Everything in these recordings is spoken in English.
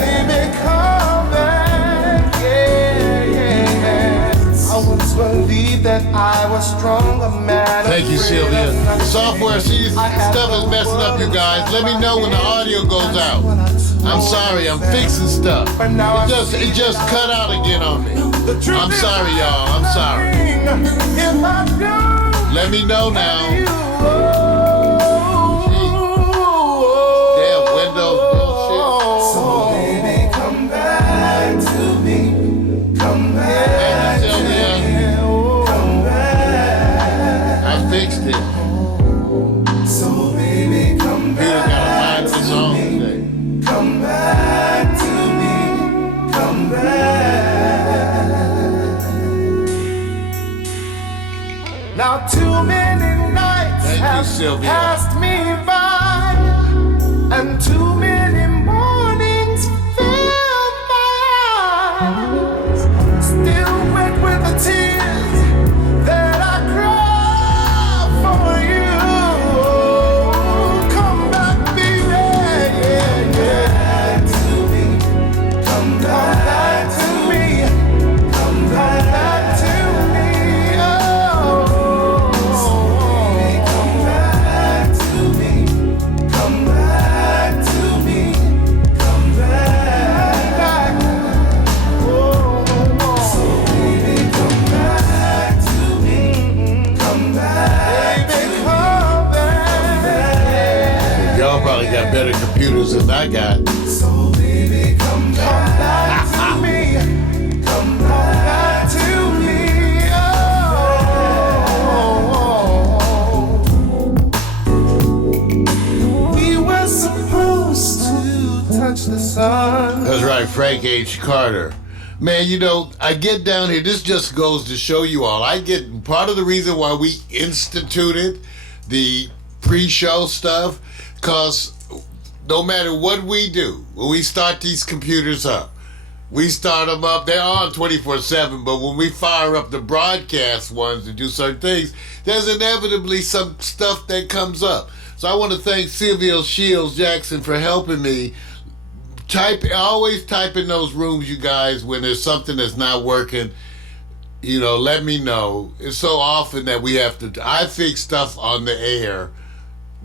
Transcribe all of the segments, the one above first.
baby, come back, yeah, yeah. I once believed that I was stronger, man. Thank you, Sylvia. Software stuff is messing up, you guys. Let me know when the audio goes out. I'm sorry, I'm fixing stuff. It just cut out again on me. I'm sorry, y'all. I'm sorry. Let me know now. Damn, Windows bullshit. So baby, come back to me. Come back to me. Come back. I fixed it. So baby, come Peter back got to find the song today. Come back to me. Come back. Now too many nights have passed me by, and too many mornings fill my eyes, still wet with the tears that I cry for you. Come back, baby, yeah, yeah, to me. Come back to me. Come back to me. Oh, baby, come back to me. Come back to me. Come back. Oh, so baby, come back to me. Come back. Baby, come back. Y'all probably got better computers than I got. So baby, come back to me. Come back to me. Oh, we were supposed to touch the sun. That's right, Frank H. Carter. Man, you know, I get down here, this just goes to show you all. Part of the reason why we instituted the pre-show stuff, because no matter what we do, when we start these computers up, we start them up, they're on 24/7, but when we fire up the broadcast ones to do certain things, there's inevitably some stuff that comes up. So I want to thank Sylvia Shields Jackson for helping me. Always type in those rooms, you guys, when there's something that's not working. You know, let me know. It's so often that we have to, I fix stuff on the air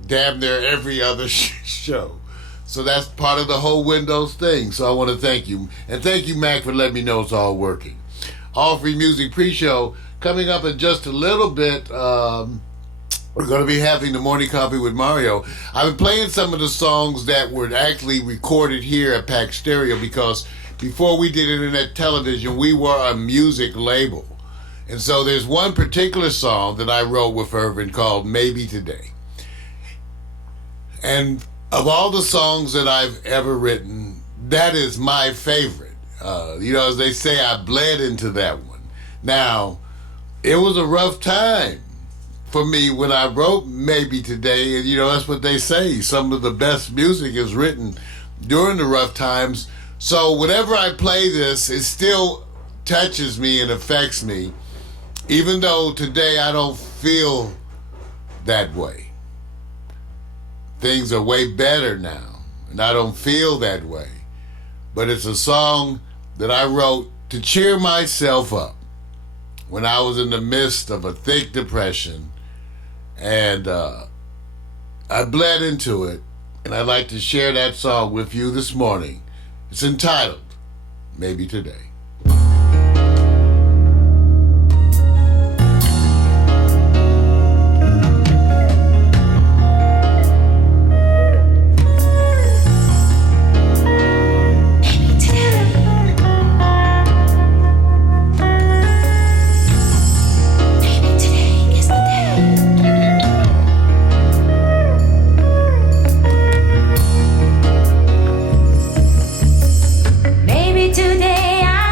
damn near every other show. So that's part of the whole Windows thing. So I want to thank you. And thank you, Mac, for letting me know it's all working. All Free Music pre-show coming up in just a little bit. We're going to be having the morning coffee with Mario. I've been playing some of the songs that were actually recorded here at Pax Stereo, because before we did internet television, we were a music label. And so there's one particular song that I wrote with Irvin called Maybe Today. And of all the songs that I've ever written, that is my favorite. You know, as they say, I bled into that one. Now, it was a rough time for me when I wrote Maybe Today, and you know, that's what they say. Some of the best music is written during the rough times. So whenever I play this, it still touches me and affects me, even though today I don't feel that way. Things are way better now, and I don't feel that way. But it's a song that I wrote to cheer myself up when I was in the midst of a thick depression. And I bled into it, and I'd like to share that song with you this morning. It's entitled, Maybe Today. Maybe today I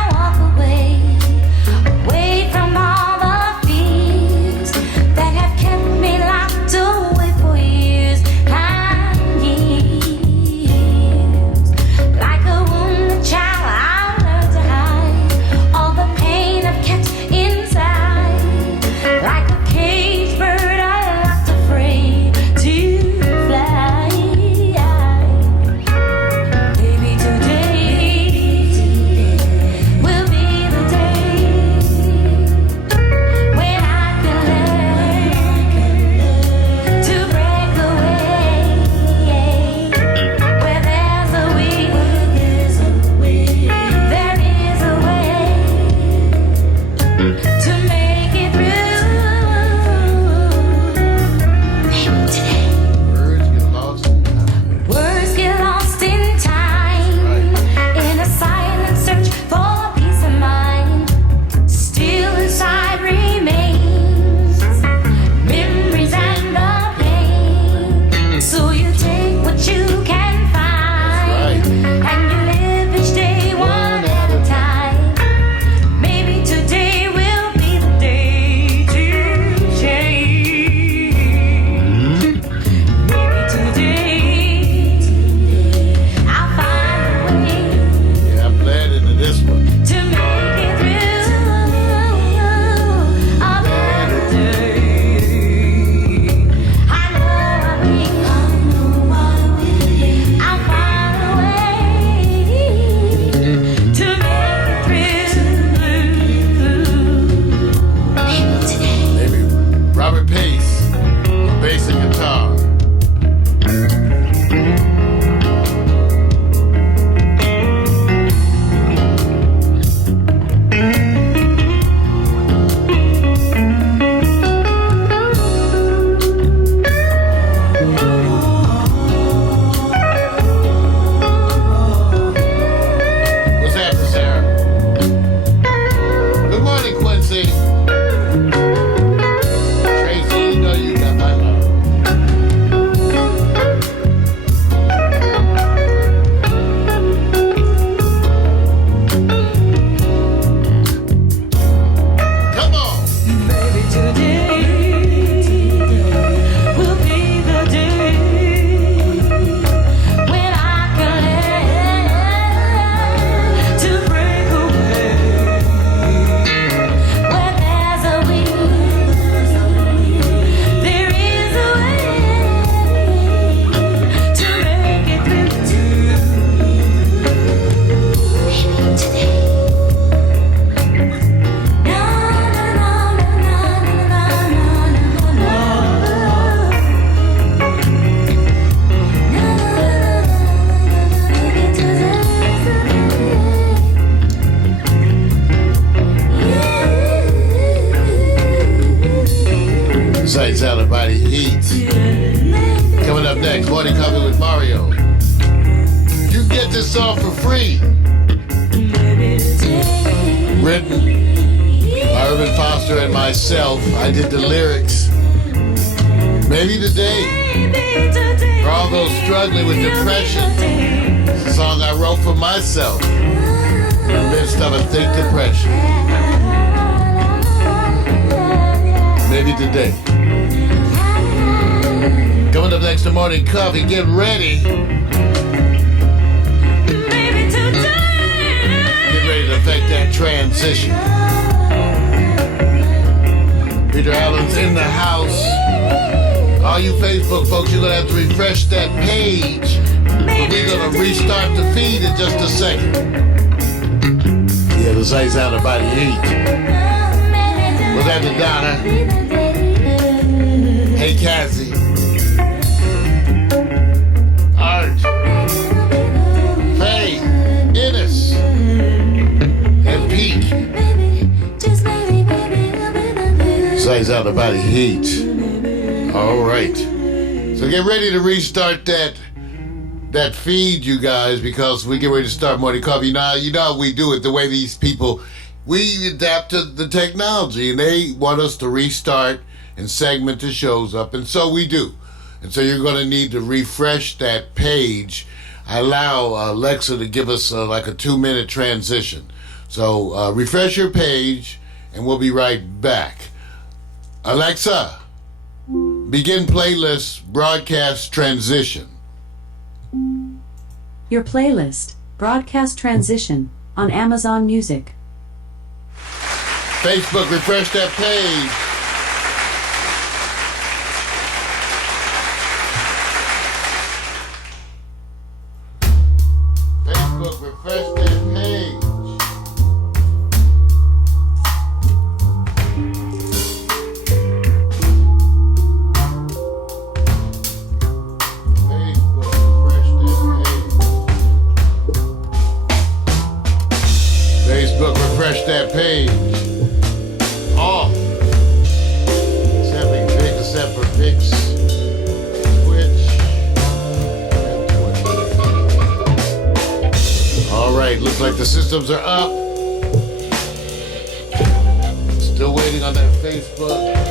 tonight's Morning Coffee with Mario. You can get this song for free. Written by Urban Foster and myself. I did the lyrics. Maybe today, for all those struggling with depression, it's a song I wrote for myself in the midst of a thick depression. Maybe today. Coming up next to Morning Coffee, get ready. Get ready to affect that transition. Peter Allen's in the house. All you Facebook folks, you're gonna have to refresh that page. But we're gonna restart the feed in just a second. Yeah, the site's out about the heat. What's that to Donna? Hey Cassie. Art. Faye. Ennis. And Pete. Site's out about the heat. All right. So get ready to restart that feed, you guys, because we get ready to start Morning Coffee. Now, you know how we do it, the way these people, we adapt to the technology, and they want us to restart and segment the shows up, and so we do. And so you're going to need to refresh that page. I allow Alexa to give us like a 2-minute transition. So refresh your page, and we'll be right back. Alexa, begin playlist broadcast transition. Your playlist, broadcast transition, on Amazon Music. Facebook, refresh that page. Facebook, refresh that page. Facebook, refresh that page. Off. Except for Pix, Twitch, and Twitter. All right, looks like the systems are up. Still waiting on that Facebook.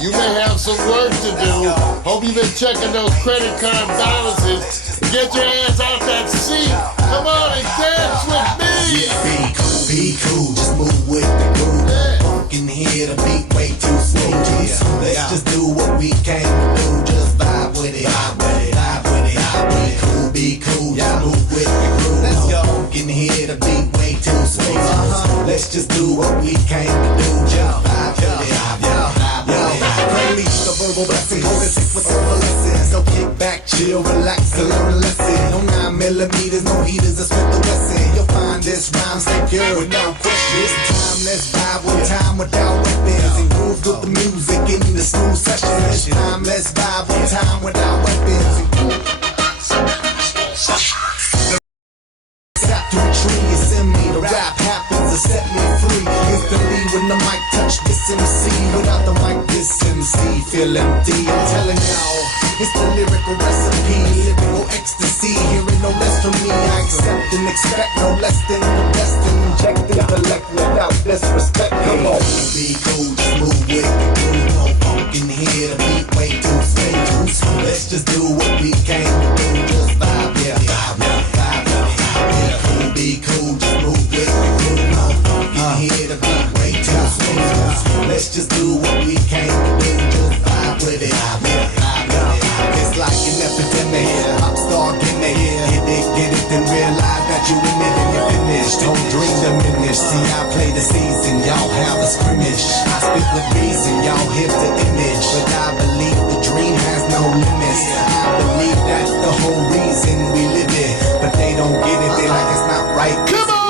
You may have some work to do. Hope you've been checking those credit card balances. Get your ass out that seat. Come on and dance with me. Yeah, be cool, just move with the groove. Funk in here, the beat way too slow. Yeah. Let's just do what we came to do. Just vibe with it, vibe with it, vibe with it. Be cool, just move with the groove. Let's go. Funk in here, the beat way too slow. Let's just do what we came to do. Just vibe with it, vibe with it. Unleash the verbal blessing, go to 6 with several lessons. So kick back, chill, relax, and learn a lesson. No 9mm, no heaters, I split the lesson. You'll find this rhyme secure with no question. It's time, let's vibe with time without weapons. And groove with the music in the smooth session. It's time, let's vibe with time without weapons. Stop to a tree, it's in me. The rap happens to set me free. Instantly when the mic touch this MC. feel empty. I'm telling y'all, it's the lyrical recipe, lyrical ecstasy. Hearing no less from me, I accept and expect no less than the best. And inject intellect without disrespect. Come on, be cool, just move with the groove. No funk in here, the beat way too smooth. Let's just do what we came to do. Just vibe, yeah, vibe, vibe, yeah. Cool, be cool, just move with the groove. No funk in here, the beat way too smooth. Let's just do what we came to do. Just vibe with it, vibe, yeah. It's like an epidemic, pop star gimmick. Hit it, get it, then realize that you in it and you're finished. Don't dream diminish. See, I play the season, y'all have a scrimmage. I speak with reason, y'all hear the image. But I believe the dream has no limits. I believe that's the whole reason we live it. But they don't get it, they like it's not right. Come on!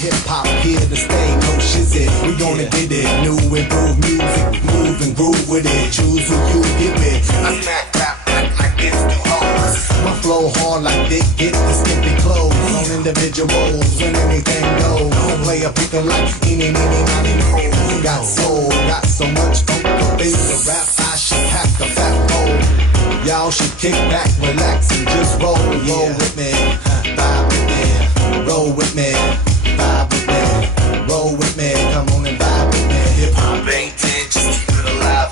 Hip hop here to stay, no shizit. We gonna get it. New improved music, move and groove with it. Choose who you give it. I smack rap like it's too hard. My flow hard like they get the skimpy clothes on individuals when anything goes. Don't play a pick 'em like eeny, meeny, miny, mo. Got soul, got so much funk for things to rap. I should pack a fat bowl. Y'all should kick back, relax, and just roll with me, vibe with me, roll with me. Vibe with me, roll with me, come on and vibe with me. Hip hop ain't dead, just keep it alive.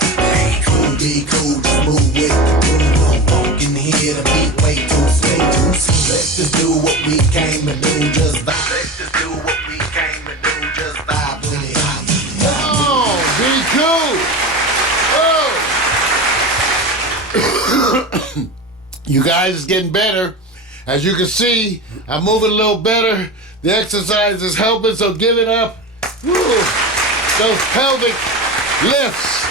Be cool, just move with the groove. No funk in here, the beat way too smooth. Let's just do what we came to do, just vibe. Let's just do what we came to do, just vibe with it. Come on, be cool. Oh. You guys is getting better. As you can see, I'm moving a little better. The exercise is helping, so give it up. Woo. Those pelvic lifts.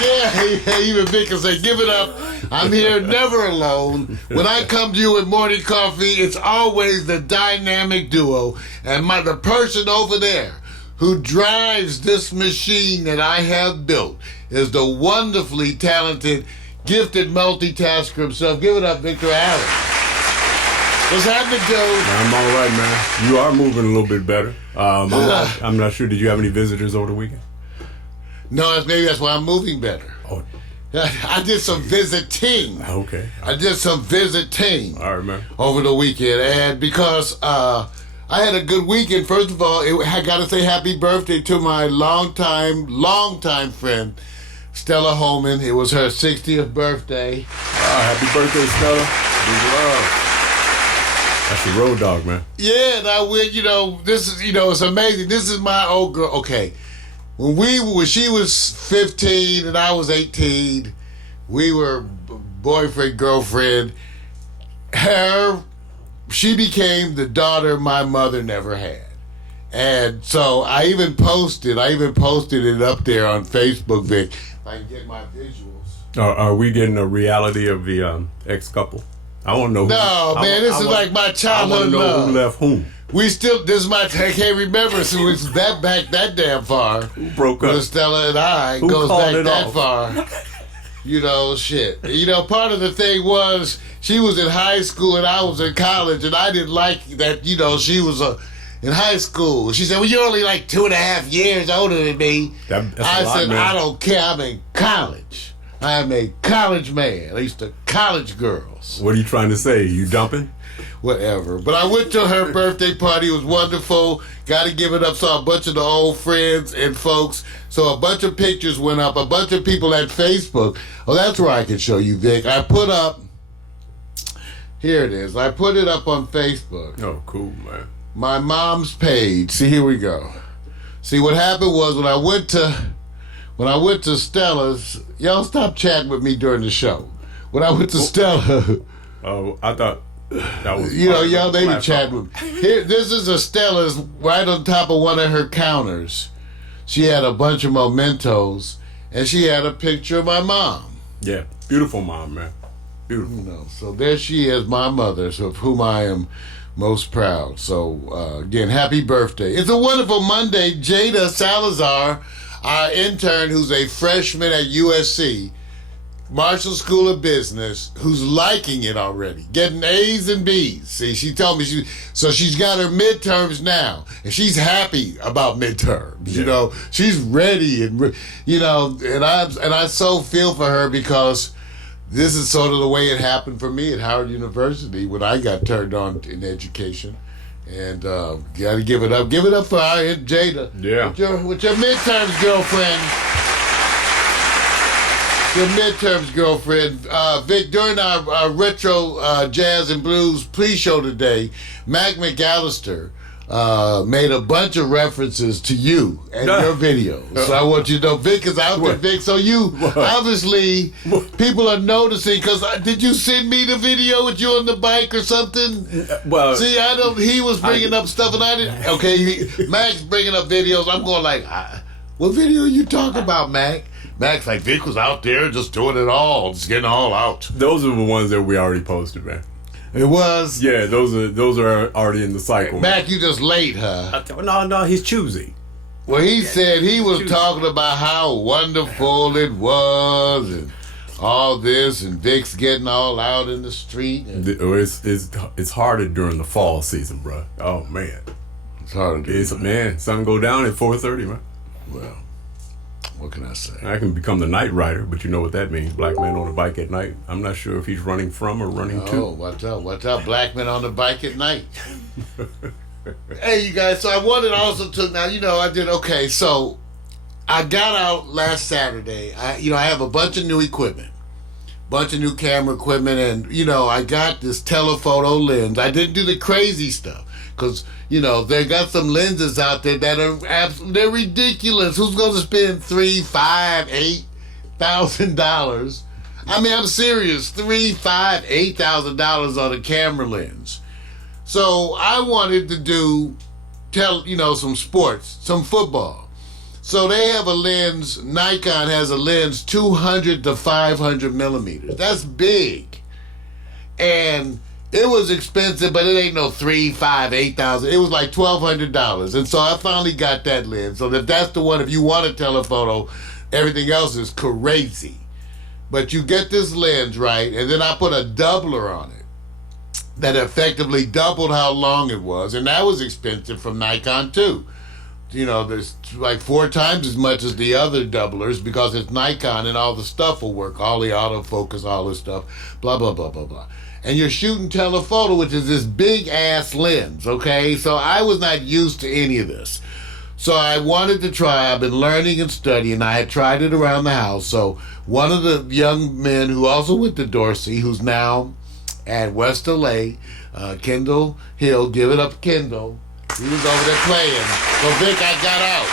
Yeah, even Vic can say, give it up. I'm here, never alone. When I come to you with morning coffee, it's always the dynamic duo. And the person over there who drives this machine that I have built is the wonderfully talented, gifted multitasker himself. Give it up, Victor Allen. What's happening, Joe? I'm all right, man. You are moving a little bit better. I'm not sure. Did you have any visitors over the weekend? No, maybe that's why I'm moving better. Oh, I did some visiting. okay. I did some visiting All right, man. over the weekend. And because I had a good weekend, first of all, I got to say happy birthday to my longtime friend, Stella Holman. It was her 60th birthday. Happy birthday, Stella. Big love. That's your road dog, man. Yeah, and I went, this is, it's amazing. This is my old girl. Okay. When she was 15 and I was 18, we were boyfriend, girlfriend. She became the daughter my mother never had. And so I even posted it up there on Facebook, Vic, if I can get my visuals. Are we getting a reality of the ex-couple? I want to know. No, man, this is like my childhood I want to know love. who left whom. I can't remember, so it's that damn far. Who broke up? With Stella and I Who goes called back it that off? far. Shit. Part of the thing was she was in high school and I was in college, and I didn't like that, she was in high school. She said, well, you're only like 2.5 years older than me. That's I a lot, said, man. I don't care. I'm in college. I am a college man. I used to college girls. What are you trying to say? You dumping? Whatever. But I went to her birthday party. It was wonderful. Got to give it up. Saw a bunch of the old friends and folks. So a bunch of pictures went up. A bunch of people at Facebook. Oh, that's where I can show you, Vic. I put up, here it is. I put it up on Facebook. Oh, cool, man. My mom's page. See, here we go. See, what happened was when I went to Stella's, y'all stop chatting with me during the show. When I went to Stella, Oh, I thought that was y'all they be chatting with me. Here, this is a Stella's right on top of one of her counters. She had a bunch of mementos, and she had a picture of my mom. Yeah, beautiful mom, man. Beautiful. So there she is, my mother, so of whom I am most proud. So again, happy birthday. It's a wonderful Monday. Jada Salazar, our intern who's a freshman at USC, Marshall School of Business, who's liking it already, getting A's and B's. See, she told me she's got her midterms now, and she's happy about midterms. Yeah. You know, she's ready, and you know, and I so feel for her because this is sort of the way it happened for me at Howard University when I got turned on in education. And gotta give it up. Give it up for our Aunt Jada. Yeah. With your midterms, girlfriend. Your midterms, girlfriend. Vic, during our retro jazz and blues pre-show today, Mac McAllister made a bunch of references to you and your videos. So I want you to know Vic is out there, Vic. So you, obviously, people are noticing, because did you send me the video with you on the bike or something? Well, see, he was bringing up stuff and I didn't. Okay, Mac's bringing up videos. I'm going like, what video are you talking about, Mac? Mac's like, Vic was out there just doing it all, just getting all out. those are the ones that we already posted, man. It was. Yeah, those are already in the cycle. Mac, you just late, huh? No, he's choosy. Well, he said he was talking about how wonderful it was and all this, and Vic's getting all out in the street. And It's harder during the fall season, bro. Oh man, it's hard to do. Man, sun go down at 4:30, man. Well, what can I say? I can become the night rider, but you know what that means. Black man on a bike at night. I'm not sure if he's running from or running Oh, to. what's up? Black men on the bike at night. Hey, you guys, so I wanted also to, now, you know, so I got out last Saturday. I have a bunch of new equipment, bunch of new camera equipment, and, you know, I got this telephoto lens. I didn't do the crazy stuff, because, you know, they got some lenses out there that are they're ridiculous. Who's going to spend $3,000, $5,000, $8,000? I mean, I'm serious. $3,000, $5,000, $8,000 on a camera lens. So I wanted to do, some sports, some football. So they have a lens. Nikon has a lens 200 to 500 millimeters. That's big, and it was expensive, but it ain't no $3,000, $5,000, $8,000. It was like $1,200. And so I finally got that lens. So that's the one, if you want a telephoto, everything else is crazy. But you get this lens, right? And then I put a doubler on it that effectively doubled how long it was. And that was expensive from Nikon too. You know, there's like 4 times as much as the other doublers because it's Nikon and all the stuff will work. All the autofocus, all this stuff, blah, blah, blah, blah, blah. And you're shooting telephoto, which is this big ass lens, okay? So I was not used to any of this. So I wanted to try. I've been learning and studying. I had tried it around the house. So one of the young men who also went to Dorsey, who's now at West LA, Kendall Hill, give it up, Kendall. He was over there playing. So Vic, I got out.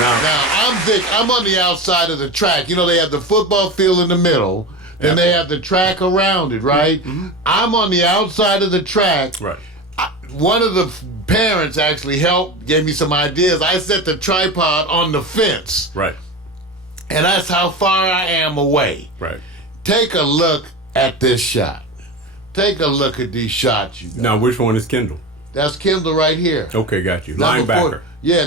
Now I'm Vic. I'm on the outside of the track. You know, they have the football field in the middle. Then they have the track around it, right? Mm-hmm. I'm on the outside of the track. Right. One of the parents actually gave me some ideas. I set the tripod on the fence. Right. And that's how far I am away. Right. Take a look at this shot. Take a look at these shots, you guys. Now, which one is Kendall? That's Kendall right here. Okay, got you. Number Linebacker.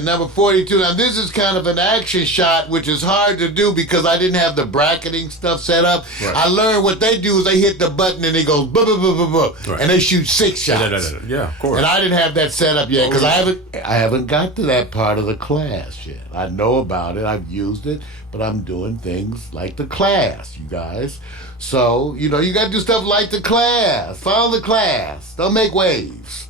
Number 42. Now, this is kind of an action shot, which is hard to do because I didn't have the bracketing stuff set up. Right. I learned what they do is they hit the button and it goes, buh, buh, buh, buh, buh, right. And they shoot 6 shots. Yeah, of course. And I didn't have that set up yet because I haven't got to that part of the class yet. I know about it. I've used it, but I'm doing things like the class, you guys. So, you know, you got to do stuff like the class. Follow the class. Don't make waves.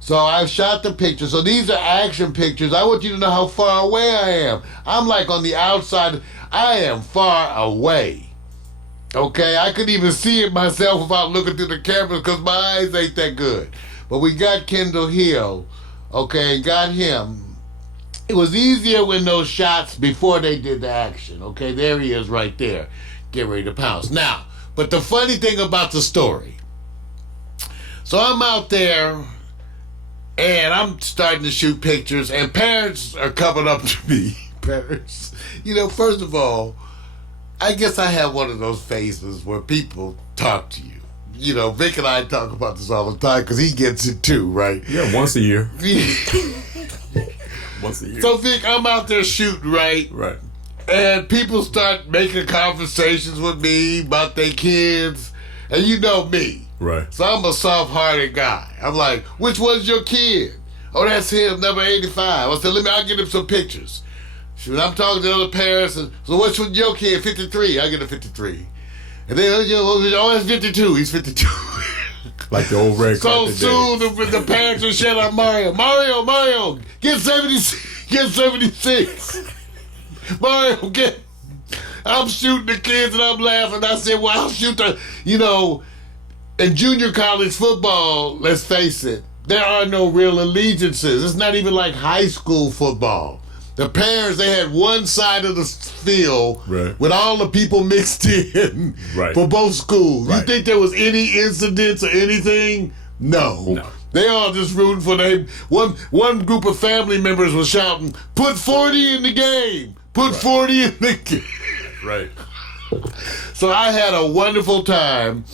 So I've shot the pictures. So these are action pictures. I want you to know how far away I am. I'm like on the outside. I am far away. Okay? I couldn't even see it myself without looking through the camera because my eyes ain't that good. But we got Kendall Hill, okay, and got him. It was easier when those shots before they did the action. Okay, there he is right there. Get ready to pounce. Now, but the funny thing about the story. So I'm out there. And I'm starting to shoot pictures, and parents are coming up to me. Parents, you know, first of all, I guess I have one of those phases where people talk to you. You know, Vic and I talk about this all the time because he gets it too, right? Yeah, once a year. Once a year. So, Vic, I'm out there shooting, right? Right. And people start making conversations with me about their kids. And you know me. Right. So I'm a soft-hearted guy. I'm like, which one's your kid? Oh, that's him, number 85. I said, I'll get him some pictures. When I'm talking to other parents, and, so what's with your kid? 53. I get a 53. And then, oh, that's 52. He's 52. Like the old red So carpet soon, days. the parents will shout out Mario. Mario, get 76. Get 76. Mario, get. I'm shooting the kids and I'm laughing. I said, well, I'll shoot the, in junior college football, let's face it, there are no real allegiances. It's not even like high school football. The parents, they had one side of the field with all the people mixed in for both schools. You think there was any incidents or anything? No. They all just rooting for them. One group of family members was shouting, put 40 in the game. Put 40 in the game. Right. So I had a wonderful time.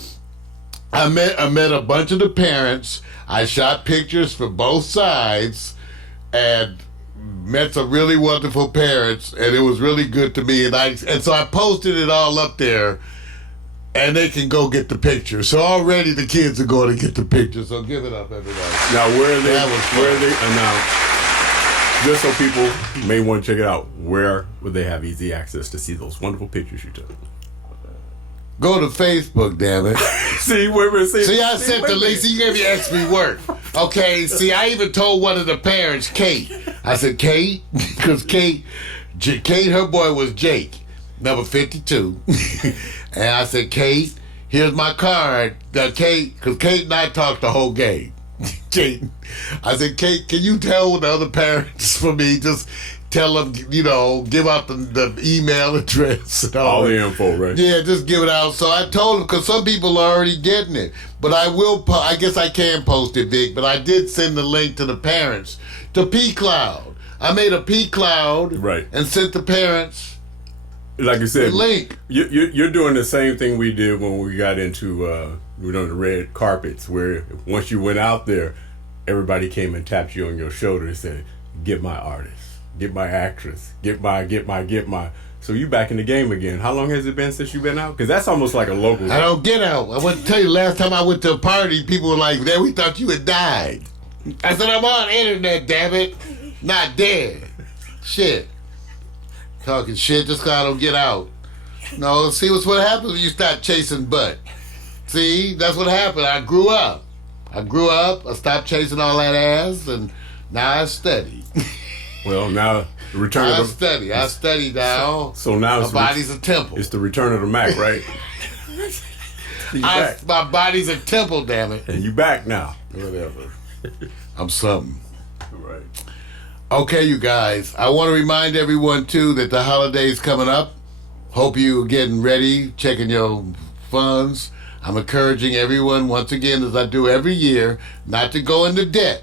I met a bunch of the parents. I shot pictures for both sides and met some really wonderful parents, and it was really good to me. And so I posted it all up there, and they can go get the picture. So already the kids are going to get the picture. So give it up, everybody. Now where are they? Now, just so people may want to check it out, where would they have easy access to see those wonderful pictures you took? Go to Facebook, damn it. See, I sent the link. See, you gave me extra work. Okay, see, I even told one of the parents, Kate. I said, Kate, because Kate, her boy was Jake, number 52. And I said, Kate, here's my card. Kate, because Kate and I talked the whole game. Kate, I said, Kate, can you tell the other parents for me? Just tell them, give out the email address and all the info, right? Yeah, just give it out. So I told them, because some people are already getting it. But I will, I guess I can post it, Vic, but I did send the link to the parents to P-Cloud. I made a P-Cloud and sent the parents like I said, the link. You're doing the same thing we did when we got into the red carpets, where once you went out there, everybody came and tapped you on your shoulder and said, get my artist. Get my actress. Get my. So you back in the game again. How long has it been since you've been out? Because that's almost like a local. I don't get out. I want to tell you, last time I went to a party, people were like, "There, we thought you had died." I said, "I'm on the internet, damn it, not dead." Shit, talking shit just 'cause I don't get out. No, see what's what happens when you start chasing butt. See, that's what happened. I grew up. I stopped chasing all that ass, and now I study. Well, now the return I of study. I study now. So now my body's a temple. It's the return of the Mac, right? My body's a temple, damn it. And you back now. Whatever. I'm something. Right. Okay, you guys. I want to remind everyone too that the holiday's coming up. Hope you're getting ready, checking your funds. I'm encouraging everyone once again, as I do every year, not to go into debt.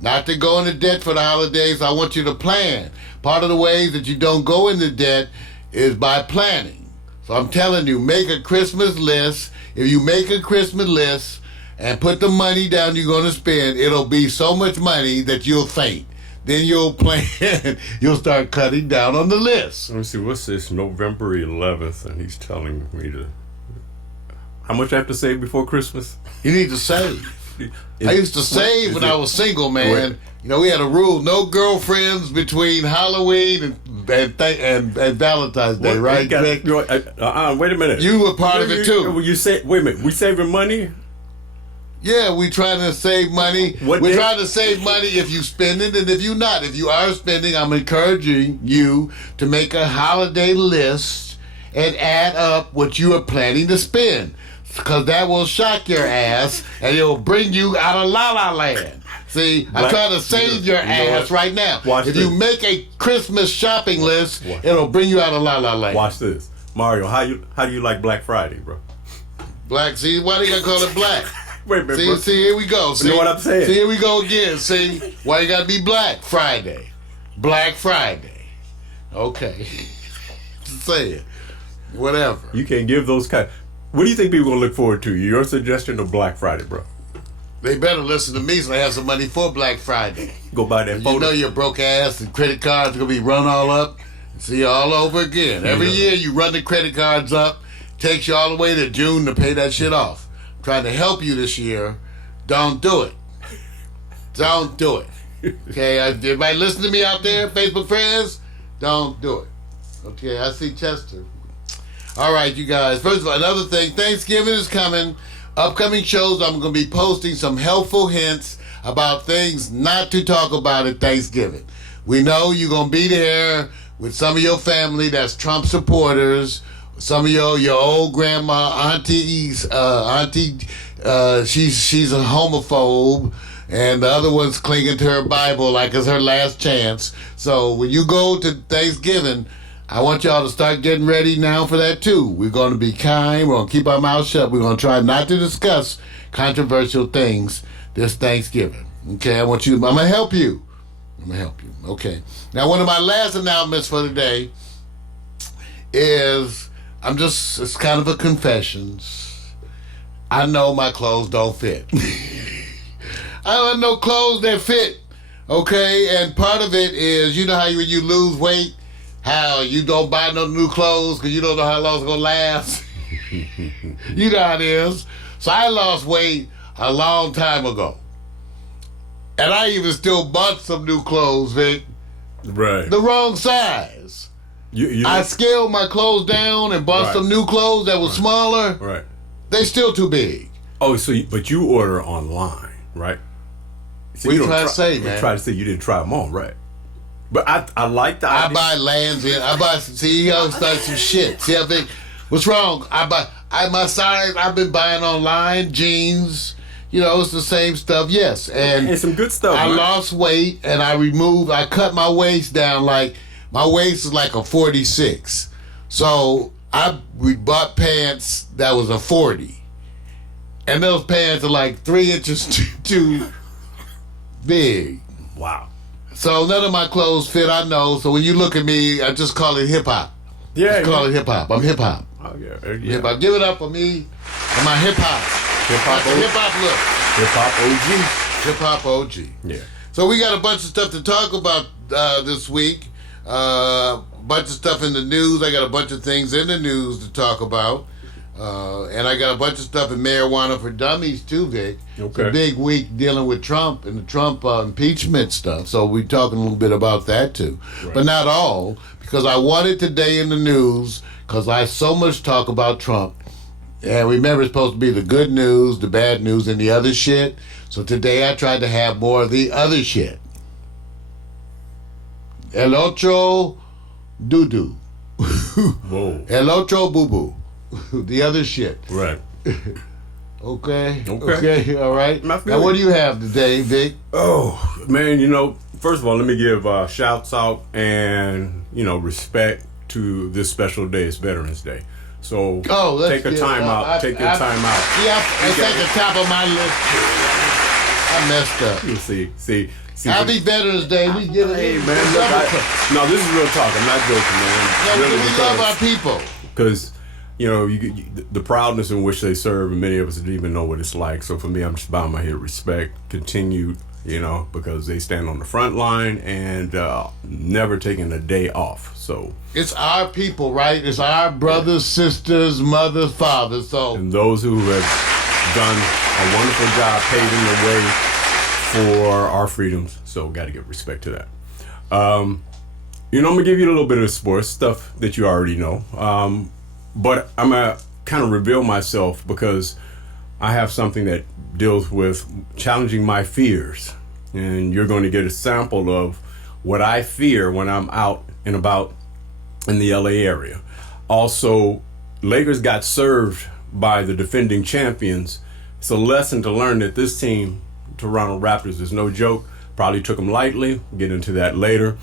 Not to go into debt for the holidays. I want you to plan. Part of the ways that you don't go into debt is by planning. So I'm telling you, make a Christmas list. If you make a Christmas list and put the money down you're going to spend, it'll be so much money that you'll faint. Then you'll plan. You'll start cutting down on the list. Let me see. What's this? November 11th, and he's telling me to. How much I have to save before Christmas? You need to save. I used to save when I was single, man. We had a rule: no girlfriends between Halloween and Valentine's Day, right? Wait a minute. You were part of it too. Wait a minute. We saving money? Yeah, we trying to save money. We're trying to save money if you spend it, and if you not. If you are spending, I'm encouraging you to make a holiday list and add up what you are planning to spend. Because that will shock your ass and it'll bring you out of La La Land. See, I'm trying to save your ass right now. If you make a Christmas shopping list, it'll bring you out of La La Land. Watch this. Mario, how do you like Black Friday, bro? Black, see, why they gotta call it black? Wait a minute, bro. See, here we go. See, you know what I'm saying? See, here we go again. See, why you gotta be Black Friday? Black Friday. Okay. Say it. Whatever. You can give those kind. What do you think people are going to look forward to? Your suggestion of Black Friday, bro? They better listen to me so they have some money for Black Friday. Go buy that phone. You know your broke ass and credit cards are going to be run all up. See all over again. Every year you run the credit cards up, takes you all the way to June to pay that shit off. I'm trying to help you this year. Don't do it. Don't do it. Okay, everybody listen to me out there, Facebook friends, don't do it. Okay, I see Chester. All right, you guys. First of all, another thing, Thanksgiving is coming. Upcoming shows, I'm going to be posting some helpful hints about things not to talk about at Thanksgiving. We know you're going to be there with some of your family that's Trump supporters, some of your old grandma, she's a homophobe, and the other one's clinging to her Bible like it's her last chance. So when you go to Thanksgiving, I want y'all to start getting ready now for that too. We're going to be kind. We're going to keep our mouths shut. We're going to try not to discuss controversial things this Thanksgiving. Okay, I'm going to help you. Okay. Now, one of my last announcements for today is, it's kind of a confessions. I know my clothes don't fit. I don't have no clothes that fit. Okay, and part of it is, you know how when you lose weight, how you don't buy no new clothes because you don't know how long it's going to last. You know how it is. So I lost weight a long time ago. And I even still bought some new clothes, Vic. Right. The wrong size. I scaled my clothes down and bought some new clothes that were smaller. Right. They still too big. Oh, but you order online, right? So what you you trying to say, man? You try to say you didn't try them on, right? But I like the idea. I buy lands in. See, he always starts some shit. See, I think, what's wrong? My size, I've been buying online, jeans, it's the same stuff, yes. And some good stuff. I lost weight and I cut my waist down, like, my waist is like a 46. So we bought pants that was a 40. And those pants are like 3 inches too big. Wow. So none of my clothes fit, I know. So when you look at me, I just call it hip hop. Yeah. Call it hip hop. I'm hip hop. Oh, yeah. Hip hop. Give it up for me and my hip hop. Hip hop OG. Yeah. So we got a bunch of stuff to talk about this week. A bunch of stuff in the news. I got a bunch of things in the news to talk about. And I got a bunch of stuff in Marijuana for Dummies too, Vic. Okay. It's a big week dealing with Trump and the Trump impeachment stuff. So we're talking a little bit about that too. Right. But not all, because I wanted today in the news, because I so much talk about Trump. And remember, it's supposed to be the good news, the bad news, and the other shit. So today I tried to have more of the other shit. El otro doo-doo. Whoa. El otro boo-boo. The other shit. Right. Okay. All right. Now, what do you have today, Vic? Oh, man, first of all, let me give shouts out and, respect to this special day. It's Veterans Day. So take your time out. Take your time out. Yeah, it's at the top of my list. I messed up. You see. Happy Veterans Day. We get it. Hey, man. No, this is real talk. I'm not joking, man. No, we love our people. Because, the proudness in which they serve, and many of us didn't even know what it's like. So for me, I'm just bowing my head, respect, continued, because they stand on the front line and never taking a day off. So it's our people, right? It's our brothers, sisters, mothers, fathers. And those who have done a wonderful job paving the way for our freedoms. So got to give respect to that. I'm gonna give you a little bit of sports stuff that you already know. But I'm going to kind of reveal myself because I have something that deals with challenging my fears. And you're going to get a sample of what I fear when I'm out and about in the LA area. Also, Lakers got served by the defending champions. It's a lesson to learn that this team, Toronto Raptors, is no joke. Probably took them lightly. We'll get into that later.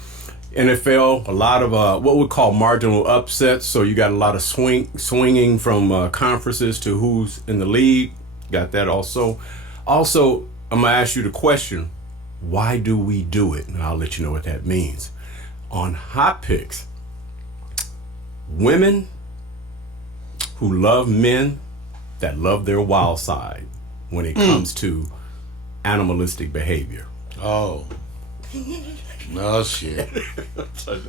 NFL, a lot of what we call marginal upsets. So you got a lot of swinging from conferences to who's in the league. Got that also. Also, I'm going to ask you the question, why do we do it? And I'll let you know what that means. On Hot Picks, women who love men that love their wild side when it comes to animalistic behavior. Oh. Oh, shit.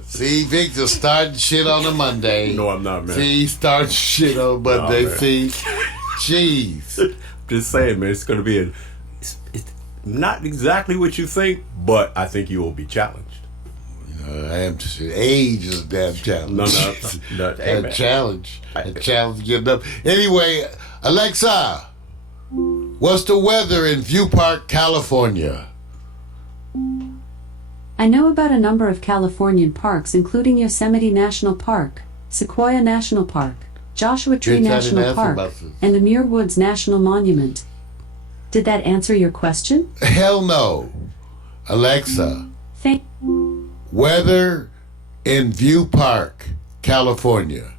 See, Victor starting shit on a Monday. No, I'm not, man. See, he starts shit on Monday. No, man. See, jeez. Just saying, man. It's going to be it's not exactly what you think, but I think you will be challenged. I am just age is a damn challenge. No. Hey, That man. challenge. That challenge getting up. Anyway, Alexa, what's the weather in View Park, California? I know about a number of Californian parks, including Yosemite National Park, Sequoia National Park, Joshua Tree Bitch, I didn't National ask Park, about this. and the Muir Woods National Monument. Did that answer your question? Hell no. Alexa, Thank. weather in View Park, California.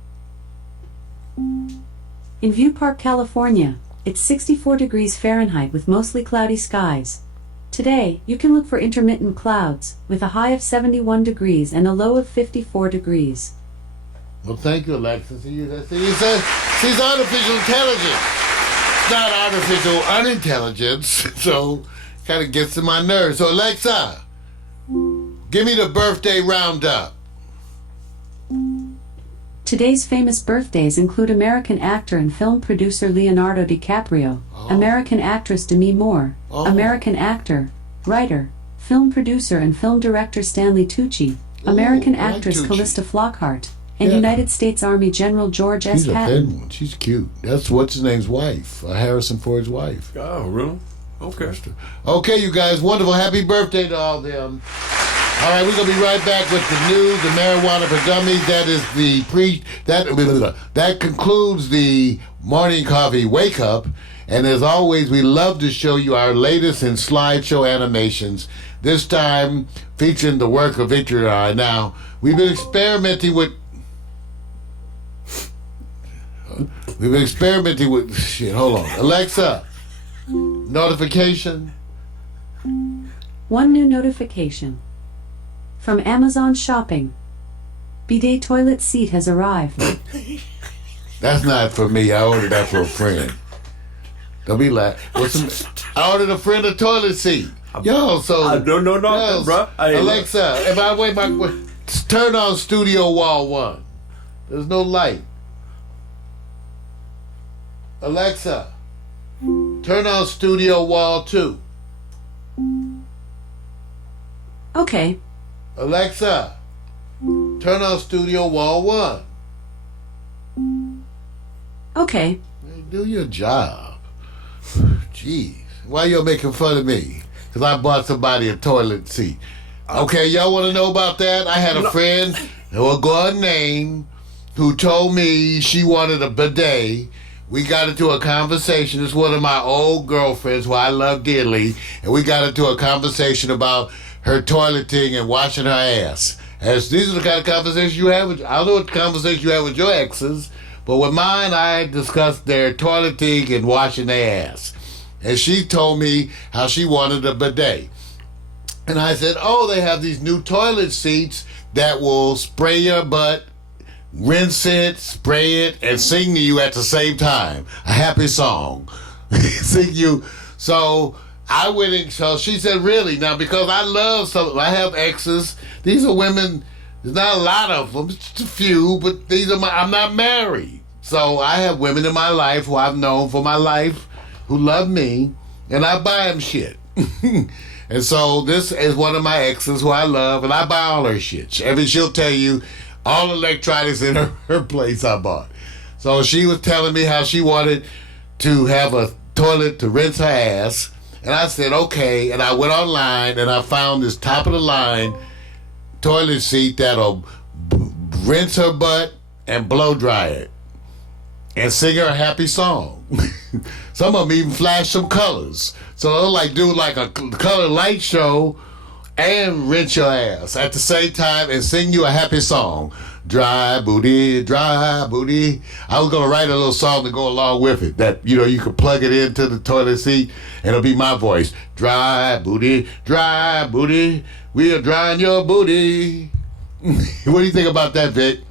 In View Park, California, it's 64 degrees Fahrenheit with mostly cloudy skies. Today, you can look for intermittent clouds, with a high of 71 degrees and a low of 54 degrees. Well, thank you, Alexa. See, she's artificial intelligence. It's not artificial unintelligence, so kind of gets to my nerves. So, Alexa, give me the birthday roundup. Today's famous birthdays include American actor and film producer Leonardo DiCaprio, American actress Demi Moore, American actor, writer, film producer and film director Stanley Tucci, American I like actress Tucci. Callista Flockhart, and Yeah. United States Army General George S. She's a Patton. thin one. She's cute. That's what's his name's wife, Harrison Ford's wife. Oh, really? Okay. Okay, you guys, wonderful. Happy birthday to all them. All right, we're gonna be right back with the news, the marijuana for dummies. That is that concludes the morning coffee wake up. And as always, we love to show you our latest in slideshow animations. This time featuring the work of Victor and I. Now we've been experimenting with. Shit. Hold on, Alexa. Notification. One new notification. From Amazon Shopping. Bidet toilet seat has arrived. That's not for me. I ordered that for a friend. Don't be like, I ordered a friend a toilet seat. Yo, so No, bro. Alexa, if I wait turn on Studio Wall 1. There's no light. Alexa, turn on Studio Wall 2. Okay. Alexa, turn on Studio Wall 1. Okay. Hey, do your job. Jeez. Why y'all making fun of me? Because I bought somebody a toilet seat. Okay, y'all want to know about that? I had a friend, who will go unnamed, who told me she wanted a bidet. We got into a conversation. It's one of my old girlfriends who I love dearly. And we got into a conversation about her toileting and washing her ass. As these are the kind of conversations you have with, I don't know what conversation you have with your exes, but with mine, I discussed their toileting and washing their ass. And she told me how she wanted a bidet. And I said, oh, they have these new toilet seats that will spray your butt, rinse it, spray it, and sing to you at the same time. A happy song. Sing you. So I went in, so she said, really? Now, because I have exes. These are women, there's not a lot of them, just a few, but I'm not married. So I have women in my life who I've known for my life who love me, and I buy them shit. And so this is one of my exes who I love, and I buy all her shit. She'll tell you all electronics in her place I bought. So she was telling me how she wanted to have a toilet to rinse her ass. And I said, okay. And I went online and I found this top of the line toilet seat that'll rinse her butt and blow dry it and sing her a happy song. Some of them even flash some colors. So they'll do a color light show and rinse your ass at the same time and sing you a happy song. Dry booty, dry booty. I was gonna write a little song to go along with it that, you could plug it into the toilet seat and it'll be my voice. Dry booty, we are drying your booty. What do you think about that, Vic?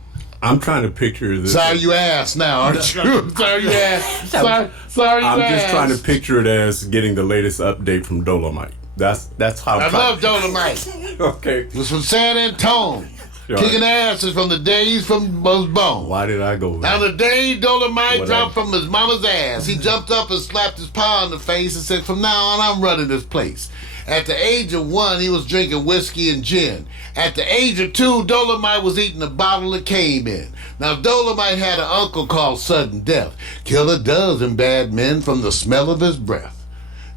I'm trying to picture this. Sorry you asked now, aren't you? Sorry you asked. Sorry you I'm asked. just trying to picture it as getting the latest update from Dolomite. That's how I love Dolomite. Okay. He was from San Antonio. Right. Kicking asses from the days from was born. Why did I go Now there? the day Dolomite What dropped from his mama's ass, he jumped up and slapped his pa in the face and said, "From now on, I'm running this place." At the age of 1, he was drinking whiskey and gin. At the age of 2, Dolomite was eating a bottle that came in. Now, Dolomite had an uncle called Sudden Death. Kill a dozen bad men from the smell of his breath.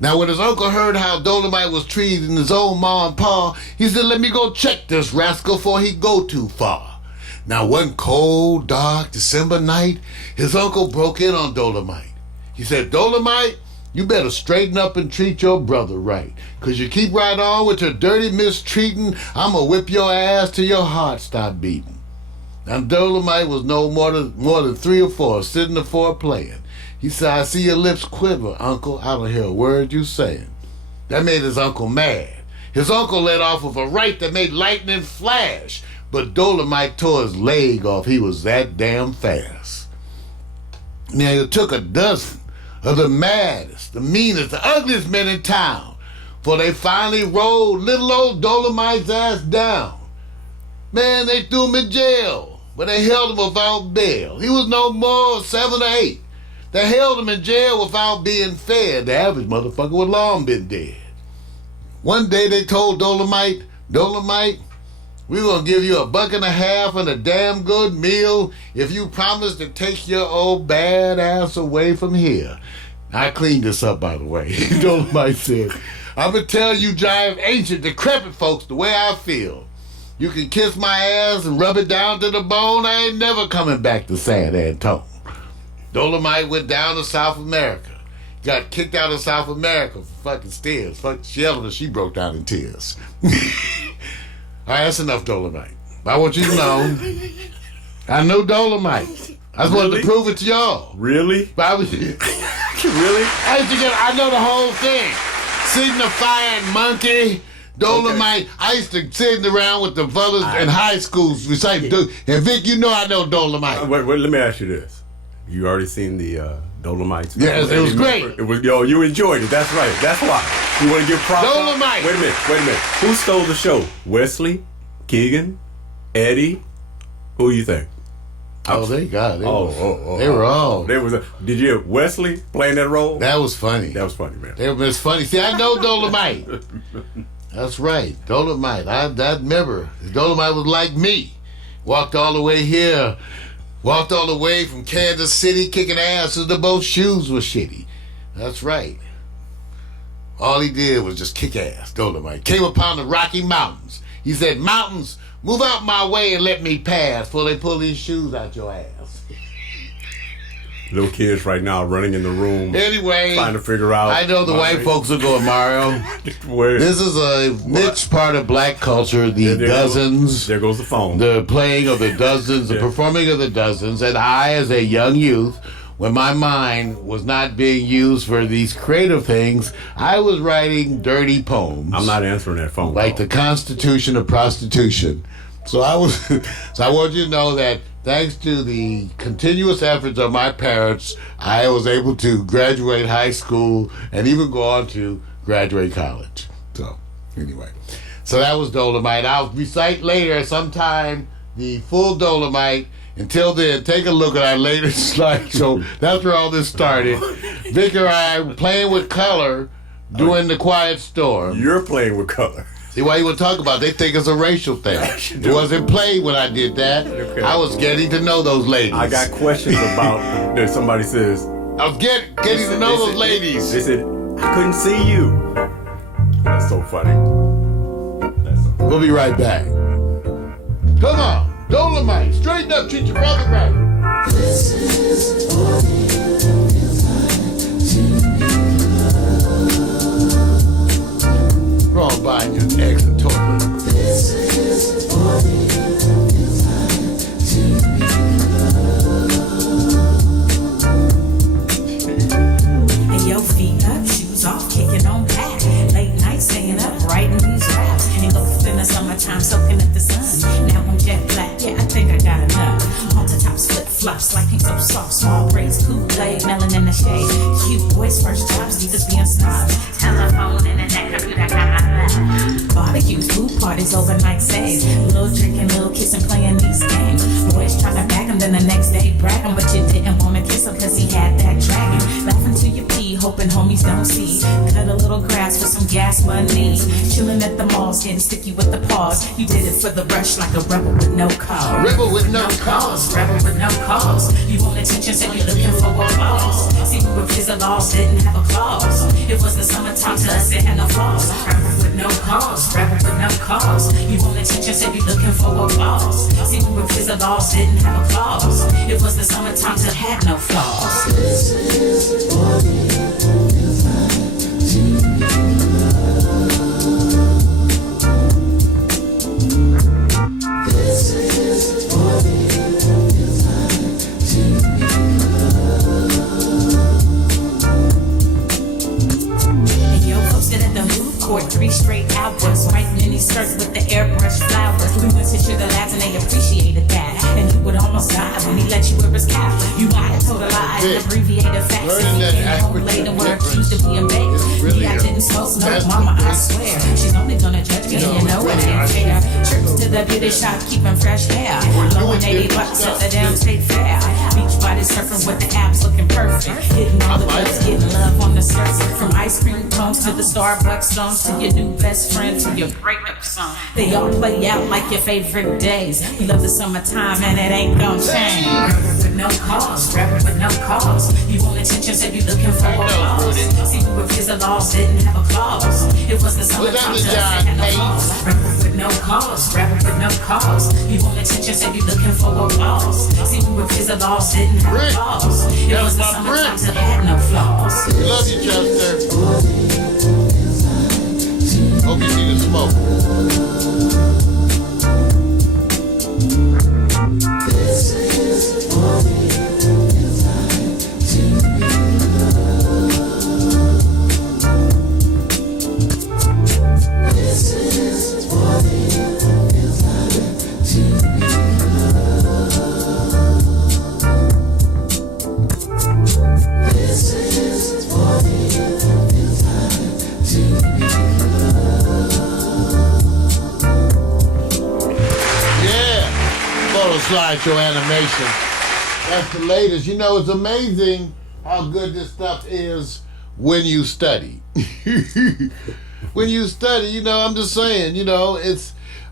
Now, when his uncle heard how Dolomite was treating his own ma and pa, he said, "Let me go check this rascal before he go too far." Now, one cold, dark December night, his uncle broke in on Dolomite. He said, "Dolomite, you better straighten up and treat your brother right. 'Cause you keep right on with your dirty mistreating, I'm gonna whip your ass till your heart stop beating." Now, Dolomite was no more than 3 or 4, sitting the floor playing. He said, "I see your lips quiver, uncle. I don't hear a word you saying." That made his uncle mad. His uncle let off with a right that made lightning flash, but Dolomite tore his leg off. He was that damn fast. Now, it took a dozen of the maddest, the meanest, the ugliest men in town, for they finally rolled little old Dolomite's ass down. Man, they threw him in jail, but they held him without bail. He was no more than 7 or 8. They held him in jail without being fed. The average motherfucker would long been dead. One day they told Dolomite, "Dolomite, we're going to give you $1.50 and a damn good meal if you promise to take your old bad ass away from here." I cleaned this up, by the way. Dolomite said, "I'm going to tell you giant, ancient, decrepit folks the way I feel. You can kiss my ass and rub it down to the bone. I ain't never coming back to San Antonio." Dolomite went down to South America. Got kicked out of South America for fucking steers. Fuck Sheldon, she broke down in tears. All right, that's enough Dolomite. I want you to know, I know Dolomite. I just wanted to prove it to y'all. Really? But I was, Really? I know the whole thing. Signifying monkey, Dolomite. Okay. I used to sit around with the brothers in high schools reciting. And Vic, you know I know Dolomite. Wait, let me ask you this. You already seen the Dolomites? Yes, it was great. It was, you enjoyed it. That's right. That's why. You want to give props? Dolomite. Wait a minute. Who stole the show? Wesley, Keegan, Eddie. Who you think? Oh, they got it. They were all. Did you have Wesley playing that role? That was funny. That was funny, man. It was funny. See, I know Dolomite. That's right, Dolomite. I remember. Dolomite was like me. Walked all the way here. Walked all the way from Kansas City kicking ass because both shoes were shitty. That's right. All he did was just kick ass, Dolomite. Came upon the Rocky Mountains. He said, "Mountains, move out my way and let me pass before they pull these shoes out your ass." Little kids right now running in the room. Anyway, trying to figure out. I know the white folks are going, Mario. This is a niche part of black culture. The dozens. There goes the phone. The playing of the dozens, the performing of the dozens. And I, as a young youth, when my mind was not being used for these creative things, I was writing dirty poems. I'm not answering that phone like call. The Constitution of Prostitution. So I want you to know that thanks to the continuous efforts of my parents, I was able to graduate high school and even go on to graduate college. So, anyway. So that was Dolomite. I'll recite later sometime the full Dolomite. Until then, take a look at our latest slideshow. That's where all this started. Vic and I were playing with color doing The Quiet Storm. You're playing with color. See why you would talk about it? They think it's a racial thing. It wasn't played when I did that. Okay. I was getting to know those ladies. I got questions about that. Somebody says I was getting to know those ladies. They said I couldn't see you. That's so funny. We'll be right back. Come on, Dolomite, straighten up, treat your brother right. This is what it feels like to be. Wrong by your ex and toilet. This is what it feels like to be loved. And your feet up, shoes off, kicking on back. Late night staying up, writing these raps. And both in the summertime, soaking up the sun. Now I'm jet black, yeah, I think I got enough. On the tops, flip flops, like he's so soft. Small braids, Kool-Aid, melon in the shade. Cute boys, first jobs, leaders being snobs. Telephone, internet, computer, barbecues, food parties, overnight stays. Little drinking, little kissing, playing these games. Boys trying to bag him, then the next day bragging, but you didn't want to kiss him cause he had that dragon. Laughing till you pee, hoping homies don't see. Cut a little grass for some gas money. Chilling at the malls, getting sticky with the paws. You did it for the rush like a rebel with no cause. Rebel with no cause. Rebel with no cause. You want attention, so you looking for applause. See, we were kids of laws, didn't have a clause. It was the summertime to us, it had no flaws. Rebel with no cause. Rebel with no cause. You want attention, so you looking for applause. See, we were kids of laws, didn't have a clause. It was the summertime to had no flaws. This is what it feels like to be loved. This is what it feels like to be loved. And yo, posted at the food court 3 straight hours, writing in these skirts with the airbrush flowers. We went to Sugar Labs and they appreciated that. And he would almost die when he let you wear his cap. You might have told a lie and abbreviated facts. Learning And that he came home late and were accused of being baked. really Yeah, I didn't smoke no, mama, I swear. She's only gonna judge me, and you know it ain't fair. Trips to the beauty shop, keeping fresh hair. Blowing $80 at the damn state fair. Beach body surfing with the abs looking perfect. Hitting all the girls, getting love on the surface. From ice cream cones to the Starbucks songs, to your new best friend, to your breakup song. They all play out like your favorite days. We love the summertime and it ain't gonna change. Rebel with no cause, rebel with no cause. You want attention, so you looking for applause. See, we were kids of laws, didn't have a clause. It was the summertime to us, it had no flaws. Rebel with no cause, rebel with no cause. You want attention, so you looking for applause. See, we were kids of laws, didn't have a clause. It was the summertime to had no flaws. We love you, Chester. Hope you see the smoke. This is what it feels like to be loved. This is what it feels like to be loved. This is what it feels like to be Yeah. Photo slideshow animation. That's the latest. You know, it's amazing how good this stuff is when you study. When you study, you know, I'm just saying, you know,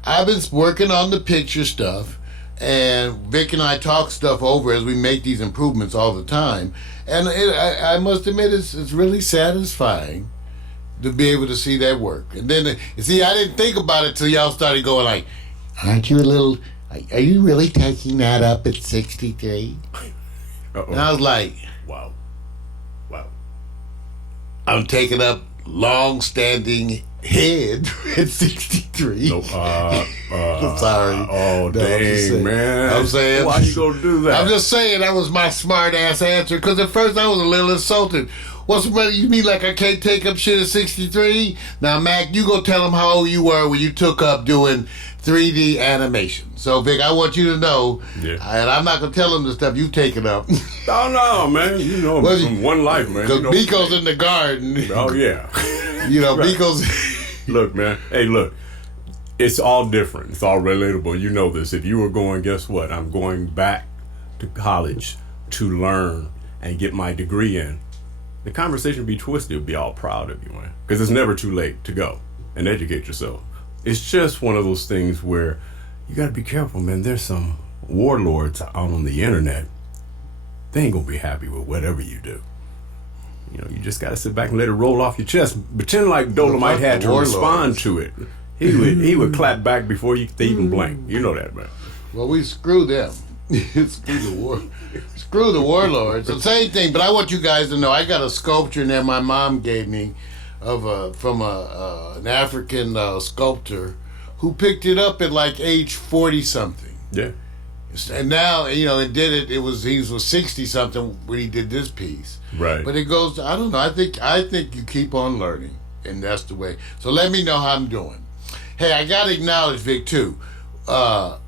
I've been working on the picture stuff, and Vic and I talk stuff over as we make these improvements all the time. And I must admit, it's really satisfying to be able to see that work. And then, see, I didn't think about it till y'all started going like, aren't you a little, are you really taking that up at 63? And I was like, Wow. I'm taking up long-standing head at 63. No, I'm sorry. Oh, No, I'm just dang, saying. man. I'm saying. Why you gonna do that? I'm just saying that was my smart-ass answer, because at first I was a little insulted. What's the matter? You mean like I can't take up shit at 63? Now, Mac, you go tell them how old you were when you took up doing 3D animation. So, Vic, I want you to know, and I'm not going to tell them the stuff you've taken up. Oh, no, man. You know, Well, from one life, man. Because You know, Biko's in the garden. Oh, yeah. You know, Right. Biko's... Look, man. Hey, look. It's all different. It's all relatable. You know this. If you were going, guess what? I'm going back to college to learn and get my degree in. The conversation would be twisted. It'd be all proud of you, man. Because it's never too late to go and educate yourself. It's just one of those things where you got to be careful, man. There's some warlords out on the internet. They ain't going to be happy with whatever you do. You know, you just got to sit back and let it roll off your chest. Pretend like Dolomite had to respond to it. He would clap back before they even blink. You know that, man. Well, we screw them. Screw the warlords. The same thing, but I want you guys to know I got a sculpture in there my mom gave me from an African sculptor who picked it up at like age 40 something. Yeah. And now, you know, he was 60 something when he did this piece. Right. But it goes, I don't know, I think you keep on learning, and that's the way. So let me know how I'm doing. Hey, I got to acknowledge, Vic, too. All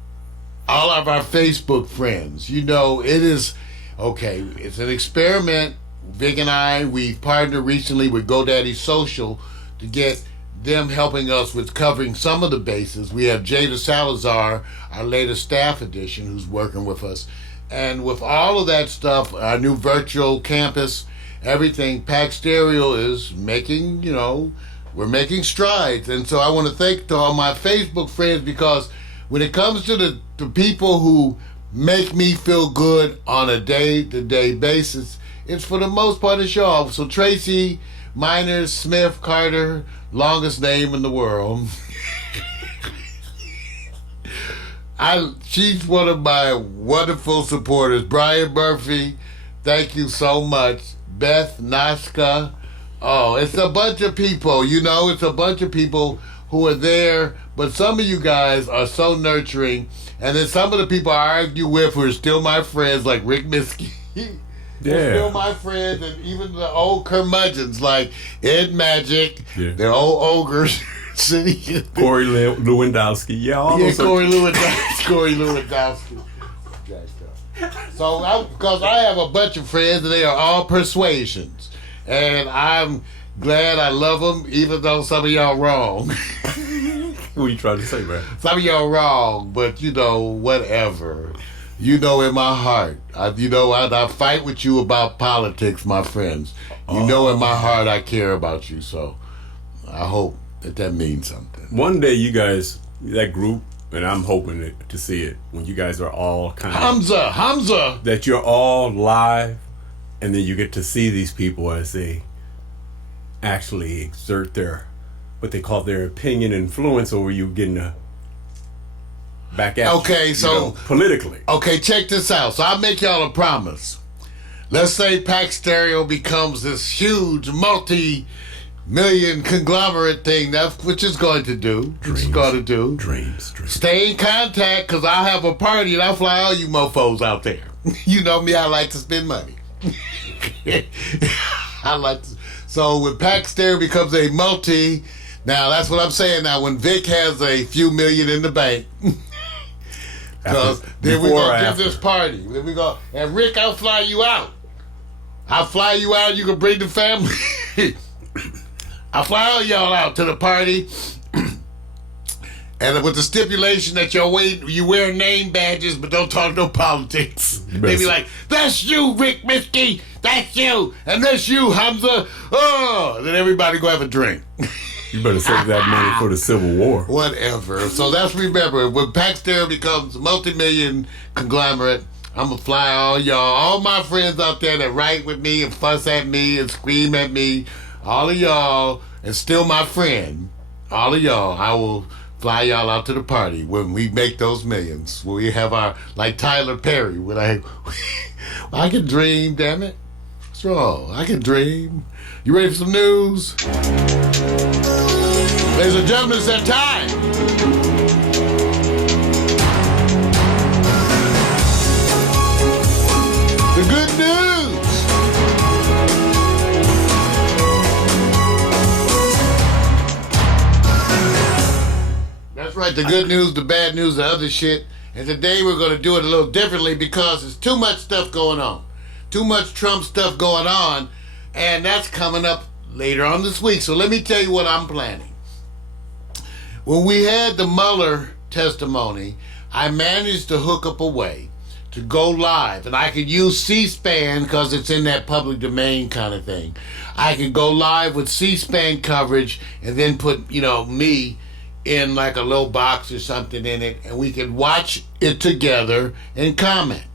of our Facebook friends, you know, it is, okay, it's an experiment. Vic and I, we partnered recently with GoDaddy Social to get them helping us with covering some of the bases. We have Jada Salazar, our latest staff addition, who's working with us. And with all of that stuff, our new virtual campus, everything, Pax Stereo is making, we're making strides. And so I want to thank to all my Facebook friends, because when it comes to the people who make me feel good on a day-to-day basis, it's for the most part it's y'all. So Tracy Miners Smith Carter, longest name in the world. She's one of my wonderful supporters. Brian Murphy, thank you so much. Beth Naska. Oh, it's a bunch of people, it's a bunch of people who are there, but some of you guys are so nurturing. And then some of the people I argue with who are still my friends, like Rick Miskey. They're still my friends, and even the old curmudgeons like Ed Magic, the old ogres. Corey Lewandowski. Corey Lewandowski. So, because I have a bunch of friends, and they are all persuasions. And I'm glad I love them, even though some of y'all wrong. What are you trying to say, man? Some of y'all wrong, but whatever. In my heart. I fight with you about politics, my friends. In my heart I care about you, so I hope that means something. One day you guys, that group, and I'm hoping to see it, when you guys are all kind of... Hamza! That you're all live, and then you get to see these people as they actually exert what they call their opinion influence over you, getting back at you, politically. Okay, check this out. So I'll make y'all a promise. Let's say Pax Stereo becomes this huge multi-million conglomerate thing. That's what it's going to do. Dreams. Stay in contact, because I'll have a party and I'll fly all you mofos out there. You know me, I like to spend money. So when Pax Stereo becomes a multi, now that's what I'm saying now, when Vic has a few million in the bank, because then we're going to give this party. Then we go, and Rick, I'll fly you out. You can bring the family. I'll fly all y'all out to the party. And with the stipulation that you wear name badges, but don't talk no politics. They be like, that's you, Rick Miskey. That's you. And that's you, Hamza. Oh, and then everybody go have a drink. You better save that money for the Civil War. Whatever. So remember, when Pax Stereo becomes a multi-million conglomerate, I'm going to fly all my friends out there that write with me and fuss at me and scream at me, all of y'all, and still my friend, all of y'all, I will fly y'all out to the party when we make those millions. When we have like Tyler Perry, I can dream, damn it. What's wrong? I can dream. You ready for some news? Ladies and gentlemen, it's that time. The good news. That's right, the good news, the bad news, the other shit. And today we're going to do it a little differently because there's too much stuff going on. Too much Trump stuff going on. And that's coming up later on this week. So let me tell you what I'm planning. When we had the Mueller testimony, I managed to hook up a way to go live. And I could use C-SPAN because it's in that public domain kind of thing. I could go live with C-SPAN coverage and then put, me in like a little box or something in it, and we could watch it together and comment.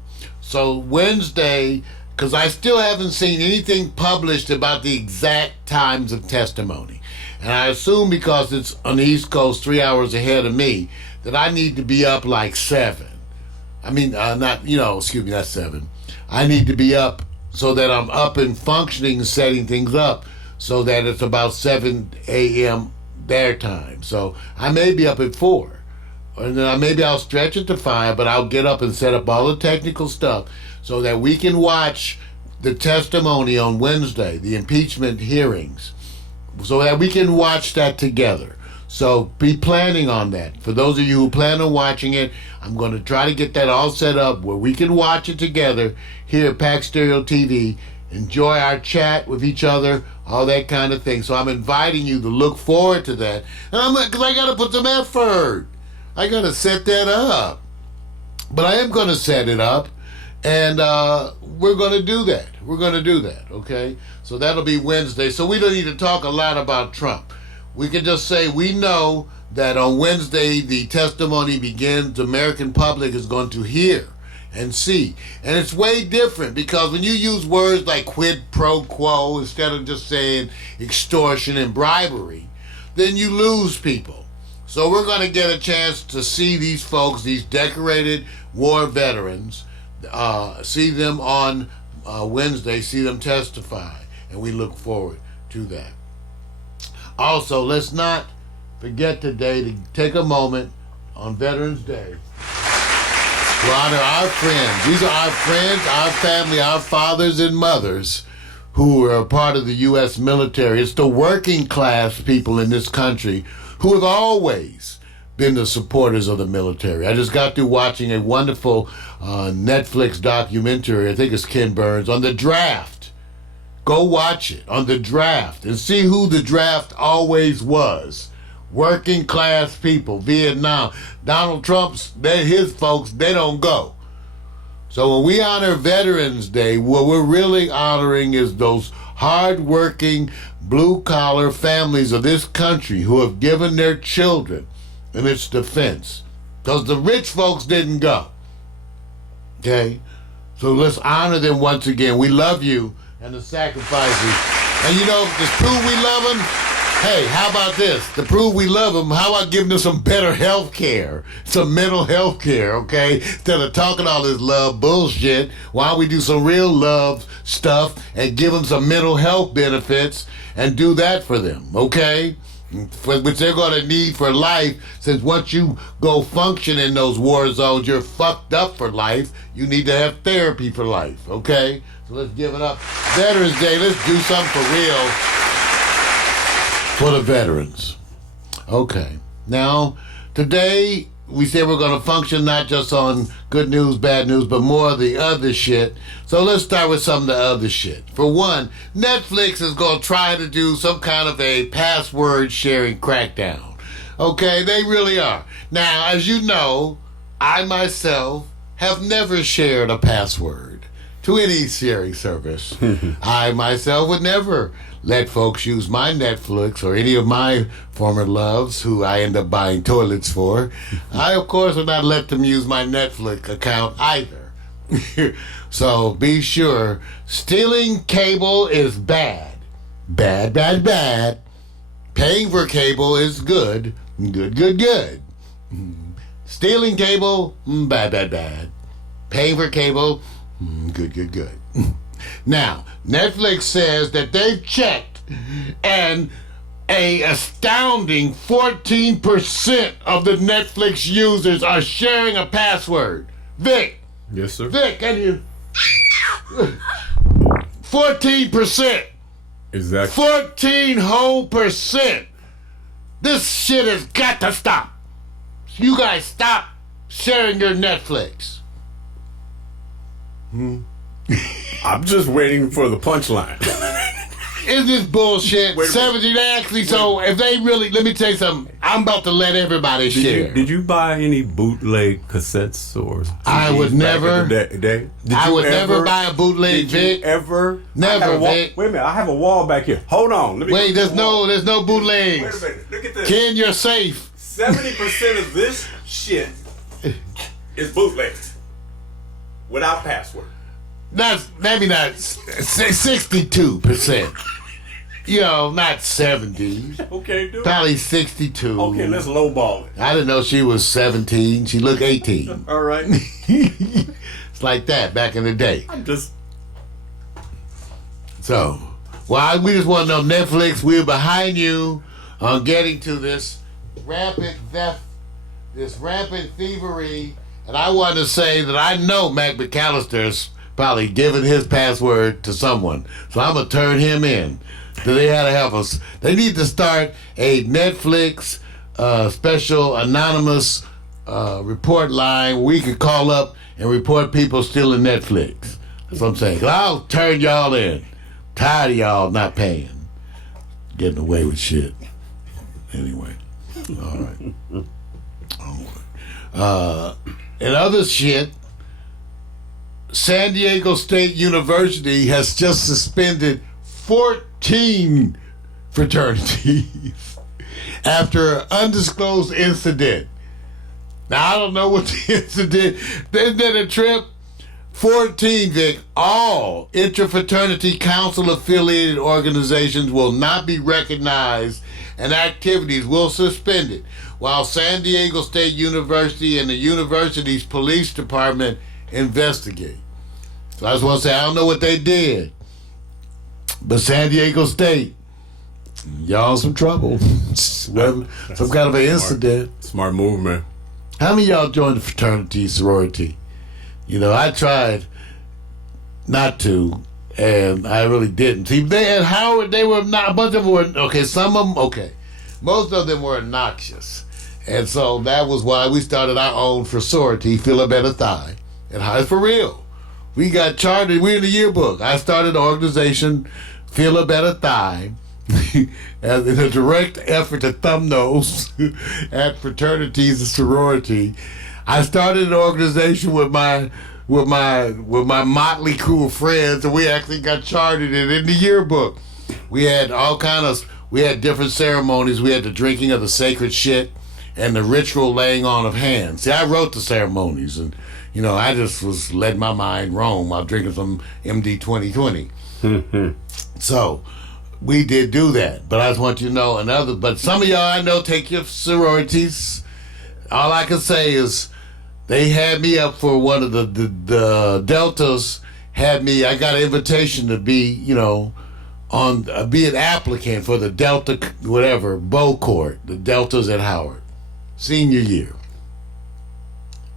So Wednesday, because I still haven't seen anything published about the exact times of testimony. And I assume because it's on the East Coast 3 hours ahead of me, that I need to be up like 7. I mean, not 7. I need to be up so that I'm up and functioning and setting things up so that it's about 7 a.m. their time. So I may be up at 4. And then maybe I'll stretch it to 5, but I'll get up and set up all the technical stuff so that we can watch the testimony on Wednesday, the impeachment hearings, so that we can watch that together. So be planning on that. For those of you who plan on watching it, I'm going to try to get that all set up where we can watch it together here at Pax Stereo TV enjoy our chat with each other, all that kind of thing. So I'm inviting you to look forward to that. And because I got to put some effort. I got to set that up. But I am going to set it up, and we're going to do that. We're going to do that, okay? So that'll be Wednesday. So we don't need to talk a lot about Trump. We can just say we know that on Wednesday the testimony begins. The American public is going to hear and see. And it's way different because when you use words like quid pro quo instead of just saying extortion and bribery, then you lose people. So we're going to get a chance to see these folks, these decorated war veterans, see them on Wednesday, see them testify, and we look forward to that. Also, let's not forget today to take a moment on Veterans Day to honor our friends. These are our friends, our family, our fathers and mothers who are a part of the U.S. military. It's the working class people in this country who have always been the supporters of the military. I just got through watching a wonderful Netflix documentary, I think it's Ken Burns, on the draft. Go watch it, on the draft, and see who the draft always was. Working class people, Vietnam. Donald Trump's, his folks, they don't go. So when we honor Veterans Day, what we're really honoring is those hard-working, blue-collar families of this country who have given their children in its defense. Because the rich folks didn't go. Okay? So let's honor them once again. We love you and the sacrifices. And you know, to prove we love them, hey, how about this? To prove we love them, how about giving them some better health care? Some mental health care, okay? Instead of talking all this love bullshit, why don't we do some real love stuff and give them some mental health benefits and do that for them, okay? Which they're going to need for life, since once you go function in those war zones, you're fucked up for life. You need to have therapy for life, okay? So let's give it up. Veterans Day, let's do something for real for the veterans. Okay. Now, today, we said we're going to function not just on good news, bad news, but more of the other shit. So let's start with some of the other shit. For one, Netflix is going to try to do some kind of a password sharing crackdown. Okay, they really are. Now, as you know, I myself have never shared a password to any sharing service. I myself would never let folks use my Netflix or any of my former loves who I end up buying toilets for. I, of course, would not let them use my Netflix account either. So be sure, stealing cable is bad. Bad, bad, bad. Paying for cable is good. Good, good, good. Stealing cable, bad, bad, bad. Paying for cable, good, good, good. Now, Netflix says that they've checked and a astounding 14% of the Netflix users are sharing a password. Vic. Yes, sir. Vic, can you? 14%. Exactly. 14 whole percent. This shit has got to stop. You guys stop sharing your Netflix. I'm just waiting for the punchline. Is this bullshit? Wait a minute. 70, they actually, so if they really, let me tell you something, I'm about to let everybody share. Did you buy any bootleg cassettes or CDs I would never. back in the day? I would never buy a bootleg, Did Vic. you ever? Never, I have a wall, Vic. wait a minute, I have a wall back here. Hold on. Let me Wait, go to the wall. there's no bootlegs. Wait a minute, look at this. Ken, you're safe. 70% of this shit is bootlegs. Without password. That's maybe not 62%. You know, not 70. Okay, dude. Probably 62. Okay, let's lowball it. I didn't know she was 17. She looked 18. All right. It's like that back in the day. I'm just. So, well, we just want to know, Netflix, we're behind you on getting to this rampant theft, this rampant thievery. And I want to say that I know Mac McAllister's probably given his password to someone. So I'm going to turn him in. So they had to help us. They need to start a Netflix special anonymous report line where we could call up and report people stealing Netflix. So I'm saying, 'cause I'll turn y'all in. Tired of y'all not paying. Getting away with shit. Anyway. All right. And other shit, San Diego State University has just suspended 14 fraternities after an undisclosed incident. Now, I don't know what the incident. Isn't that a trip? 14, Vic. All interfraternity council affiliated organizations will not be recognized and activities will suspend it, while San Diego State University and the university's police department investigate. So I just want to say, I don't know what they did, but San Diego State, y'all in some trouble. Some kind of an incident. Smart move, man. How many of y'all joined the fraternity, sorority? You know, I tried not to, and I really didn't. See, they at Howard, they were not, a bunch of them were, okay, some of them, okay. Most of them were obnoxious. And so that was why we started our own sorority, Feel a Better Thigh. And how, for real. We got chartered, we're in the yearbook. I started an organization, Feel a Better Thigh, as in a direct effort to thumb nose at fraternities and sorority. I started an organization with my motley crew of friends, and we actually got charted in the yearbook. We had we had different ceremonies. We had the drinking of the sacred shit and the ritual laying on of hands. See, I wrote the ceremonies, and you know, I just was letting my mind roam while drinking some MD 2020. So we did do that, but I just want you to know but some of y'all I know take your sororities. All I can say is they had me up for one of the Deltas I got an invitation to be, be an applicant for the Delta, bow court, the Deltas at Howard, senior year.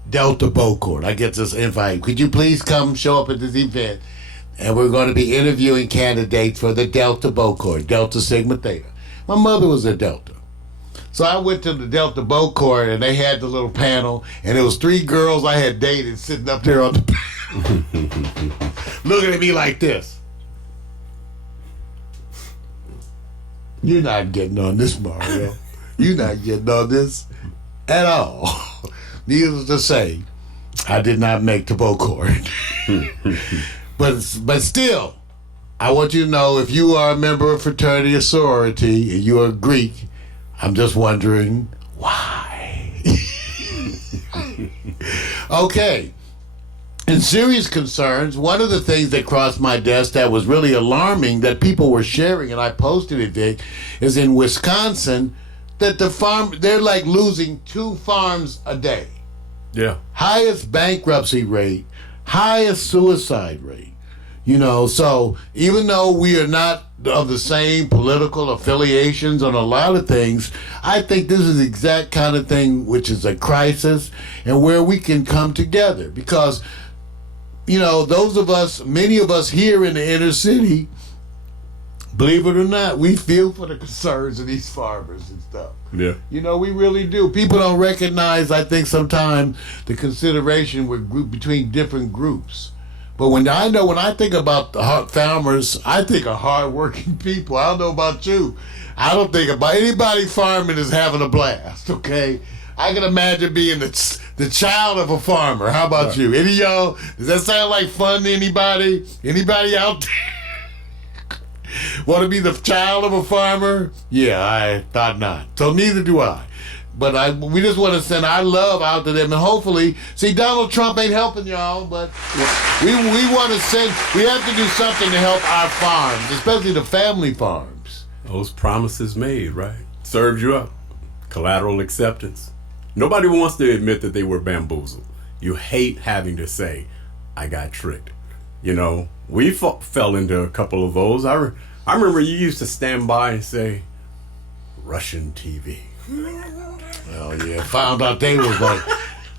Delta bow court. I get this invite. Could you please come show up at this event? And we're going to be interviewing candidates for the Delta bow court, Delta Sigma Theta. My mother was a Delta. So I went to the Delta bow court, and they had the little panel, and there was 3 girls I had dated sitting up there on the panel, looking at me like this. You're not getting on this, Mario. You're not getting on this at all. Needless to say, I did not make the bow court. But still, I want you to know, if you are a member of fraternity or sorority and you are Greek, I'm just wondering why. Okay. In serious concerns, one of the things that crossed my desk that was really alarming that people were sharing, and I posted it, Vic, is in Wisconsin that they're like losing 2 farms a day. Yeah. Highest bankruptcy rate, highest suicide rate. So even though we are not of the same political affiliations on a lot of things, I think this is the exact kind of thing which is a crisis and where we can come together. Because, many of us here in the inner city, believe it or not, we feel for the concerns of these farmers and stuff. Yeah. We really do. People don't recognize, I think, sometimes the consideration between different groups. But when I think about the farmers, I think of hardworking people. I don't know about you. I don't think about anybody farming is having a blast, okay? I can imagine being the child of a farmer. How about you? Any of y'all, does that sound like fun to anybody? Anybody out there want to be the child of a farmer? Yeah, I thought not. So neither do I. But we just want to send our love out to them, and hopefully, see, Donald Trump ain't helping y'all, but we want to we have to do something to help our farms, especially the family farms. Those promises made, right? Served you up. Collateral acceptance. Nobody wants to admit that they were bamboozled. You hate having to say, I got tricked. We fell into a couple of those. I remember you used to stand by and say, Russian TV. Well, yeah, found out they was like,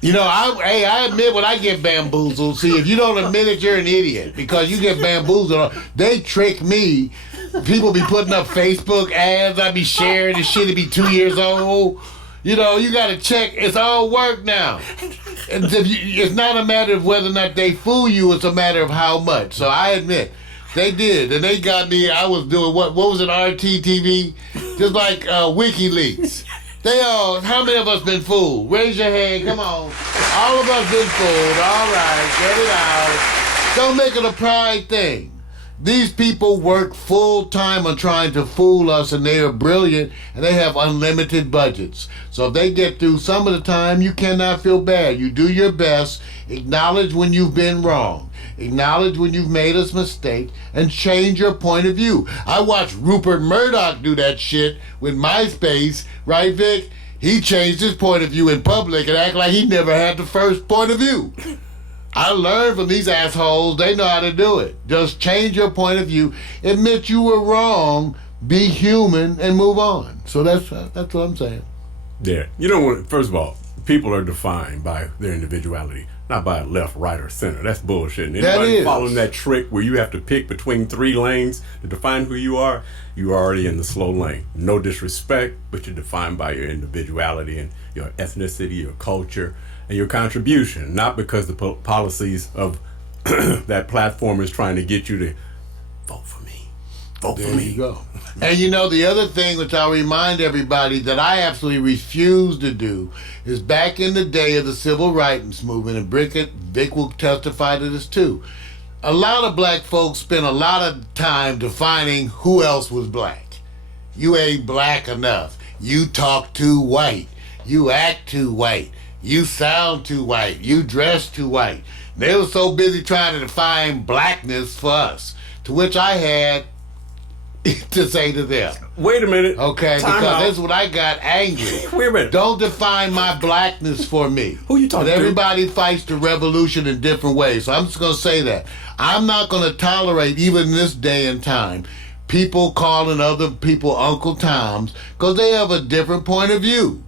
I admit when I get bamboozled. See, if you don't admit it, you're an idiot, because you get bamboozled. They trick me. People be putting up Facebook ads. I be sharing this shit to be 2 years old. You know, you got to check. It's all work now. And it's not a matter of whether or not they fool you. It's a matter of how much. So I admit, they did. And they got me. I was doing, what was it, RTTV? Just like WikiLeaks. They all, how many of us been fooled? Raise your hand. Come on. All of us been fooled. All right. Get it out. Don't make it a pride thing. These people work full time on trying to fool us, and they are brilliant, and they have unlimited budgets. So if they get through some of the time, you cannot feel bad. You do your best, acknowledge when you've been wrong, acknowledge when you've made a mistake, and change your point of view. I watched Rupert Murdoch do that shit with MySpace, right, Vic? He changed his point of view in public and act like he never had the first point of view. I learned from these assholes. They know how to do it. Just change your point of view. Admit you were wrong. Be human and move on. So that's what I'm saying. Yeah. You know what? First of all, people are defined by their individuality, not by left, right, or center. That's bullshit. And anybody following that trick where you have to pick between 3 lanes to define who you are already in the slow lane. No disrespect, but you're defined by your individuality and your ethnicity, your culture, and your contribution, not because the policies of that platform is trying to get you to vote for me. Vote for me. There you go. And you know, the other thing which I'll remind everybody that I absolutely refuse to do is back in the day of the civil rights movement, and Vic will testify to this too, a lot of black folks spent a lot of time defining who else was black. You ain't black enough. You talk too white. You act too white. You sound too white. You dress too white. They were so busy trying to define blackness for us, to which I had to say to them. Wait a minute. Okay, because this is what I got angry. Wait a minute. Don't define my blackness for me. Who you talking to? Everybody fights the revolution in different ways. So I'm just going to say that. I'm not going to tolerate, even in this day and time, people calling other people Uncle Toms because they have a different point of view.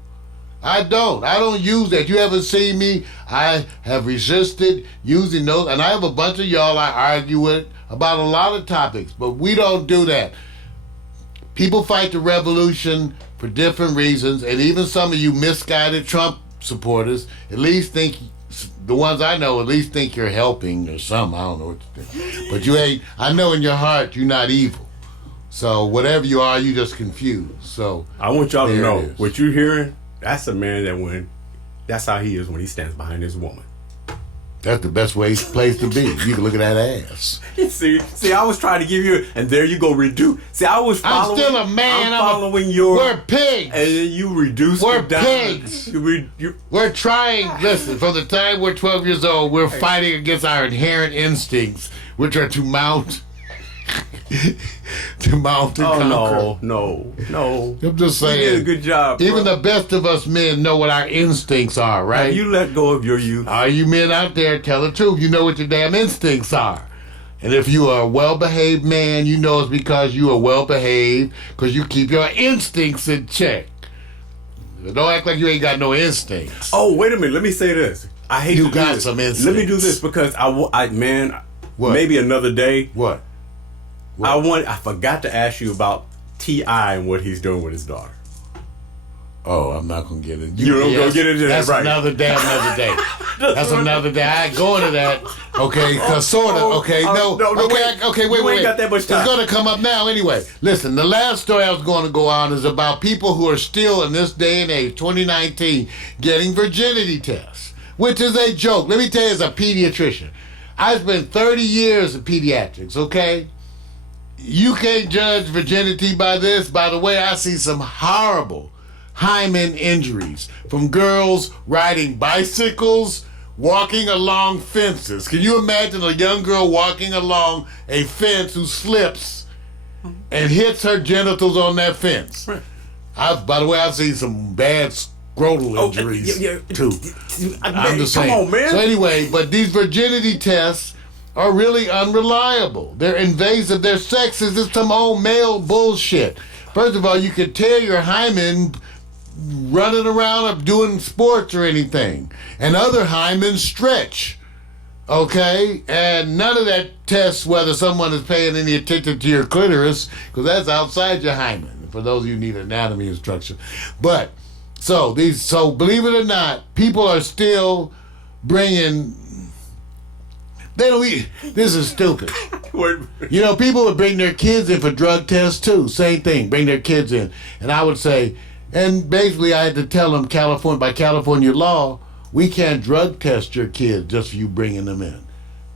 I don't use that. You haven't seen me. I have resisted using those, and I have a bunch of y'all I argue with about a lot of topics, but we don't do that. People fight the revolution for different reasons, and even some of you misguided Trump supporters at least think, the ones I know at least think you're helping or something. I don't know what to think. But you ain't, I know in your heart you're not evil. So whatever you are, you just confused. So I want y'all to know what you're hearing. That's a man that's how he is when he stands behind his woman. That's the best place to be. You can look at that ass. See, I was trying to give you, and there you go, reduce. See, I'm still a man. I'm following your. We're pigs. And then you reduce. We're it down. pigs. We're trying. Listen, from the time we're 12 years old, we're fighting against our inherent instincts, which are to mount. And conquer. No. I'm just saying. You did a good job. Even bro. the best of us men know what our instincts are, right? Have you let go of your youth? All you men out there, tell the truth. You know what your damn instincts are. And if you are a well-behaved man, you know it's because you are well-behaved, because you keep your instincts in check. Don't act like you ain't got no instincts. Oh, wait a minute. Let me say this. I hate you to do got this. some instincts. Let me do this because What? maybe another day. What? I forgot to ask you about T.I. and what he's doing with his daughter. Oh, I'm not gonna get into You don't go get into that, That's right? another day. That's another day. I ain't going to that. Okay, cause sorta. Okay, wait. You ain't got that much time. It's gonna come up now anyway. Listen, the last story I was going to go on is about people who are still in this day and age, 2019, getting virginity tests, which is a joke. Let me tell you, as a pediatrician, I spent 30 years in pediatrics. Okay. You can't judge virginity by this. By the way, I see some horrible hymen injuries from girls riding bicycles, walking along fences. Can you imagine a young girl walking along a fence who slips and hits her genitals on that fence? By the way, I've seen some bad scrotal injuries too. I'm just saying. Come on, man. So anyway, but these virginity tests are really unreliable. They're invasive. They're sexist. It's some old male bullshit. First of all, you could tear your hymen running around or doing sports or anything. And other hymens stretch. Okay? And none of that tests whether someone is paying any attention to your clitoris, because that's outside your hymen, for those of you who need anatomy instruction. But So believe it or not, people are still bringing. They don't eat. This is stupid. You know, people would bring their kids in for drug tests too. Same thing, bring their kids in, and I would say, and basically I had to tell them, by California law, we can't drug test your kids just for you bringing them in.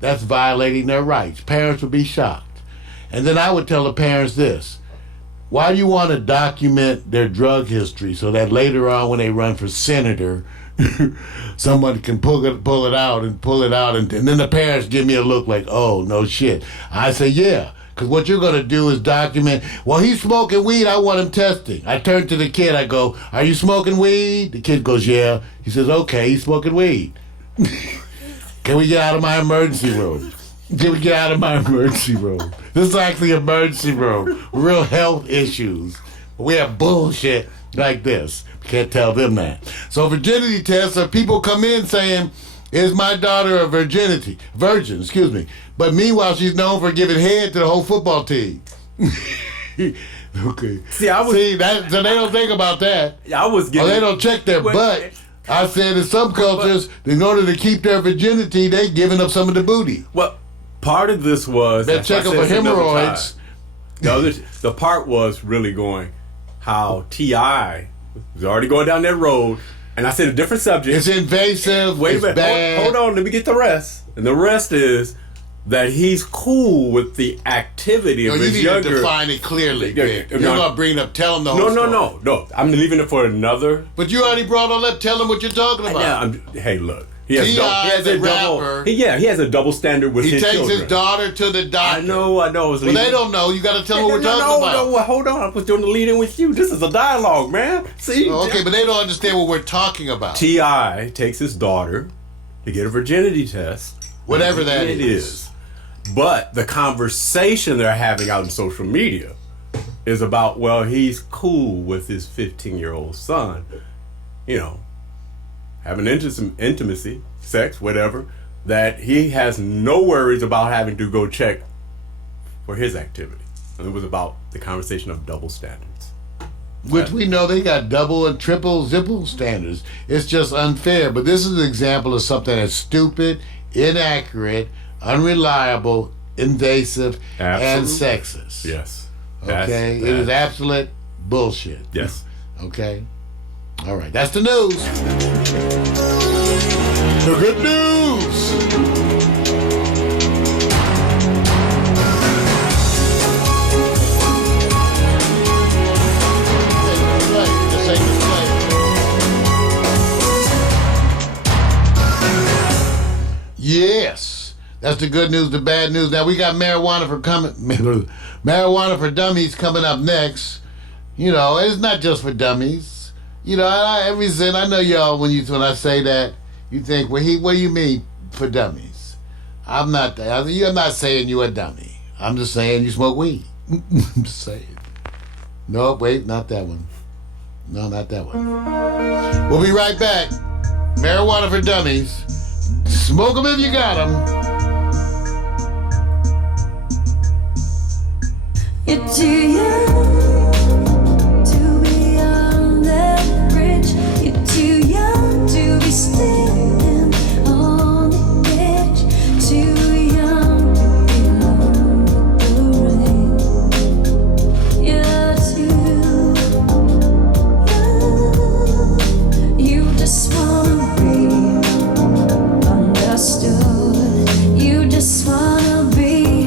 That's violating their rights. Parents would be shocked. And then I would tell the parents this: why do you want to document their drug history so that later on when they run for senator, someone can pull it out, and then the parents give me a look like, oh, no shit. I say, yeah, because what you're going to do is document, well, he's smoking weed, I want him testing. I turn to the kid, I go, are you smoking weed? The kid goes, yeah. He says, okay, he's smoking weed. Can we get out of my emergency room? Can we get out of my emergency room? This is actually emergency room. Real health issues. We have bullshit like this. Can't tell them that. So virginity tests are people come in saying, is my daughter a virgin, excuse me. But meanwhile, she's known for giving head to the whole football team. Okay. See, so they don't think about that. I was getting. Or they don't check their butt. I said in some cultures, in order to keep their virginity, they giving up some of the booty. Well, part of this was they're checking for hemorrhoids. The part was really going how T.I. was already going down that road, and I said a different subject. It's invasive. Wait a it's minute. Bad. Hold on. Let me get the rest. And the rest is that he's cool with the activity of his younger. You need to define it clearly. If you're gonna bring it up, tell them the whole story. No. I'm leaving it for another. But you already brought all that. Tell them what you're talking about. Yeah. Hey, look. He has a rapper. He has a double standard with his children. He takes his daughter to the doctor. I know. Well, they don't know. You got to tell them what we're talking about. No, hold on. I was doing the lead-in with you. This is a dialogue, man. See? Okay, but they don't understand what we're talking about. T.I. takes his daughter to get a virginity test. Whatever that is. But the conversation they're having out in social media is about, well, he's cool with his 15-year-old son, having intimacy, sex, whatever, that he has no worries about having to go check for his activity. And it was about the conversation of double standards. Which we know they got double and triple zipple standards. It's just unfair. But this is an example of something that's stupid, inaccurate, unreliable, invasive, and sexist. Yes. Okay? It is absolute bullshit. Yes. Okay? All right. That's the news. The good news. Yes, that's the good news. The bad news. Now we got marijuana for dummies coming up next. It's not just for dummies. I know y'all when I say that you think, what do you mean for dummies? I'm not saying you a dummy. I'm just saying you smoke weed. I'm just saying. No, wait, not that one. No, not that one. We'll be right back. Marijuana for dummies. Smoke them if you got them. You're too young to be on that bridge. You're too young to be standing on the edge. Too young to be on the rain. You're too young. You just wanna be understood. You just wanna be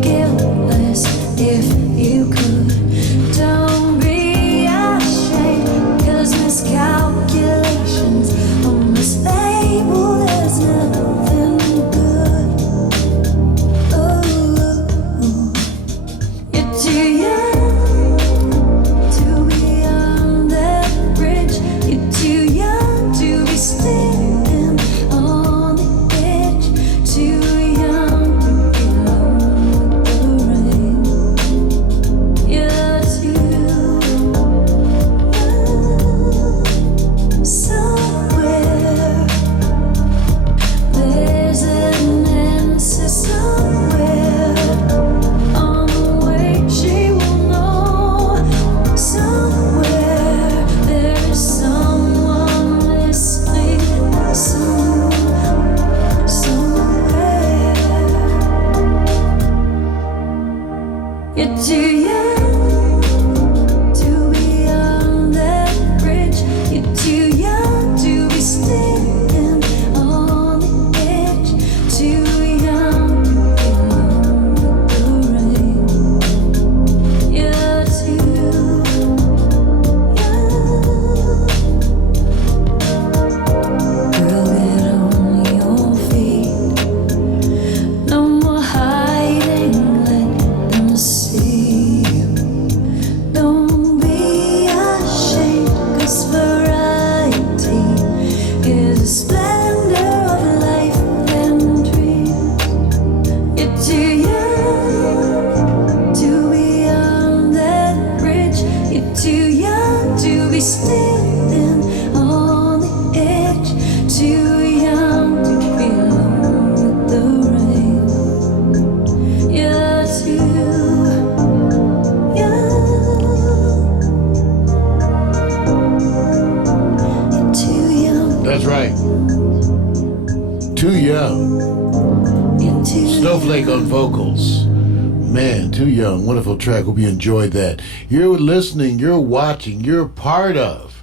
guiltless if you could. You're too young to be on that bridge. You're too young to be standing on the edge. Too young to be alone with the rain. You're too young. Girl, get on your feet. No more hiding, let them see you. Don't be ashamed, 'cause variety is the splendor of life and dreams. You're too young to be on that bridge. You're too young to be standing on the edge. Too young to be alone with the rain. You're too young. You're too young. That's right. Too young. You're too Snowflake on vocals. Man, Too Young. Wonderful track. Hope you enjoyed that. You're listening, you're watching, you're part of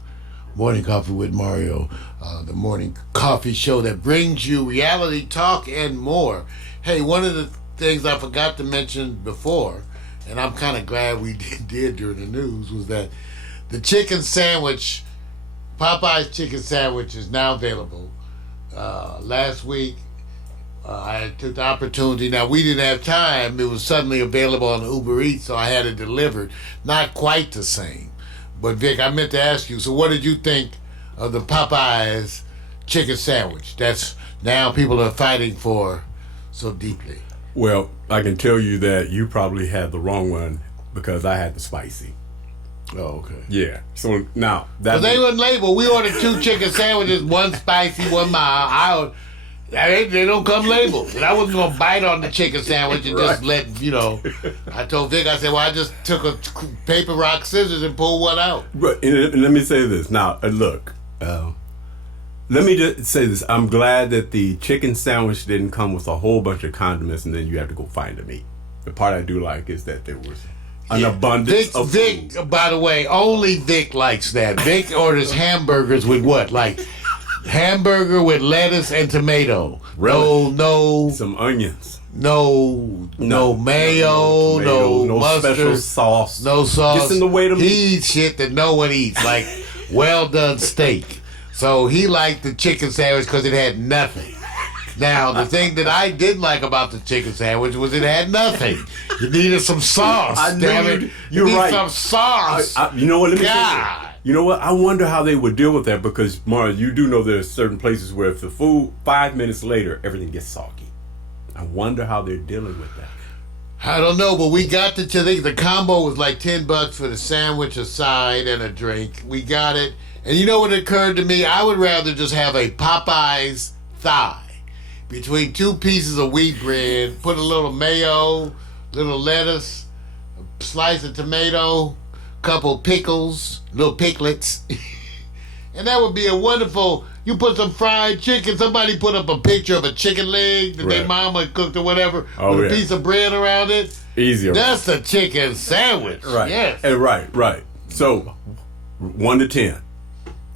Morning Coffee with Mario, the morning coffee show that brings you reality talk and more. Hey, one of the things I forgot to mention before, and I'm kind of glad we did during the news, was that the chicken sandwich, Popeye's chicken sandwich, is now available. Last week, I took the opportunity. Now, we didn't have time. It was suddenly available on Uber Eats, so I had it delivered. Not quite the same. But, Vic, I meant to ask you, so what did you think of the Popeye's chicken sandwich? That's now people are fighting for so deeply. Well, I can tell you that you probably had the wrong one because I had the spicy. Oh, okay. Yeah. So now that But they wouldn't label. We ordered 2 chicken sandwiches, one spicy, one mild. They don't come labeled. And I wasn't going to bite on the chicken sandwich and just let, I told Vic, I said, well, I just took a paper, rock, scissors and pulled one out. Right, and let me say this. Now, look, let me just say this. I'm glad that the chicken sandwich didn't come with a whole bunch of condiments and then you have to go find the meat. The part I do like is that there was an abundance of Vic, food. by the way, only Vic likes that. Vic orders hamburgers with what? Like hamburger with lettuce and tomato. Really? No, Some onions. no mayo, no no mustard, special sauce. no sauce. Gets in the way to he meat. eats shit that no one eats, like well done steak. So he liked the chicken sandwich because it had nothing. Now, the thing that I didn't like about the chicken sandwich was it had nothing. You needed some sauce. I knew damn it. you're you need right. some sauce. You know what? Let me say God. this. You know what? I wonder how they would deal with that because, Mario, you do know there's certain places where if the food, 5 minutes later, everything gets soggy. I wonder how they're dealing with that. I don't know, but we got I think the combo was like $10 for the sandwich, a side, and a drink. We got it. And you know what occurred to me? I would rather just have a Popeye's thigh between 2 pieces of wheat bread, put a little mayo, little lettuce, a slice of tomato, couple pickles, little picklets. And that would be a wonderful, you put some fried chicken, somebody put up a picture of a chicken leg that their Right. mama cooked or whatever, Oh, with a yeah. piece of bread around it. Easier. That's a chicken sandwich. Right. Yes. And right. So, 1 to 10.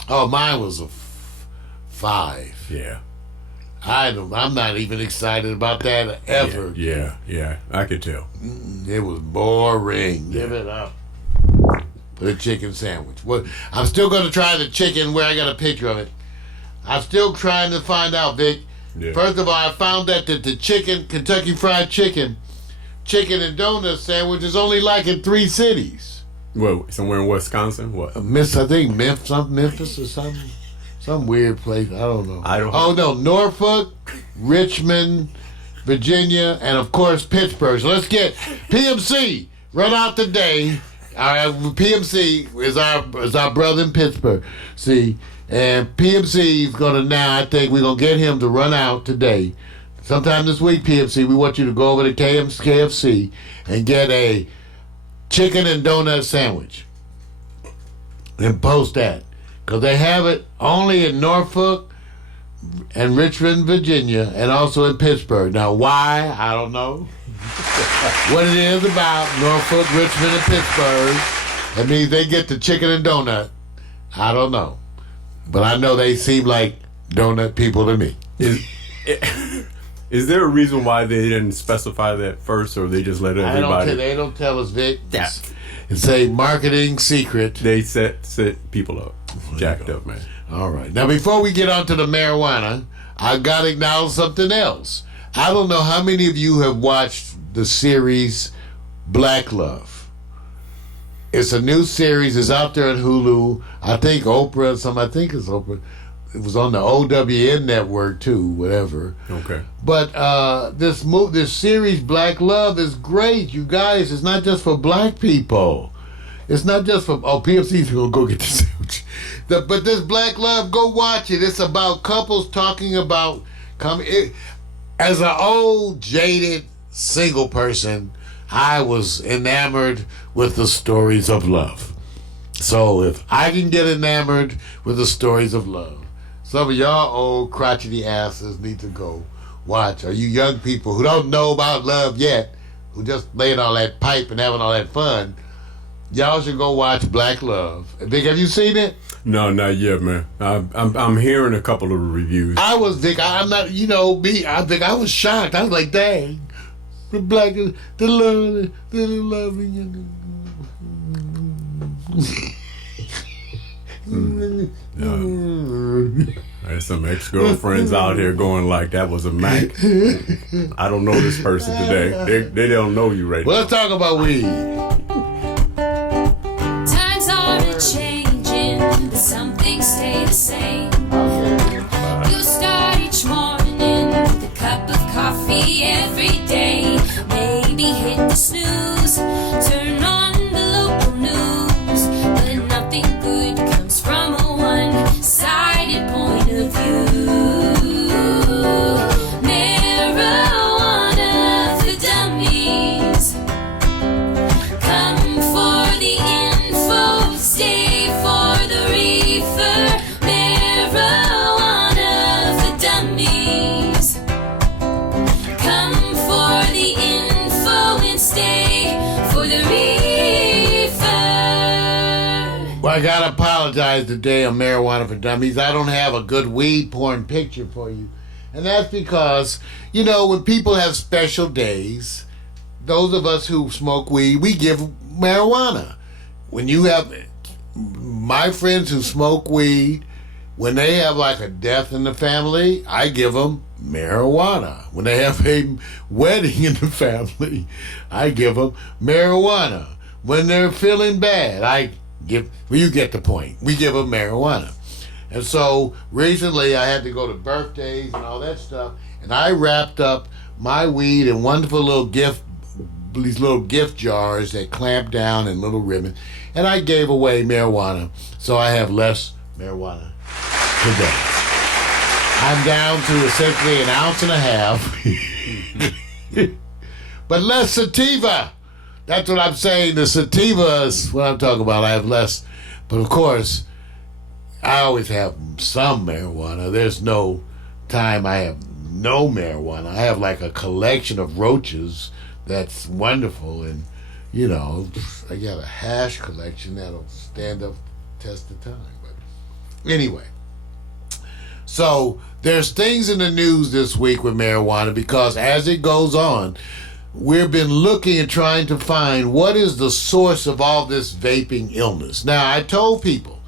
Oh, mine was a 5. Yeah. I'm not even excited about that ever. Yeah. I could tell. It was boring. Give it up. For the chicken sandwich. Well, I'm still going to try the chicken where I got a picture of it. I'm still trying to find out, Vic. Yeah. First of all, I found that the chicken, Kentucky Fried Chicken and donut sandwich is only like in 3 cities. Well, somewhere in Wisconsin? What? I think Memphis or something. Some weird place. I don't know. I don't Oh, no. Norfolk, Richmond, Virginia, and of course Pittsburgh. So let's get PMC. Run out the day. PMC is our brother in Pittsburgh. See, and PMC is going to now, I think we're going to get him to run out today. Sometime this week, PMC, we want you to go over to KFC and get a chicken and donut sandwich and post that because they have it only in Norfolk, and Richmond, Virginia, and also in Pittsburgh. Now, why? I don't know. What it is about Norfolk, Richmond, and Pittsburgh, that means they get the chicken and donut. I don't know. But I know they seem like donut people to me. Is there a reason why they didn't specify that first, or they just let everybody? They don't tell us, Vic. It's a marketing secret. They set people up. Jacked up, man. All right. Now, before we get on to the marijuana, I got to acknowledge something else. I don't know how many of you have watched the series Black Love. It's a new series. It's out there on Hulu. I think Oprah, I think it's Oprah. It was on the OWN network too, whatever. Okay. But this series Black Love is great, you guys. It's not just for black people. It's not just for PFC's gonna go get this. But this Black Love, go watch it. It's about couples talking about as an old jaded single person, I was enamored with the stories of love. So if I can get enamored with the stories of love, some of y'all old crotchety asses need to go watch. Or you young people who don't know about love yet, who just laying all that pipe and having all that fun, y'all should go watch Black Love. Vic, have you seen it? No, not yet, man. I'm hearing a couple of reviews. I'm not, me. I was shocked. I was like, dang, the black, the loving. There's some ex-girlfriends out here going like, that was a Mac. I don't know this person today. They don't know you right now. Well, let's talk about weed. Times are changing, but some things stay the same. You start each morning with a cup of coffee every day. Maybe hit the snooze, turn on the local news, but nothing good comes from a one-sided point of view. Marijuana for dummies. Come for the info, stay for the reefer. Marijuana for dummies. Come for the info and stay for the reefer. Well, I gotta apologize today on Marijuana for Dummies. I don't have a good weed porn picture for you. And that's because, when people have special days, those of us who smoke weed, we give marijuana. When you have my friends who smoke weed, when they have like a death in the family, I give them marijuana. When they have a wedding in the family, I give them marijuana. When they're feeling bad, you get the point. We give them marijuana. And so recently I had to go to birthdays and all that stuff, and I wrapped up my weed in wonderful these little gift jars that clamp down in little ribbons, and I gave away marijuana, so I have less marijuana today. I'm down to essentially an ounce and a half, but less sativa. That's what I'm saying. The sativa is what I'm talking about. I have less, but of course, I always have some marijuana. There's no time I have no marijuana. I have like a collection of roaches that's wonderful, and I got a hash collection that'll stand up test of time. But anyway, so there's things in the news this week with marijuana, because as it goes on, we've been looking and trying to find what is the source of all this vaping illness. Now, I told people,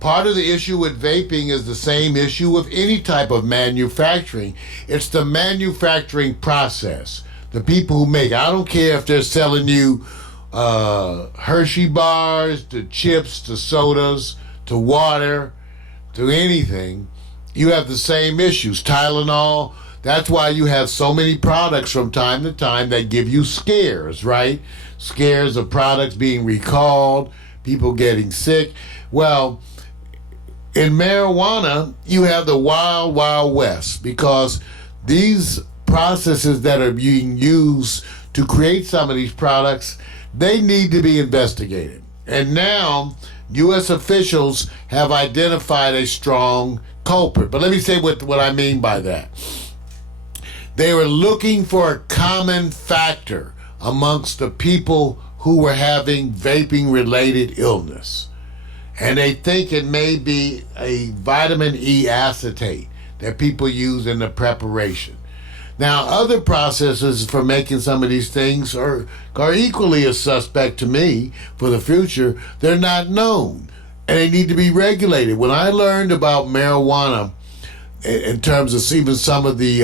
part of the issue with vaping is the same issue with any type of manufacturing. It's the manufacturing process. The people who make it. I don't care if they're selling you Hershey bars, to chips, to sodas, to water, to anything. You have the same issues. Tylenol. That's why you have so many products from time to time that give you scares, right? Scares of products being recalled, people getting sick. Well, in marijuana, you have the wild, wild west, because these processes that are being used to create some of these products, they need to be investigated. And now, U.S. officials have identified a strong culprit. But let me say what I mean by that. They were looking for a common factor amongst the people who were having vaping-related illness. And they think it may be a vitamin E acetate that people use in the preparation. Now, other processes for making some of these things are equally a suspect to me for the future. They're not known, and they need to be regulated. When I learned about marijuana, in terms of even some of the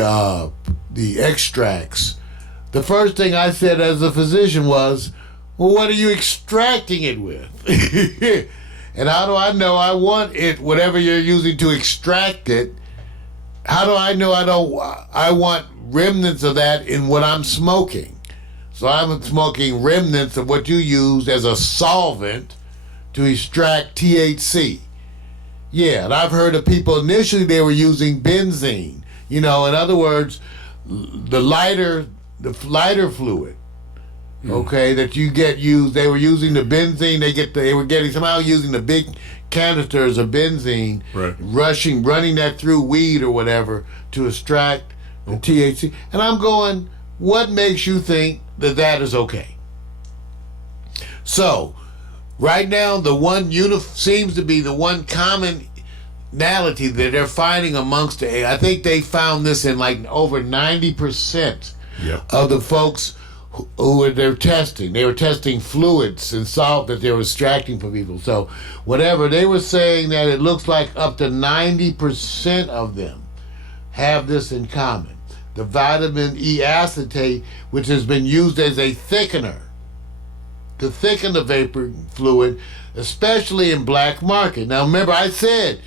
extracts, the first thing I said as a physician was, well, what are you extracting it with? And how do I know I want it, whatever you're using to extract it, how do I know I want remnants of that in what I'm smoking? So I'm smoking remnants of what you use as a solvent to extract THC. Yeah, and I've heard of people initially they were using benzene. In other words, the lighter fluid, okay, that you get used. They were using the benzene. They were getting somehow using the big canisters of benzene, right, running that through weed or whatever to extract the THC. And I'm going, what makes you think that is okay? So, right now, seems to be the one commonality that they're finding amongst I think they found this in like over 90% of the folks who they're testing. They were testing fluids and salt that they were extracting from people. So whatever, they were saying that it looks like up to 90% of them have this in common. The vitamin E acetate, which has been used as a thickener to thicken the vapor fluid, especially in black market. Now remember, I said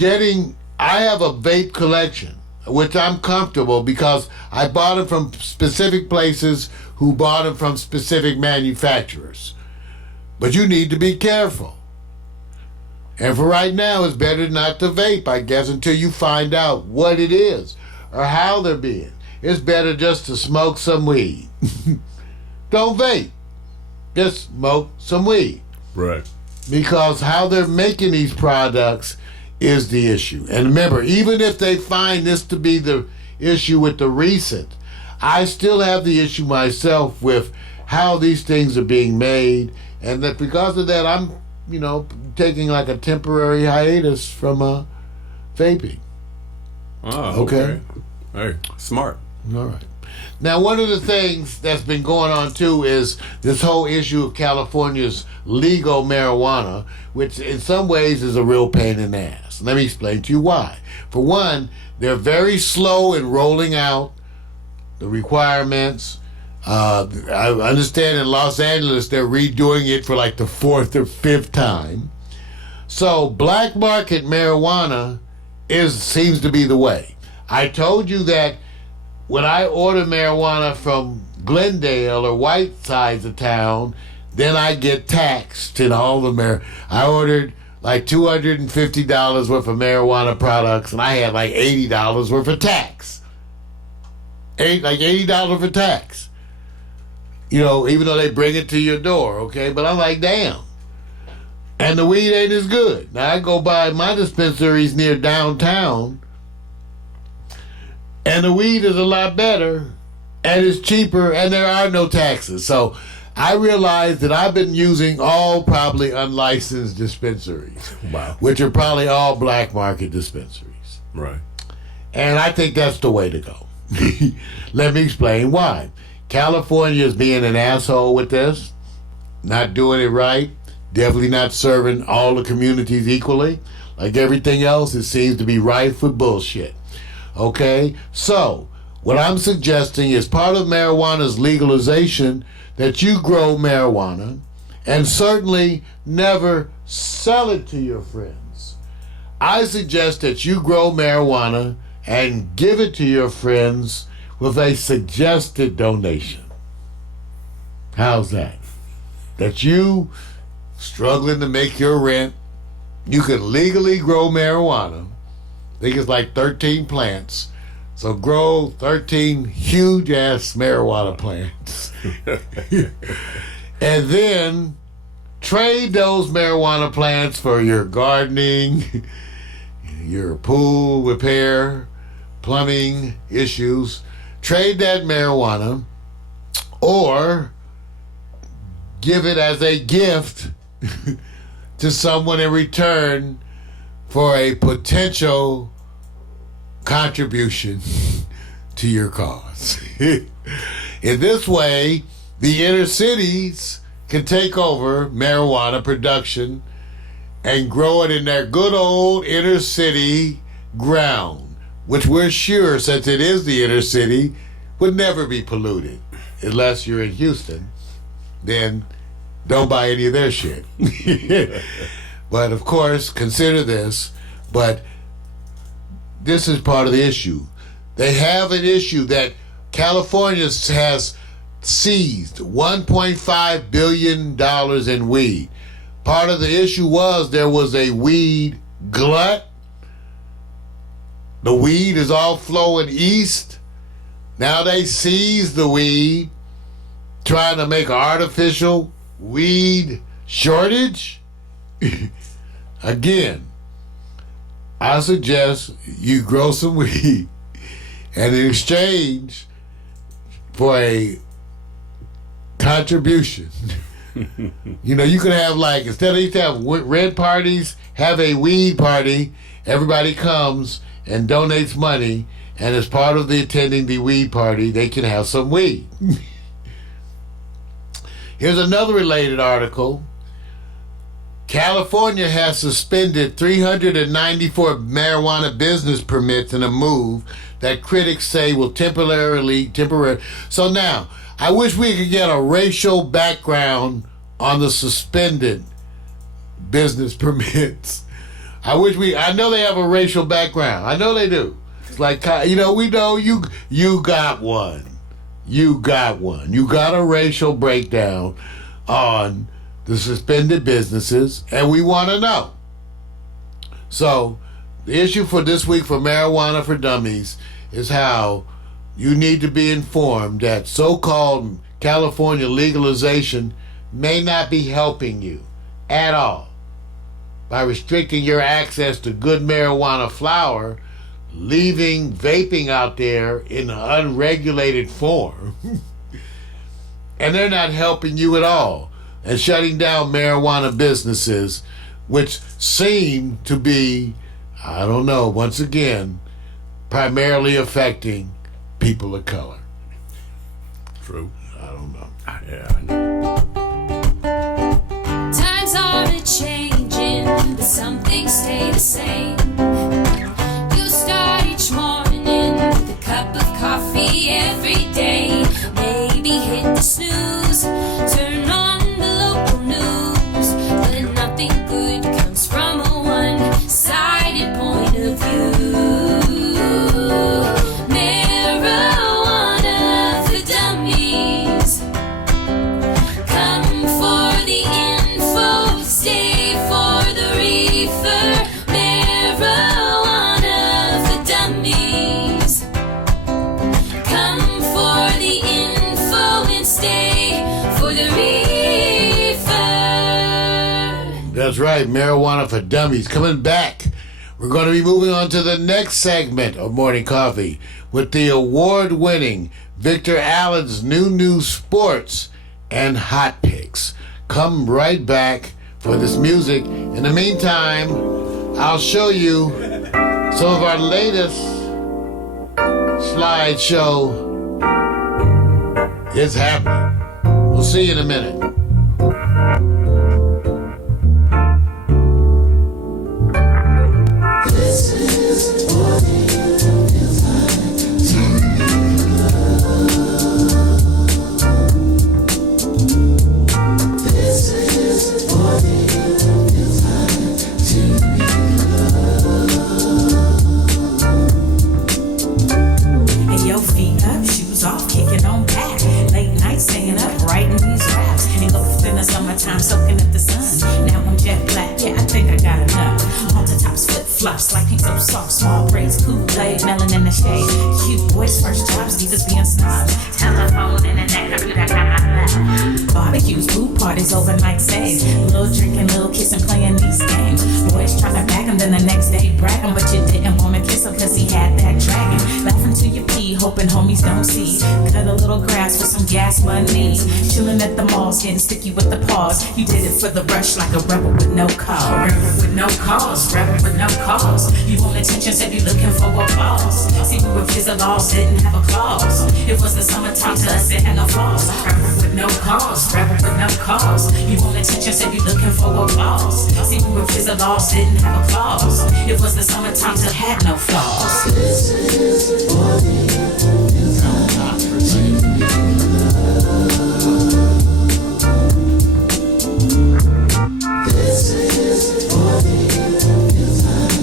I have a vape collection, which I'm comfortable because I bought them from specific places who bought them from specific manufacturers. But you need to be careful. And for right now, it's better not to vape, I guess, until you find out what it is or how they're being. It's better just to smoke some weed. Don't vape. Just smoke some weed. Right. Because how they're making these products is the issue. And remember, even if they find this to be the issue with the recent, I still have the issue myself with how these things are being made, and that because of that, I'm, taking like a temporary hiatus from vaping. Oh, okay. Hey, smart. All right. Now, one of the things that's been going on, too, is this whole issue of California's legal marijuana, which in some ways is a real pain in the ass. Let me explain to you why. For one, they're very slow in rolling out the requirements. I understand in Los Angeles they're redoing it for like the 4th or 5th time. So black market marijuana seems to be the way. I told you that when I order marijuana from Glendale or white sides of town, then I get taxed in all the I ordered like $250 worth of marijuana products, and I had like $80 worth of tax. Like $80 for tax. Even though they bring it to your door, okay? But I'm like, damn. And the weed ain't as good. Now I go by my dispensaries near downtown, and the weed is a lot better, and it's cheaper, and there are no taxes. So I realized that I've been using all probably unlicensed dispensaries. Wow. Which are probably all black market dispensaries. Right. And I think that's the way to go. Let me explain why. California is being an asshole with this, not doing it right, definitely not serving all the communities equally. Like everything else, it seems to be rife with bullshit. Okay? So, what I'm suggesting is part of marijuana's legalization that you grow marijuana and certainly never sell it to your friends. I suggest that you grow marijuana and give it to your friends with a suggested donation. How's that? That you, struggling to make your rent, you can legally grow marijuana. I think it's like 13 plants. So grow 13 huge-ass marijuana plants. And then trade those marijuana plants for your gardening, your pool repair, plumbing issues. Trade that marijuana or give it as a gift to someone in return for a potential contribution to your cause. In this way, the inner cities can take over marijuana production and grow it in their good old inner city ground, which we're sure, since it is the inner city, would never be polluted. Unless you're in Houston, then don't buy any of their shit. But of course, consider this, but this is part of the issue. They have an issue that California has seized $1.5 billion in weed. Part of the issue was there was a weed glut. The weed is all flowing east. Now they seize the weed, trying to make an artificial weed shortage. Again, I suggest you grow some weed, and in exchange for a contribution, you can have, like, instead of used to have red parties, have a weed party. Everybody comes and donates money, and as part of the attending the weed party, they can have some weed. Here's another related article. California has suspended 394 marijuana business permits in a move that critics say will temporarily. So now, I wish we could get a racial background on the suspended business permits. I know they have a racial background. I know they do. It's like, we know you got one. You got one. You got a racial breakdown on the suspended businesses, and we want to know. So, the issue for this week for Marijuana for Dummies is how you need to be informed that so-called California legalization may not be helping you at all by restricting your access to good marijuana flower, leaving vaping out there in an unregulated form. And they're not helping you at all, and shutting down marijuana businesses, which seem to be, I don't know, once again, primarily affecting people of color. True. I don't know. Yeah, I know. Times are a-changing, but some things stay the same. You start each morning with a cup of coffee every day. Maybe hit the snooze, turn on the local news, but nothing good comes from a one-sided point of view. Marijuana for dummies. Come for the info, stay for the reefer. Marijuana for dummies. Come for the info and stay for the reefer. That's right, Marijuana for Dummies coming back. We're going to be moving on to the next segment of Morning Coffee with the award-winning Victor Allen's new sports and hot picks. Come right back for this music. In the meantime, I'll show you some of our latest slideshow. It's happening. We'll see you in a minute. And your feet up, shoes off, kicking on back. Late night staying up, writing these raps. Engulfed in the summertime, soaking up the sun. Now I'm jet black, yeah, I think I got enough. Halter tops, flip flops, like pink so soft. Small braids, Kool-Aid, melon in the shade. Cute boys, first jobs, divas being snobs. Telephone, internet, computer, blah, blah, blah. barbecues, food parties, overnight stays. Little drinking, little kissing, playing these games. Boys trying to bag him, then the next day bragging, but you didn't want to kiss him cause he had that dragon. Laughing till you pee, hoping homies don't see. Cut a little grass for some gas money. Chilling at the malls, getting sticky with the paws. You did it for the rush like a rebel with no cause. Rebel with no cause, rebel with no cause. You want attention, said you looking for applause. See, we were kids, the laws didn't have a clause. It was the summertime to us, it had no flaws. Rebel with no cause, rebel with no cause. You want attention, said you looking for applause. See, we were kids, the laws didn't have a clause. It was the summertime to had no flaws. This is for the time to This is for the time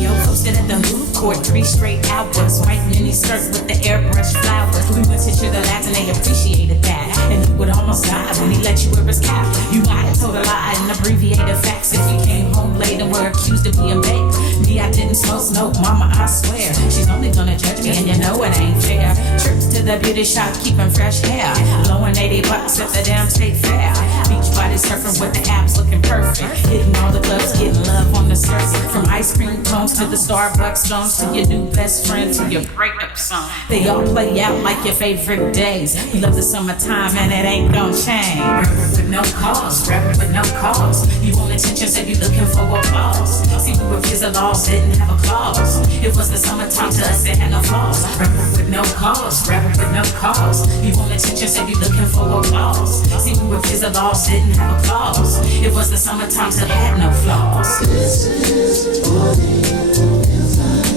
Yo, posted at the hoop court 3 straight hours. White mini skirt with the airbrush flowers. We went to the lads and they appreciated that. And he would almost die when he let you wear his cap. You might have told a lie and abbreviated facts if you came home late and were accused of being baked. Me, I didn't smoke, mama, I swear. She's only gonna judge me and you know it ain't fair. Trips to the beauty shop, keeping fresh hair. Blowing $80 at the damn state fair. Beach body surfing with the abs looking perfect. Hitting all the clubs, getting love on the surface. From ice cream cones to the Starbucks songs, to your new best friend, to your breakup song. They all play out like your favorite days. We love the summertime and it ain't gon' change. Rebel with no cause, rebel with no cause. You want attention, so you looking for applause. See, we were kids, the laws didn't have a clause. It was the summertime to us, it had no flaws. Rebel with no cause, rebel with no cause. You want attention, so you looking for applause. See, we were kids, the laws didn't have a clause. It was the summertime to had no flaws. This is for the time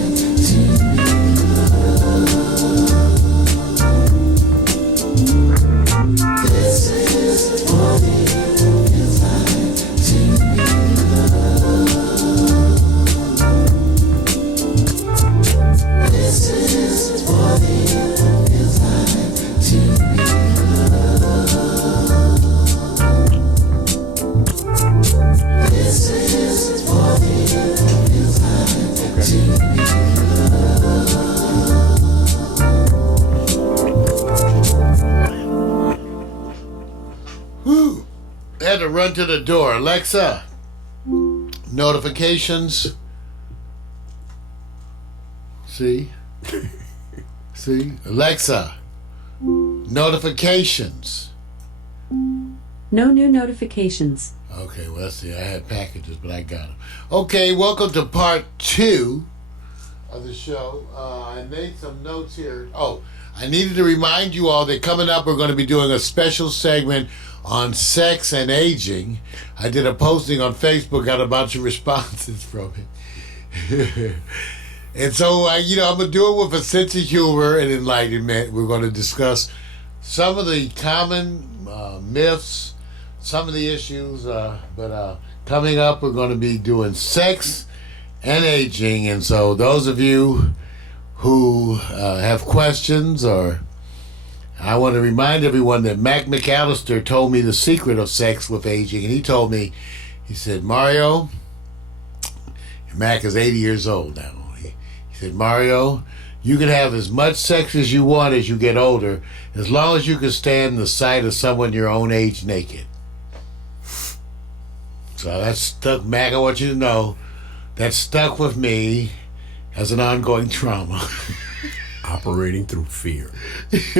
This is for the time This is for the This is for Whew. Had to run to the door. Alexa, notifications. See? See? Alexa, notifications. No new notifications. Okay, well, let's see. I had packages, but I got them. Okay, welcome to part 2 of the show. I made some notes here. Oh, I needed to remind you all that coming up, we're going to be doing a special segment on sex and aging. I did a posting on Facebook, got a bunch of responses from it. And so, I'm going to do it with a sense of humor and enlightenment. We're going to discuss some of the common myths, some of the issues, but coming up, we're going to be doing sex and aging. And so those of you who have questions, or I want to remind everyone that Mac McAllister told me the secret of sex with aging. And he told me, he said, Mario, Mac is 80 years old now. He said, Mario, you can have as much sex as you want as you get older, as long as you can stand the sight of someone your own age naked. So that stuck, Mac, I want you to know, that stuck with me as an ongoing trauma. Operating through fear.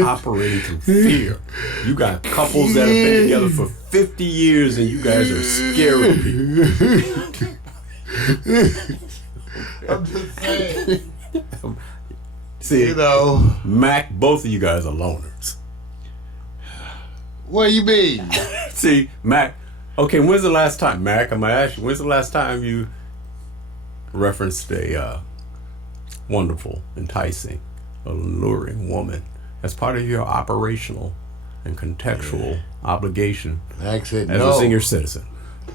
Operating through fear. You got couples that have been together for 50 years and you guys are scaring people. I'm just saying. See, Mac, both of you guys are loners. What do you mean? See, Mac, okay, when's the last time, Mac, I'm going to ask you, when's the last time you referenced a wonderful, enticing, alluring woman as part of your operational and contextual obligation Mac said as no. a senior citizen?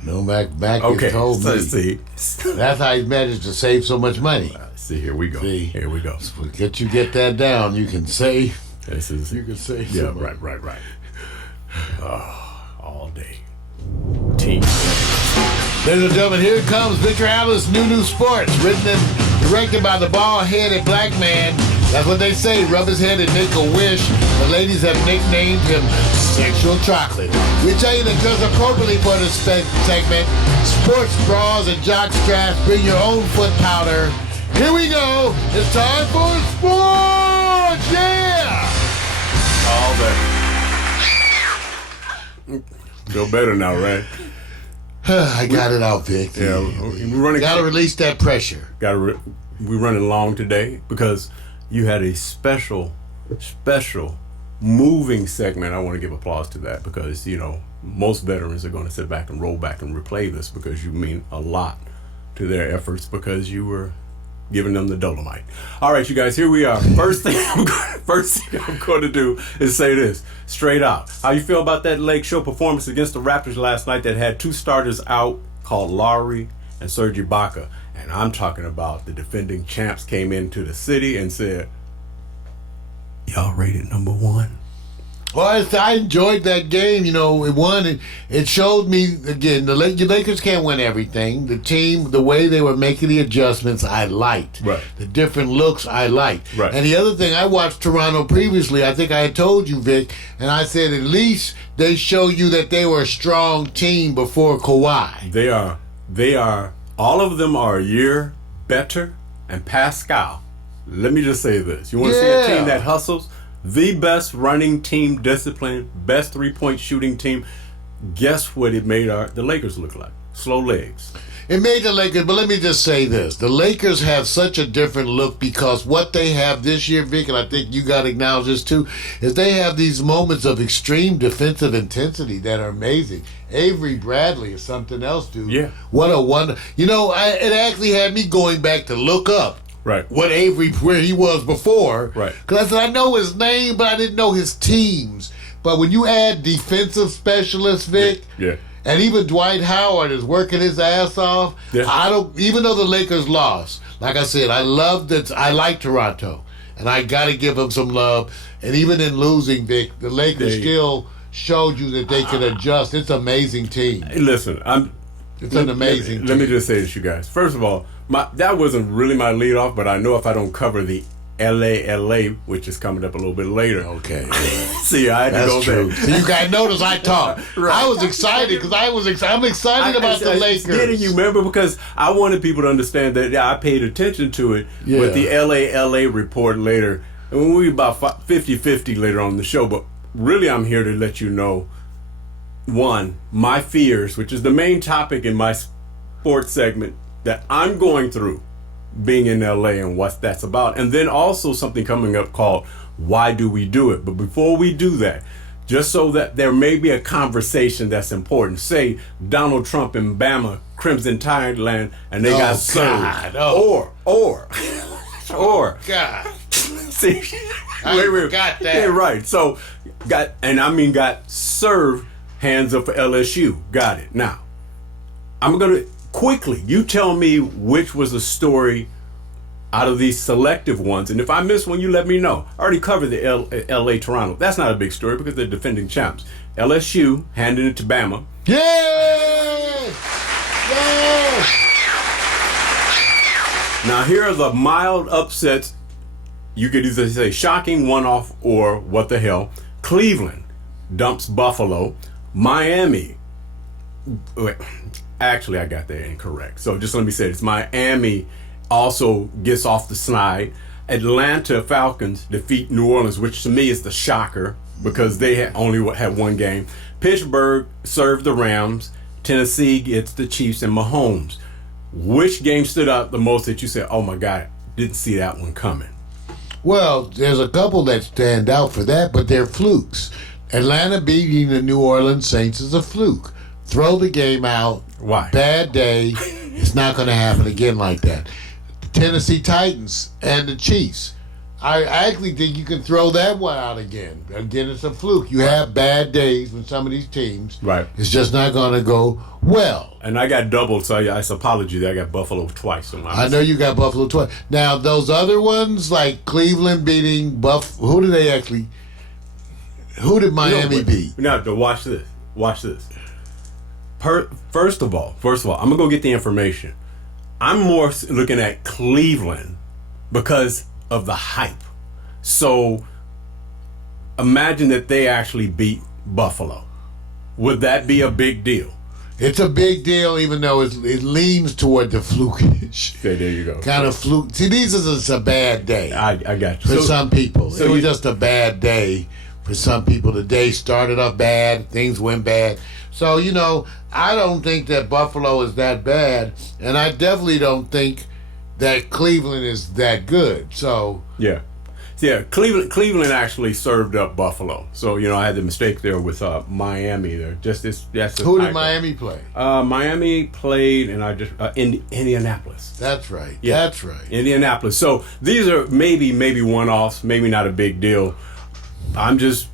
No, Mac Okay, has told so me. see. That's how he managed to save so much money. See, here we go. See? Here we go. So get that down. You can save. This is, You can save. yeah, so much. right. All day. Team. Ladies and gentlemen, here it comes Victor Alice, New Sports, written and directed by the bald-headed black man, That's what they say. Rub his head and make a wish. The ladies have nicknamed him Sexual Chocolate. We tell you to dress appropriately for this segment. Sports bras and jock straps. Bring your own foot powder. Here we go. It's time for sports. Yeah. All that. Feel better now, right? I got it out, Vic. Yeah, we're running. Gotta release that pressure. We're running long today because you had a special moving segment. I want to give applause to that because, you know, most veterans are going to sit back and roll back and replay this because you mean a lot to their efforts because you were giving them the Dolomite. All right, you guys, here we are. First thing I'm going to do is say this straight out. How you feel about that Lake Show performance against the Raptors last night that had two starters out called Lowry and Serge Ibaka? And I'm talking about the defending champs came into the city and said, y'all rated number one. Well, I enjoyed that game. You know, it won. It showed me, again, the Lakers can't win everything. The team, the way they were making the adjustments, I liked. Right. The different looks, I liked. Right. And the other thing, I watched Toronto previously. I think I had told you, Vic, and I said at least they show you that they were a strong team before Kawhi. They are, all of them are a year better. And Pascal, let me just say this. You want to see a team that hustles? The best running team, discipline, best three-point shooting team. Guess what it made the Lakers look like? Slow legs. It made the Lakers, but let me just say this. The Lakers have such a different look because what they have this year, Vic, and I think you got to acknowledge this too, is they have these moments of extreme defensive intensity that are amazing. Avery Bradley is something else, dude. Yeah. What a wonder. You know, it actually had me going back to look up Right. what Avery, where he was before. Right. Because I said, I know his name, but I didn't know his teams. But when you add defensive specialists, Vic, Yeah. and even Dwight Howard is working his ass off. Yeah. Even though the Lakers lost, like I said, I love that. I like Toronto, and I got to give them some love. And even in losing, Vic, the Lakers still showed you that they can adjust. It's an amazing team. Hey, listen, It's an amazing Let me team. just say this, you guys. First of all, that wasn't really my lead off, but I know if I don't cover the LA, which is coming up a little bit later. Okay. See, I had to go That's true. there. So you guys notice I talk. Right. I was excited because I'm excited about the Lakers. Getting you, remember, because I wanted people to understand that I paid attention to it. Yeah. With the LA report later, and we about 50-50 later on in the show. But really, I'm here to let you know, one, my fears, which is the main topic in my sports segment that I'm going through being in LA and what that's about. And then also something coming up called Why Do We Do It? But before we do that, just so that there may be a conversation that's important, say Donald Trump in Bama, Crimson Tide land, and they got served. God. Or God. see, I forgot that. Yeah, right. So got served, hands up for LSU. Got it. Now, I'm gonna quickly, you tell me which was the story out of these selective ones, and if I miss one, you let me know. I already covered the LA Toronto. That's not a big story because they're defending champs. LSU handing it to Bama. Yeah! Yeah! Now here are the mild upsets. You could either say shocking one-off or what the hell. Cleveland dumps Buffalo. Miami. Wait, actually, I got that incorrect. So just let me say this. Miami also gets off the slide. Atlanta Falcons defeat New Orleans, which to me is the shocker because they had only had one game. Pittsburgh served the Rams. Tennessee gets the Chiefs and Mahomes. Which game stood out the most that you said, oh my God, didn't see that one coming? Well, there's a couple that stand out for that, but they're flukes. Atlanta beating the New Orleans Saints is a fluke. Throw the game out. Why? Bad day. It's not going to happen again like that. The Tennessee Titans and the Chiefs. I actually think you can throw that one out again. Again, it's a fluke. You have bad days with some of these teams. Right. It's just not going to go well. And I got doubled, so I apology that I got Buffalo twice. So I know you got Buffalo twice. Now, those other ones, like Cleveland beating who did Miami beat? Now, watch this. Watch this. First of all, I'm going to go get the information. I'm more looking at Cleveland because of the hype. So imagine that they actually beat Buffalo. Would that be a big deal? It's a big deal, even though it leans toward the flukish. Okay, there you go. Kind of fluke. See, these is just a bad day. I got you. For some people. so It was you- just a bad day for some people. The day started off bad, things went bad. So, you know, I don't think that Buffalo is that bad, and I definitely don't think that Cleveland is that good. So, Yeah. Yeah, Cleveland actually served up Buffalo. So, you know, I had the mistake there with Miami there. Just this. That's who did Miami play? Miami played, and Indianapolis. That's right. Yeah. That's right. Indianapolis. So these are maybe one-offs, maybe not a big deal. I'm just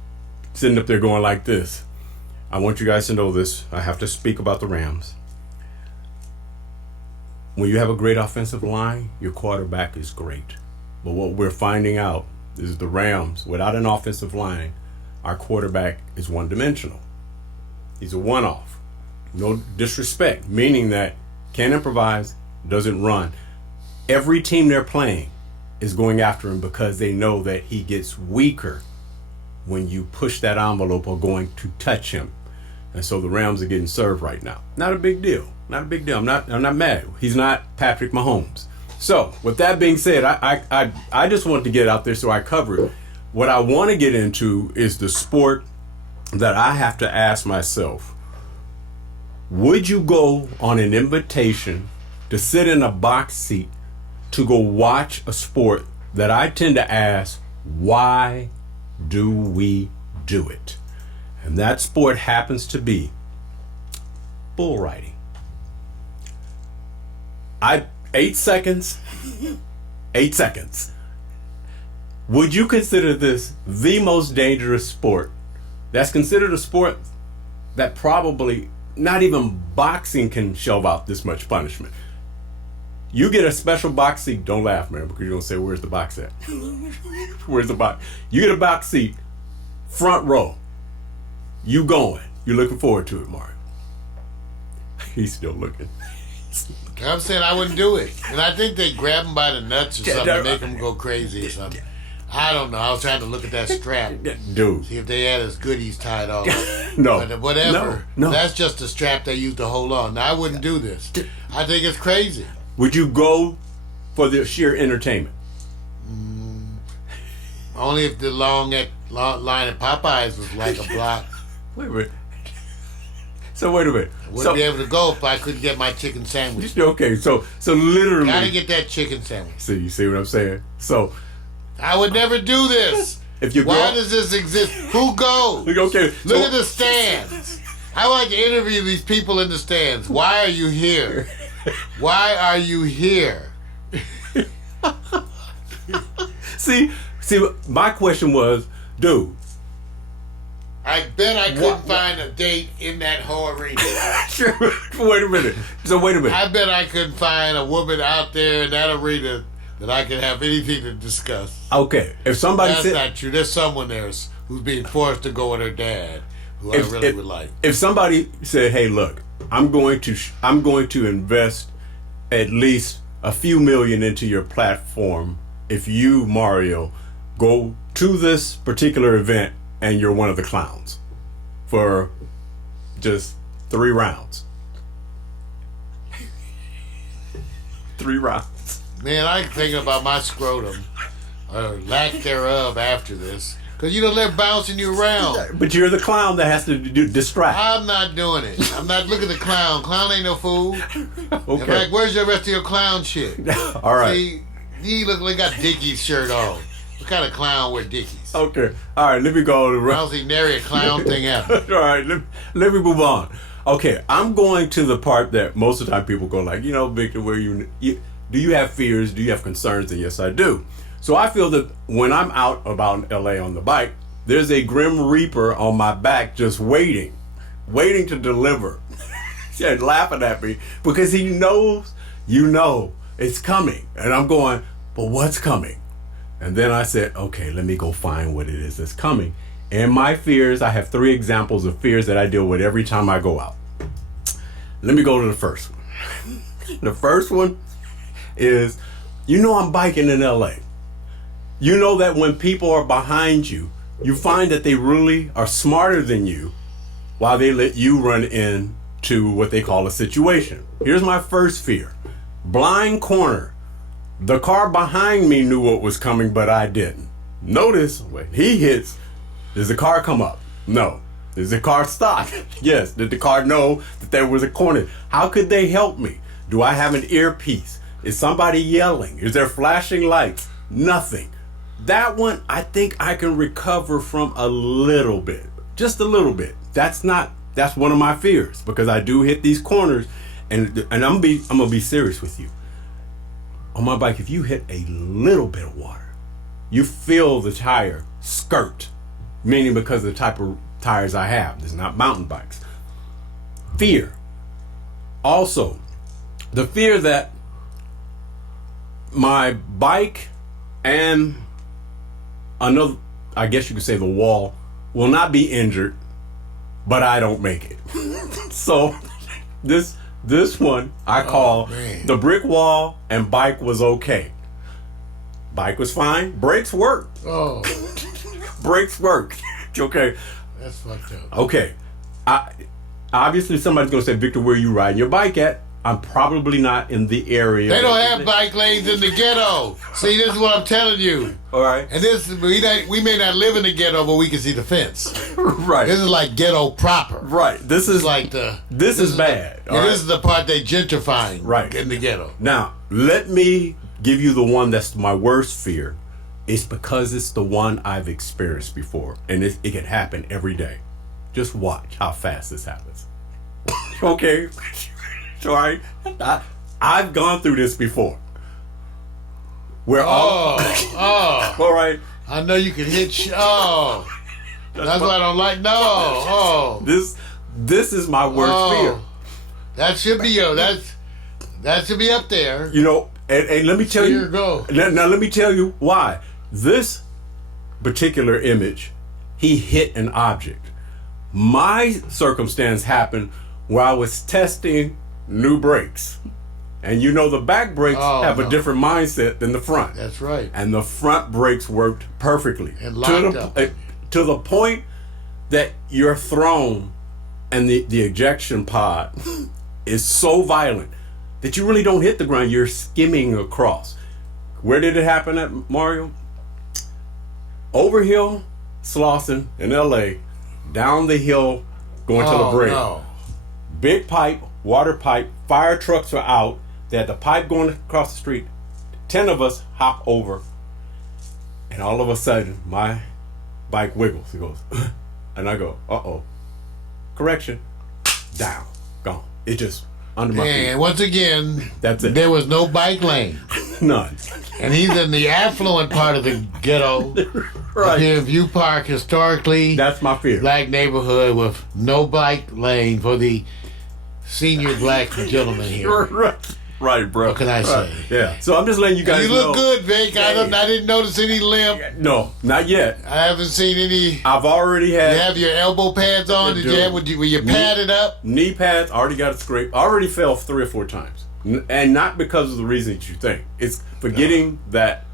sitting up there going like this. I want you guys to know this. I have to speak about the Rams. When you have a great offensive line, your quarterback is great. But what we're finding out is the Rams, without an offensive line, our quarterback is one-dimensional. He's a one-off. No disrespect, meaning that can't improvise, doesn't run. Every team they're playing is going after him because they know that he gets weaker when you push that envelope or going to touch him. And so the Rams are getting served right now. Not a big deal. Not a big deal. I'm not mad. He's not Patrick Mahomes. So with that being said, I just want to get out there so I cover it. What I want to get into is the sport that I have to ask myself. Would you go on an invitation to sit in a box seat to go watch a sport that I tend to ask, why do we do it? And that sport happens to be bull riding. 8 seconds. 8 seconds. Would you consider this the most dangerous sport? That's considered a sport that probably not even boxing can shove out this much punishment. You get a special box seat. Don't laugh, man, because you're going to say, where's the box at? Where's the box? You get a box seat, front row. You going. You're looking forward to it, Mario. He's still looking. I'm saying I wouldn't do it. And I think they grab him by the nuts or something and make him go crazy or something. I don't know. I was trying to look at that strap. Dude. See if they had his goodies tied on. No. But whatever. No. That's just the strap they use to hold on. Now, I wouldn't do this. I think it's crazy. Would you go for the sheer entertainment? Only if the long line at Popeyes was like a block. Wait a minute. So wait a minute. Wouldn't be able to go if I couldn't get my chicken sandwich. Okay, so literally. Gotta get that chicken sandwich. See, you see what I'm saying? So I would never do this. if you Why go, does this exist? Who goes? okay, Look at the stands. I like to interview these people in the stands. Why are you here? Why are you here? see, my question was, dude. I bet I couldn't find a date in that whole arena. Wait a minute. So wait a minute. I bet I couldn't find a woman out there in that arena that I could have anything to discuss. Okay, if somebody That's said, not true. There's someone there who's being forced to go with her dad, who I really would like. If somebody said, "Hey, look, I'm going to invest at least a few million into your platform if you, Mario, go to this particular event and you're one of the clowns for just 3 rounds." 3 rounds. Man, I'm thinking about my scrotum, or lack thereof after this. Because, they're bouncing you around. But you're the clown that has to distract. I'm not doing it. I'm not looking at the clown. Clown ain't no fool. Okay. In fact, where's the rest of your clown shit? All right. See, he look like he got Dickies shirt on. What kind of clown wear Dickies? Okay. All right. Let me go to the I don't see nary a clown thing ever. All right. Let me move on. Okay. I'm going to the part that most of the time people go like, Victor, where you do you have fears? Do you have concerns? And yes, I do. So I feel that when I'm out about in LA on the bike, there's a grim reaper on my back just waiting to deliver. He's laughing at me because he knows, it's coming. And I'm going, but what's coming? And then I said, okay, let me go find what it is that's coming. And my fears, I have 3 examples of fears that I deal with every time I go out. Let me go to the first one. The first one is, I'm biking in LA. You know that when people are behind you, you find that they really are smarter than you while they let you run into what they call a situation. Here's my first fear. Blind corner. The car behind me knew what was coming, but I didn't. Notice when he hits, does the car come up? No. Does the car stop? Yes. Did the car know that there was a corner? How could they help me? Do I have an earpiece? Is somebody yelling? Is there flashing lights? Nothing. That one, I think I can recover from a little bit. Just a little bit. That's one of my fears, because I do hit these corners, and I'm gonna be serious with you. On my bike, if you hit a little bit of water, you feel the tire skirt, meaning because of the type of tires I have. There's not mountain bikes. Fear. Also, the fear that my bike and another, I guess you could say the wall, will not be injured, but I don't make it. So this one I call the brick wall, and bike was okay. Bike was fine. Brakes worked. Oh, Brakes worked. Okay. that's fucked up. Okay. Obviously somebody's gonna say, Victor, where you riding your bike at? I'm probably not in the area. They don't have bike lanes in the ghetto. See, this is what I'm telling you. All right. And we may not live in the ghetto, but we can see the fence. Right. This is like ghetto proper. Right. This is like this is bad. Yeah, this is the part they gentrifying. Right. In the ghetto. Now, let me give you the one that's my worst fear. It's because it's the one I've experienced before, and it can happen every day. Just watch how fast this happens. Okay. All right. I've gone through this before. All right. I know you can hit. That's what I don't like. No. This is my worst fear. That should be that should be up there. You know, and let me tell you. Here go. Now let me tell you why. This particular image, he hit an object. My circumstance happened where I was testing new brakes. And you know the back brakes have a different mindset than the front. That's right. And the front brakes worked perfectly. And locked up. To the point that you're thrown and the ejection pod is so violent that you really don't hit the ground. You're skimming across. Where did it happen at, Mario? Overhill, Slauson in LA, down the hill, going to the bridge. No. Big pipe, water pipe, fire trucks were out. They had the pipe going across the street. 10 of us hop over, and all of a sudden, my bike wiggles. It goes, and I go, uh-oh. Correction. Down. Gone. It just, under my feet. And once again, That's it. there was no bike lane. None. And he's in the affluent part of the ghetto. Right. Here in View Park, historically That's my fear. black neighborhood with no bike lane for the senior black gentleman here. Right, bro. What can I say? Yeah. So I'm just letting you guys You know. look good, Vic. I didn't notice any limp. No, not yet. I haven't seen any. I've already had You have your elbow pads on? Did you have? Were you padded up? knee pads. Already got a scrape. Already fell 3 or 4 times, and not because of the reason that you think. It's forgetting that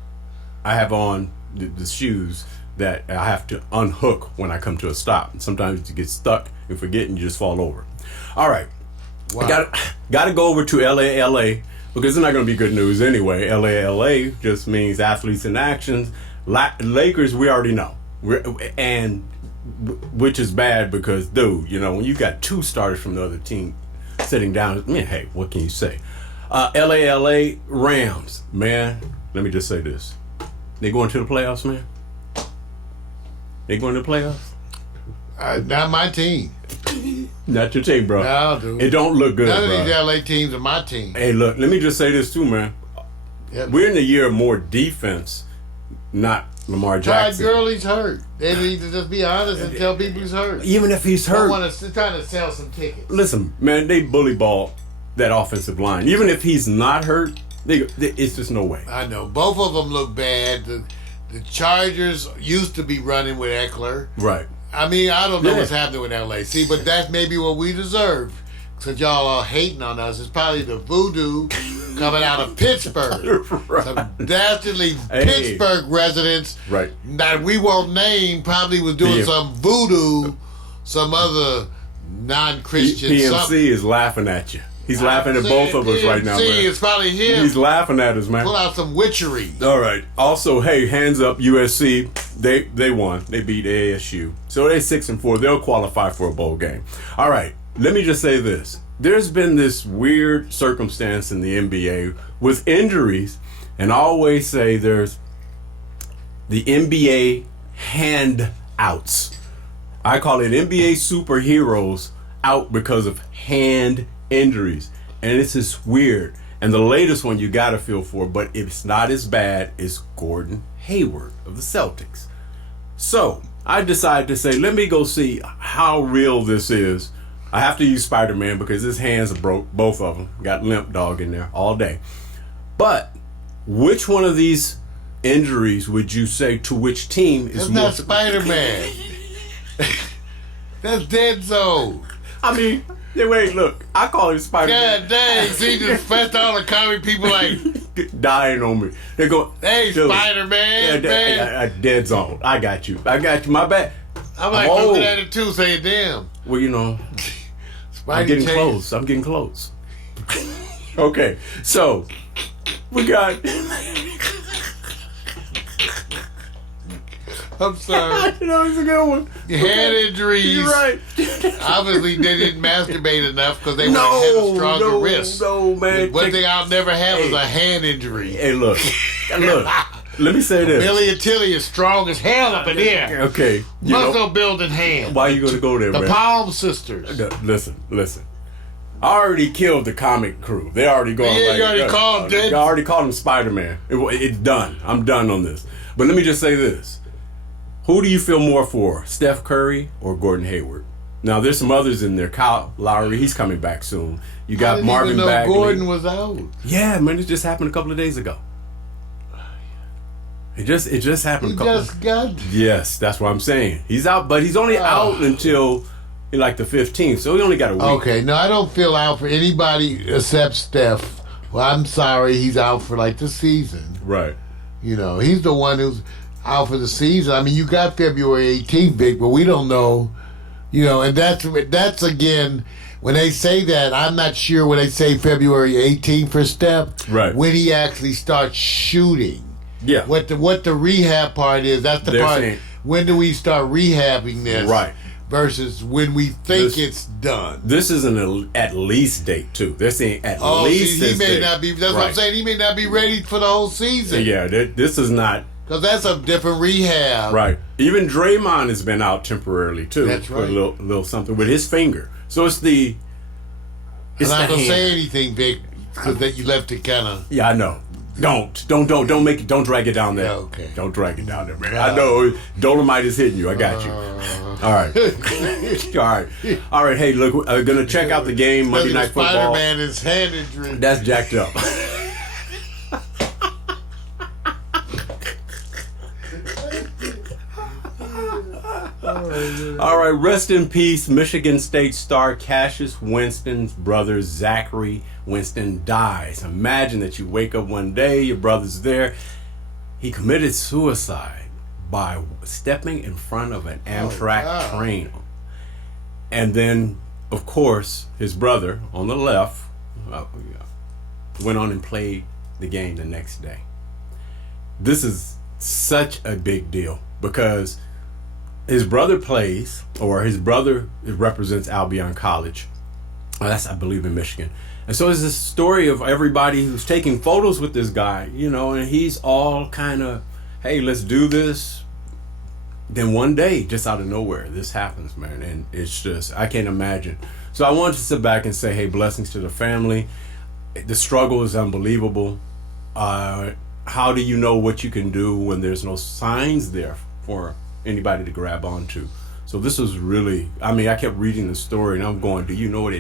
I have on the shoes that I have to unhook when I come to a stop. And sometimes you get stuck and forget, and you just fall over. All right. Wow. Got to go over to LA, because it's not going to be good news anyway. LA just means athletes in actions. Lakers, we already know. Which is bad because, dude, you know, when you got 2 starters from the other team sitting down, I mean, hey, what can you say? LA Rams, man, let me just say this. They going to the playoffs, man? They going to the playoffs? Not my team. Not your team, bro. No, dude. It don't look good, None bro. of these LA teams are my team. Hey, look, let me just say this too, man. Yep. We're in the year of more defense, not Lamar Todd Jackson. Gurley's hurt. They need to just be honest and tell people he's hurt. Even if he's They're hurt. trying to sell some tickets. Listen, man, they bully ball that offensive line. Even if he's not hurt, it's just no way. I know. Both of them look bad. The Chargers used to be running with Eckler. Right. I mean, I don't know Yeah. what's happening with LA. See, but that's maybe what we deserve. since y'all are hating on us, it's probably the voodoo coming out of Pittsburgh. Right. Some dastardly Hey. Pittsburgh residents Right. that we won't name probably was doing Yeah. some voodoo, some other non-Christian PMC something. is laughing at you. He's laughing at both of us right now, See, man. it's probably him. He's laughing at us, man. Pull out some witchery. All right. Also, hey, hands up, USC. They won. They beat ASU, so they're 6-4. They'll qualify for a bowl game. All right. Let me just say this: there's been this weird circumstance in the NBA with injuries, and I always say there's the NBA handouts. I call it NBA superheroes out because of hand injuries, and it's just weird. And the latest one you gotta feel for, but it's not as bad as Gordon Hayward of the Celtics. So I decided to say, let me go see how real this is. I have to use Spider-Man because his hands are broke, both of them. Got limp dog in there all day. But which one of these injuries would you say to which team is That's more? not Spider-Man. That's Dead Zone. I mean, wait, look, I call it Spider-Man. God dang, see, just pressed all the comic people like, Dying on me. They go, hey, dude, Spider-Man, man. Dead zone. I got you. My bad. I'm like old. looking at it too, saying, damn. Well, you know, I'm Spidey getting changed. close. I'm getting close. Okay, so we got. I'm sorry. You know, it's a good one. Hand injuries. You're right. Obviously, they didn't masturbate enough because they would have had a stronger wrist. No, man. One thing I'll never have is Hey. a hand injury. Hey, look. Let me say this. Billy and Tilly is strong as hell up in here. Okay. You know, Muscle building hand. why you gonna go there, The man? Palm Sisters. No, listen. I already killed the comic crew. They already going. Yeah, like, you already called I it. already called him Spider-Man. It's done. I'm done on this. But let me just say this: who do you feel more for, Steph Curry or Gordon Hayward? Now, there's some others in there. Kyle Lowry, he's coming back soon. You I got didn't Marvin even know Bagley. Gordon was out. Yeah, man, it just happened a couple of days ago. It just happened. He a couple. just got. Yes, that's what I'm saying. He's out, but he's only out until like the 15th, so he only got a week. Okay, no, I don't feel out for anybody except Steph. Well, I'm sorry, he's out for like the season. Right. You know, he's the one who's out for the season. I mean, you got February 18th, Vic, but we don't know. You know, and that's again, when they say that, I'm not sure when they say February 18th for Steph, Right. when he actually starts shooting. Yeah. What the rehab part is, that's the They're part. saying- When do we start rehabbing this? Right. Versus when we think This- it's done. This is an at least date too. They're saying at Oh, least see, he this may date. not be. That's what I'm Right. saying. He may not be ready for the whole season. Yeah, this is not Because that's a different rehab. right. Even Draymond has been out temporarily too. That's For a right. little something with his finger. So it's the. It's I'm not the gonna say hand. anything, Vic, because that you left it kind of. Yeah, I know. Don't make it. Don't drag it down there. Yeah, okay. Don't drag it down there, man. I know Dolomite is hitting you. I got you. All right. All right. Hey, look, we're gonna check out the game Monday Night Football. Spider-Man is hand injury. That's jacked up. All right, rest in peace, Michigan State star Cassius Winston's brother Zachary Winston dies. Imagine that you wake up one day, your brother's there. He committed suicide by stepping in front of an Amtrak God. train. And then, of course, his brother on the left went on and played the game the next day. This is such a big deal because his brother plays, or his brother represents Albion College. That's, I believe, in Michigan. And so it's this story of everybody who's taking photos with this guy, you know, and he's all kind of, hey, let's do this. Then one day, just out of nowhere, this happens, man. And it's just, I can't imagine. So I wanted to sit back and say, hey, blessings to the family. The struggle is unbelievable. How do you know what you can do when there's no signs there for anybody to grab onto? So this was really, I mean, I kept reading the story and I'm going, do you know what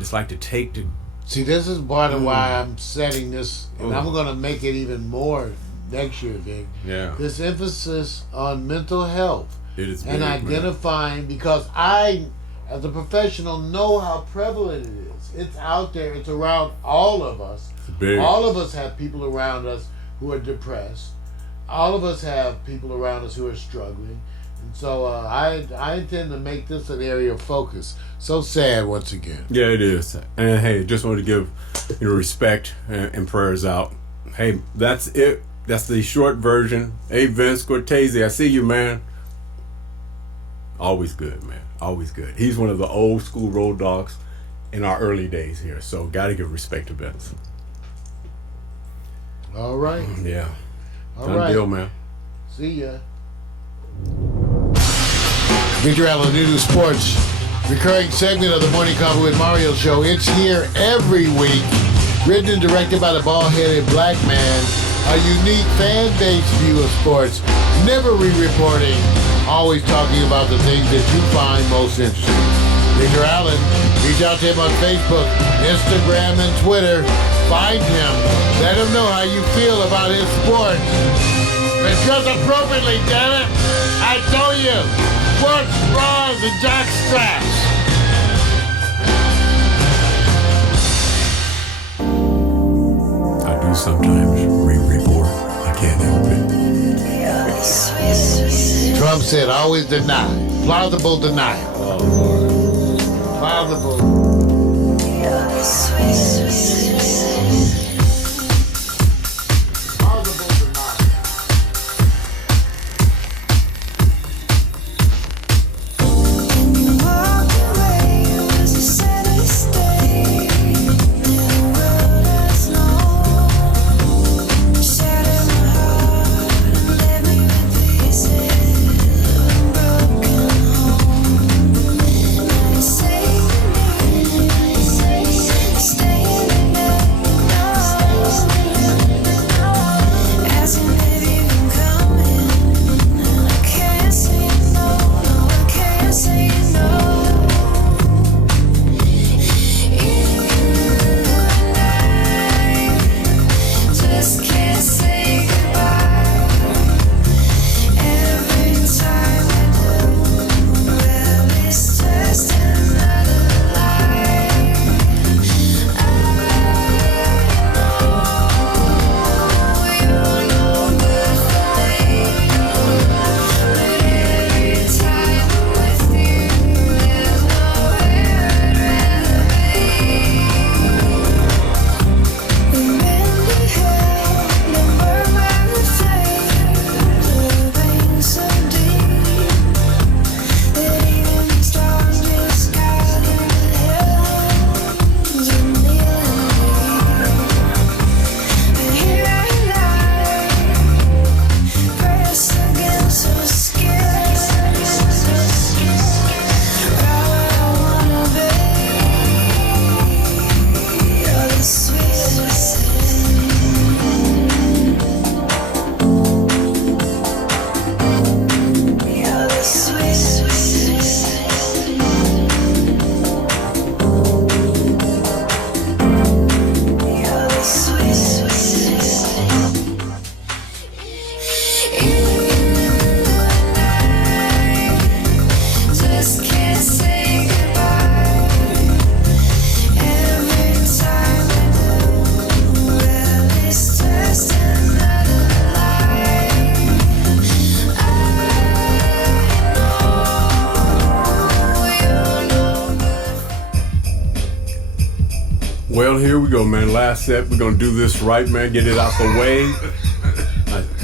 it's like to take to... See, this is part of why I'm setting this, and I'm going to make it even more next year, Vic. Yeah. This emphasis on mental health It is and big, man. identifying, because I, as a professional, know how prevalent it is. It's out there. It's around all of us. Big. All of us have people around us who are depressed. All of us have people around us who are struggling. And so I intend to make this an area of focus. So sad once again. Yeah, it is. And hey, just want to give respect and prayers out. Hey, that's it. That's the short version. Hey, Vince Cortese, I see you, man. Always good, man. Always good. He's one of the old school road dogs in our early days here. So got to give respect to Vince. All right. Yeah. All Done right. deal, man. See ya. Victor Allen, New Sports, recurring segment of the Morning Coffee with Mario show. It's here every week. Written and directed by the bald-headed black man. A unique fan-based view of sports. Never re-reporting. Always talking about the things that you find most interesting. Victor Allen, reach out to him on Facebook, Instagram, and Twitter. Find him. Let him know how you feel about his sports. And dress appropriately, damn it! I told you! Sports bras and jock straps! I do sometimes re-report. I can't help it. Trump said always deny. Plausible denial. Oh, Lord. Plausible. Plausible denial. Walk away, it was a sad mistake. The world has known. Shattered my heart and left me with pieces of a broken home. Now you say you need me, staying in that asking if you can come in. I can't say no, no, I can't say no. Just can't say goodbye. Every time I do, well, it's just another lie. I know you're no good for me, but every time I'm with you, there's nowhere I'd rather be. We've been to hell, then burned by the flames of pain so deep that even the strongest God in heavens would kneel and weep. But here I lie, pressed against your skin, right where I wanna be. You're the sweetest thing. You're the sweetest thing. You're the sweetest thing. Just can't say goodbye. Every time I do, well, it's just another lie. I know you're no good. Well, here we go, man. Last set. We're going to do this right, man. Get it out the way.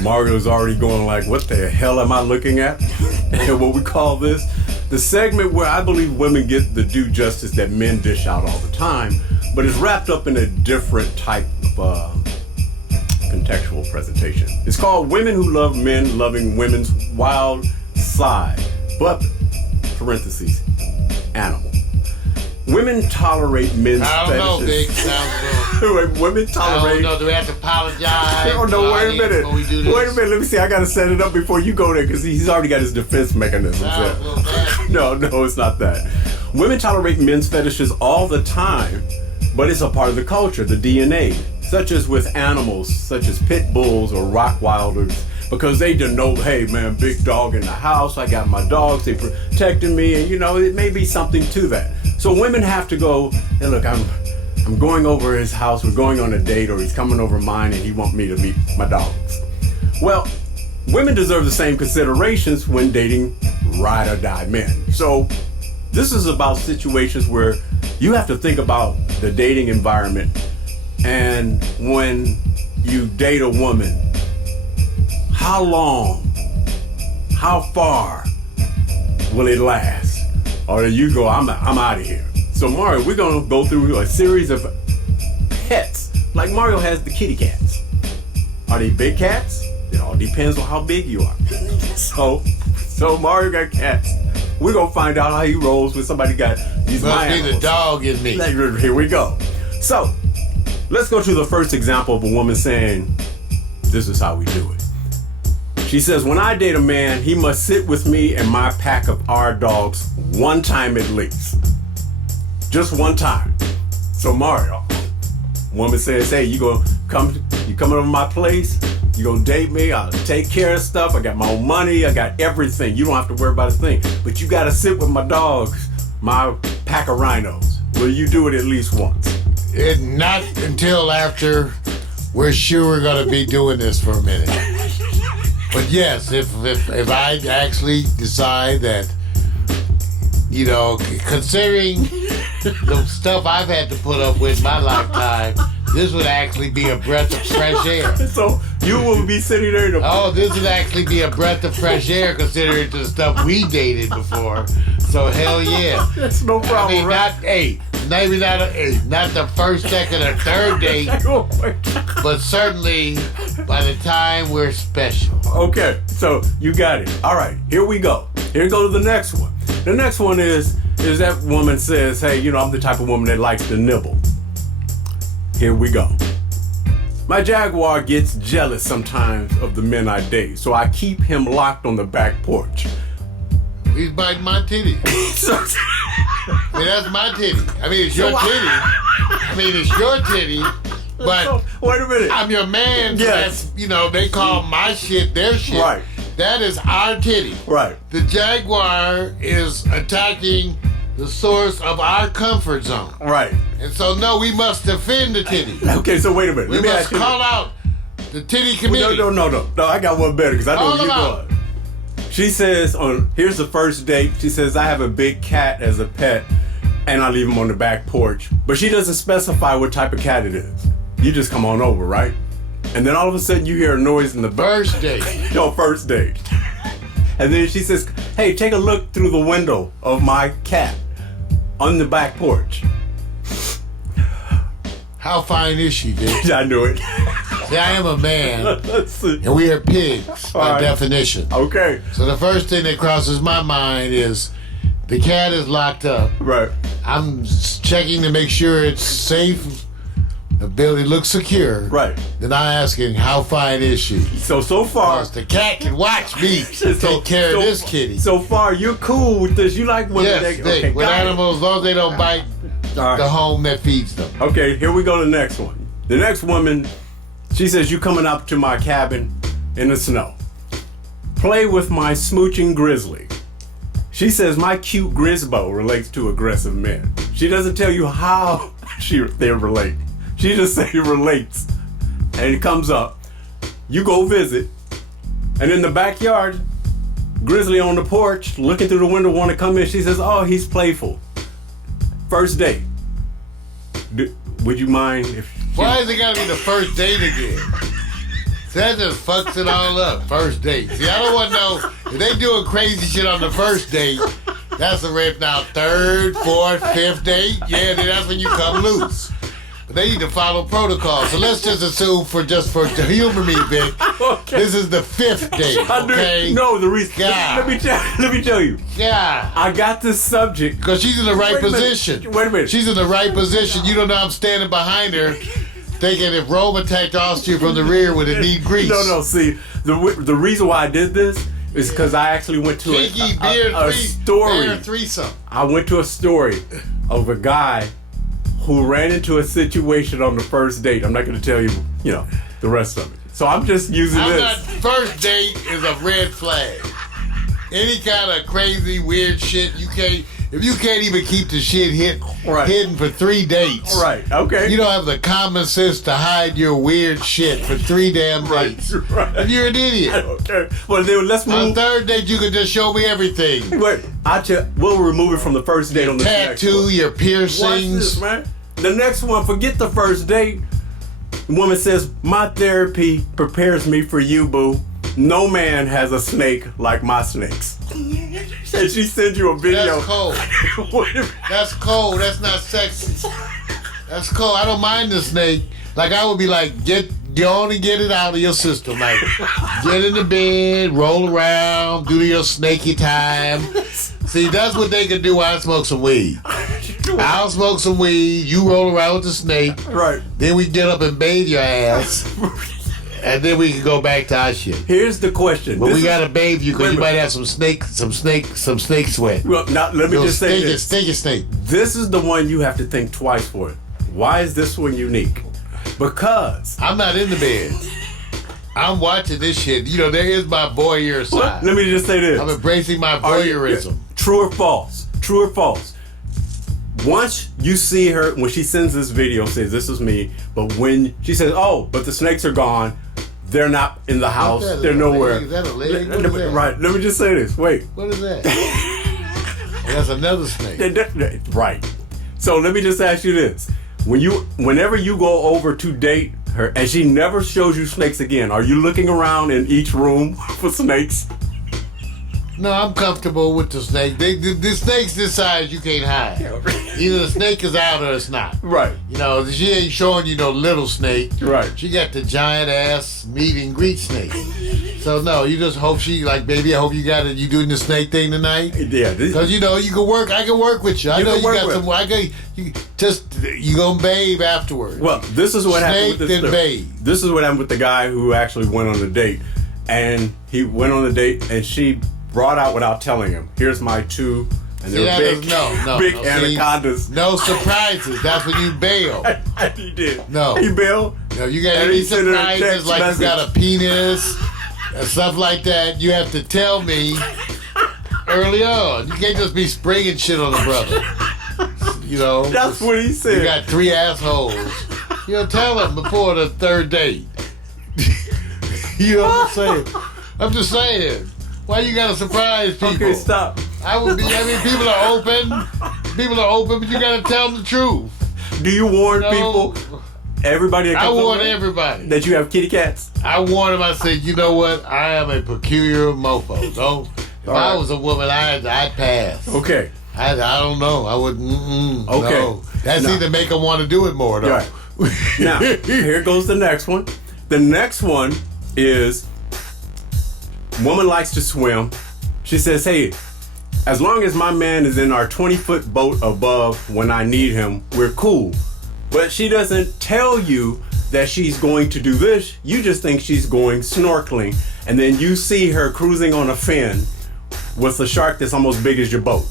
Mario's already going like, what the hell am I looking at? And what we call this, the segment where I believe women get the due justice that men dish out all the time, but it's wrapped up in a different type of contextual presentation. It's called Women Who Love Men Loving Women's Wild Side, but, parentheses, animal. Women tolerate men's I don't know, Vic. fetishes. Sounds Women I tolerate. don't know. Do we have to apologize? Oh no! Wait a minute. Before we do this? Wait a minute. Let me see. I gotta set it up before you go there because he's already got his defense mechanisms Sounds a there. little bad. No, it's not that. Women tolerate men's fetishes all the time, but it's a part of the culture, the DNA. Such as with animals, such as pit bulls or Rottweilers. because they denote, hey man, big dog in the house, I got my dogs, they protecting me, and you know, it may be something to that. So women have to go, and look, I'm going over his house, we're going on a date, or he's coming over mine and he want me to meet my dogs. Well, women deserve the same considerations when dating ride or die men. So this is about situations where you have to think about the dating environment, and when you date a woman, how long, how far will it last? Or do you go, I'm out of here? So Mario, we're gonna go through a series of pets. Like Mario has the kitty cats. Are they big cats? It all depends on how big you are. So Mario got cats. We're gonna find out how he rolls when somebody got these Must be the dog in me. Here we go. So let's go to the first example of a woman saying, this is how we do it. She says, when I date a man, he must sit with me and my pack of our dogs one time at least. Just one time. So Mario, woman says, hey, you coming over my place? You gonna date me? I'll take care of stuff. I got my own money. I got everything. You don't have to worry about a thing. But you gotta sit with my dogs, my pack of rhinos. Will you do it at least once? Not until after we're sure we're gonna be doing this for a minute. But yes, if I actually decide that, you know, considering the stuff I've had to put up with in my lifetime, this would actually be a breath of fresh air. So you will be sitting there. This would actually be a breath of fresh air considering the stuff we dated before. So hell yeah. That's no problem. I mean, right? not the first, second, or third date, Oh my God. but certainly by the time we're special. Okay, so you got it. All right, here we go. Here goes the next one. The next one is that woman says, hey, you know, I'm the type of woman that likes to nibble. Here we go. My Jaguar gets jealous sometimes of the men I date, so I keep him locked on the back porch. He's biting my titty. I mean, that's my titty. I mean, it's your titty. But wait a minute. I'm your man, so Yes. that's, you know, they call my shit their shit. Right. That is our titty. Right. The Jaguar is attacking the source of our comfort zone. Right. And so, no, we must defend the titty. Okay, so wait a minute. We Let me must ask you. call out the titty committee. No, I got one better because I know Call what them you're out. doing. She says, here's the first date. She says, I have a big cat as a pet and I leave him on the back porch. But she doesn't specify what type of cat it is. You just come on over, right? And then all of a sudden you hear a noise in the First date. No, first date. And then she says, hey, take a look through the window of my cat on the back porch. How fine is she, bitch? I knew it. See, I am a man, Let's see. and we are pigs by right. definition. Okay. So the first thing that crosses my mind is the cat is locked up. Right. I'm checking to make sure it's safe. The building looks secure. Right. Then I'm asking, how fine is she? So far, Because the cat can watch me take care of this kitty. So far, you're cool with this. You like women Yes, that with got it. animals, as long as they don't bite All right. the home that feeds them. Okay, here we go to the next one. The next woman, she says, you coming up to my cabin in the snow. Play with my smooching grizzly. She says my cute Grisbo relates to aggressive men. She doesn't tell you how they relate. She just says it relates. And it comes up. You go visit. And in the backyard, Grizzly on the porch, looking through the window, want to come in. She says, oh, he's playful. First date. Would you mind if... Why is it gotta be the first date again? See, that just fucks it all up. First date. See, I don't want to know if they doing crazy shit on the first date. That's a red now. Third, fourth, fifth date. Yeah, then that's when you come loose. But they need to follow protocol. So let's just assume for to humor me, Vic. Okay. This is the fifth date. Okay. No, the reason. God. Let me tell you. Yeah. I got this subject. Because she's in the right Wait a minute. position. Wait a minute. She's in the right position. You don't know I'm standing behind her, thinking if Rome attacked Austria from the rear, would it need Greece? No. See, the reason why I did this is because I actually went to Kinky a story. bear threesome. I went to a story of a guy who ran into a situation on the first date. I'm not going to tell you, the rest of it. So I'm just using I'm this. not. First date is a red flag. Any kind of crazy, weird shit you can't. If you can't even keep the shit hidden for 3 dates, Right. Okay. you don't have the common sense to hide your weird shit for 3 damn dates. Right. And you're an idiot. Okay. Well, then let's On move. third date, you can just show me everything. Wait, we'll remove it from the first date on the next Tattoo, one. your Watch piercings. this, man. The next one, forget the first date. The woman says, "My therapy prepares me for you, boo. No man has a snake like my snakes." And she sends you a video. That's cold. That's cold. That's not sexy. That's cold. I don't mind the snake. Like, I would be like, go on and get it out of your system. Like, get in the bed, roll around, do your snaky time. See, that's what they can do while I smoke some weed. I'll smoke some weed, you roll around with the snake. Right. Then we get up and bathe your ass. And then we can go back to our shit. Here's the question. But This we is- gotta bathe you Wait because a you might minute. have some snake sweat. Well, now let me just say this. Snake. This is the one you have to think twice for. Why is this one unique? Because I'm not in the bed. I'm watching this shit. You know, there is my voyeur side. let me just say this. I'm embracing my Are you- voyeurism. True or false? True or false? Once you see her, when she sends this video, says this is me, but when she says, "Oh, but the snakes are gone, they're not in the house, that? they're Is that a nowhere." leg? Is that a leg? What is that? Right. Let me just say this. Wait. What is that? That's another snake. Right. So let me just ask you this: whenever you go over to date her, and she never shows you snakes again, are you looking around in each room for snakes? No, I'm comfortable with the snake. The snake's this size you can't hide. Either the snake is out or it's not. Right. You know, she ain't showing you no little snake. Right. She got the giant ass meet and greet snake. So no, you just hope she like, baby, I hope you got it. You doing the snake thing tonight? Yeah. Because you know you can work. I can work with you. I You know can you work got with some. I got you gonna bathe afterwards. Well, this is what happened with Snake, this. then bathe. This is what happened with the guy who actually went on the date, and he went on the date, and she brought out without telling him. Here's my 2, and See, they're that big, is- no, big see, anacondas. no surprises. That's when you bail. He did. No. He bailed. No, you got And any he sent her a surprises text like message. you got a penis and stuff like that. You have to tell me early on. You can't just be springing shit on the brother. You know, That's what he said. you got 3 assholes. You know, tell him before the 3rd date. You know what I'm saying? I'm just saying. Why you gotta surprise people? Okay, stop. I mean, people are open. People are open, but you gotta tell them the truth. Do you warn No. people? Everybody that I comes warn over, everybody. that you have kitty cats. I warned him. I said, you know what? I am a peculiar mofo. Don't. If I right. was a woman, I'd pass. Okay. I don't know. I wouldn't. Okay. No. That's No. either make them want to do it more, though. Right. Now, here goes the next one. The next one is woman likes to swim. She says, "Hey, as long as my man is in our 20-foot boat above when I need him, we're cool." But she doesn't tell you that she's going to do this. You just think she's going snorkeling. And then you see her cruising on a fin with a shark that's almost big as your boat.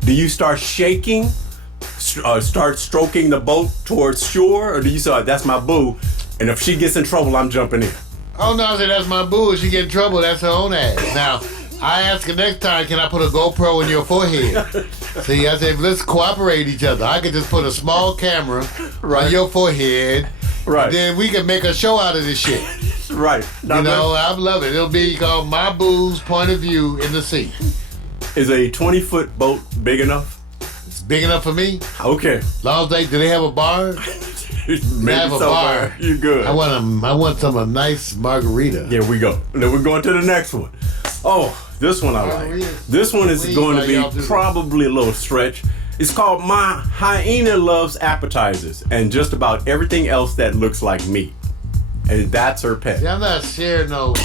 Do you start shaking? Start stroking the boat towards shore? Or do you say, "That's my boo, and if she gets in trouble, I'm jumping in"? Oh, no, I said, that's my boo. If she get in trouble, that's her own ass. Now, I ask her next time, can I put a GoPro in your forehead? See, I said, let's cooperate each other. I could just put a small camera on your forehead. Right. Then we can make a show out of this shit. Right. Now, You know, I love it. It'll be called My Boo's Point of View in the Sea. is a 20-foot boat big enough? It's big enough for me. Okay. Long as do they have a bar? Maybe have a somewhere. bar. You good. I want some a nice margarita. Here we go. Then we're going to the next one. Oh, this one I like. Margaritas. This one is Please, going to like be y'all do. probably a little stretch. It's called My Hyena Loves Appetizers and just about everything else that looks like meat. And that's her pet. See, I'm not sharing those.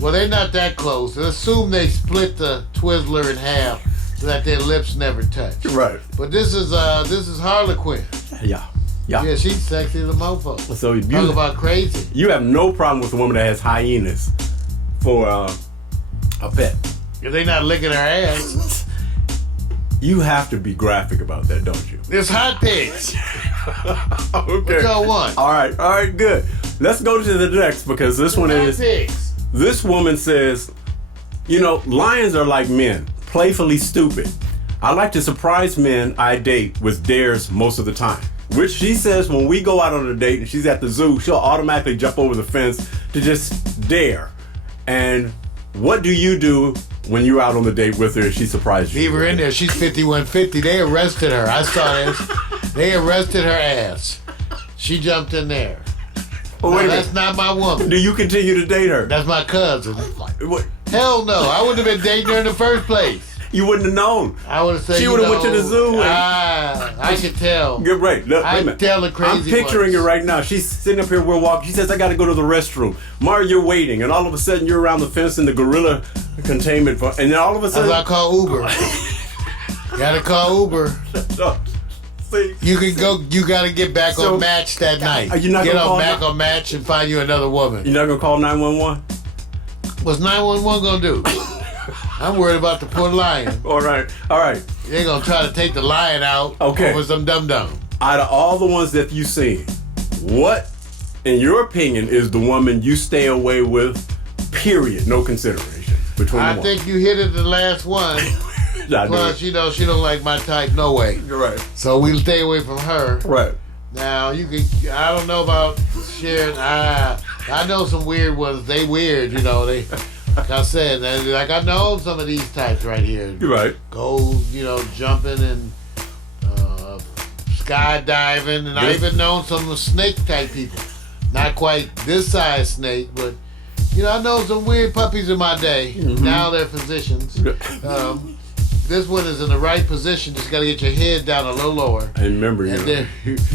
Well, they're not that close. Assume they split the Twizzler in half so that their lips never touch. Right. But this is Harlequin. Yeah. Yeah. Yeah, she's sexy as a mofo. So Talk you, about crazy. you have no problem with a woman that has hyenas for a pet. If they not licking her ass, You have to be graphic about that, don't you? it's hot pigs. Okay. What y'all want? All right, good. Let's go to the next because this one is. This woman says, you know, lions are like men, playfully stupid. I like to surprise men I date with dares most of the time. Which she says when we go out on a date and she's at the zoo, she'll automatically jump over the fence to just dare. And what do you do when you're out on the date with her and she surprised you? Leave her in there. She's 5150. They arrested her. I saw this. They arrested her ass. She jumped in there. Oh, No, wait a that's minute. not my woman. Do you continue to date her? That's my cousin. What? Hell no. I wouldn't have been dating her in the first place. You wouldn't have known. I would have said, She would have went to the zoo. I could tell. Get right. Look, wait a I minute. tell the I'm crazy picturing ones. it right now. She's sitting up here. We're walking. She says, "I got to go to the restroom." Mario, you're waiting, and all of a sudden you're around the fence in the gorilla containment, and then all of a That's sudden, why I call Uber. Gotta call Uber. see, You can go. You gotta get back So, on Match that night. are you not get gonna on call back now? on Match and find you another woman. you're not gonna call 911. What's 911 gonna do? I'm worried about the poor lion. All right. They're gonna try to take the lion out Okay. over some dum-dum. Out of all the ones that you've seen, what, in your opinion, is the woman you stay away with? Period. No consideration between I them. think you hit it the last one. I Plus, you know, she don't like my type no way. You're right. So we'll stay away from her. Right. Now, you can, I don't know about sharing. I know some weird ones. They weird, you know. They, like I said, like I know some of these types right here. You're right. Go, you know, jumping and skydiving. And I even known some snake type people. Not quite this size snake, but, you know, I know some weird puppies in my day. Now they're physicians. This one is in the right position. Just got to get your head down a little lower. I remember you. And then,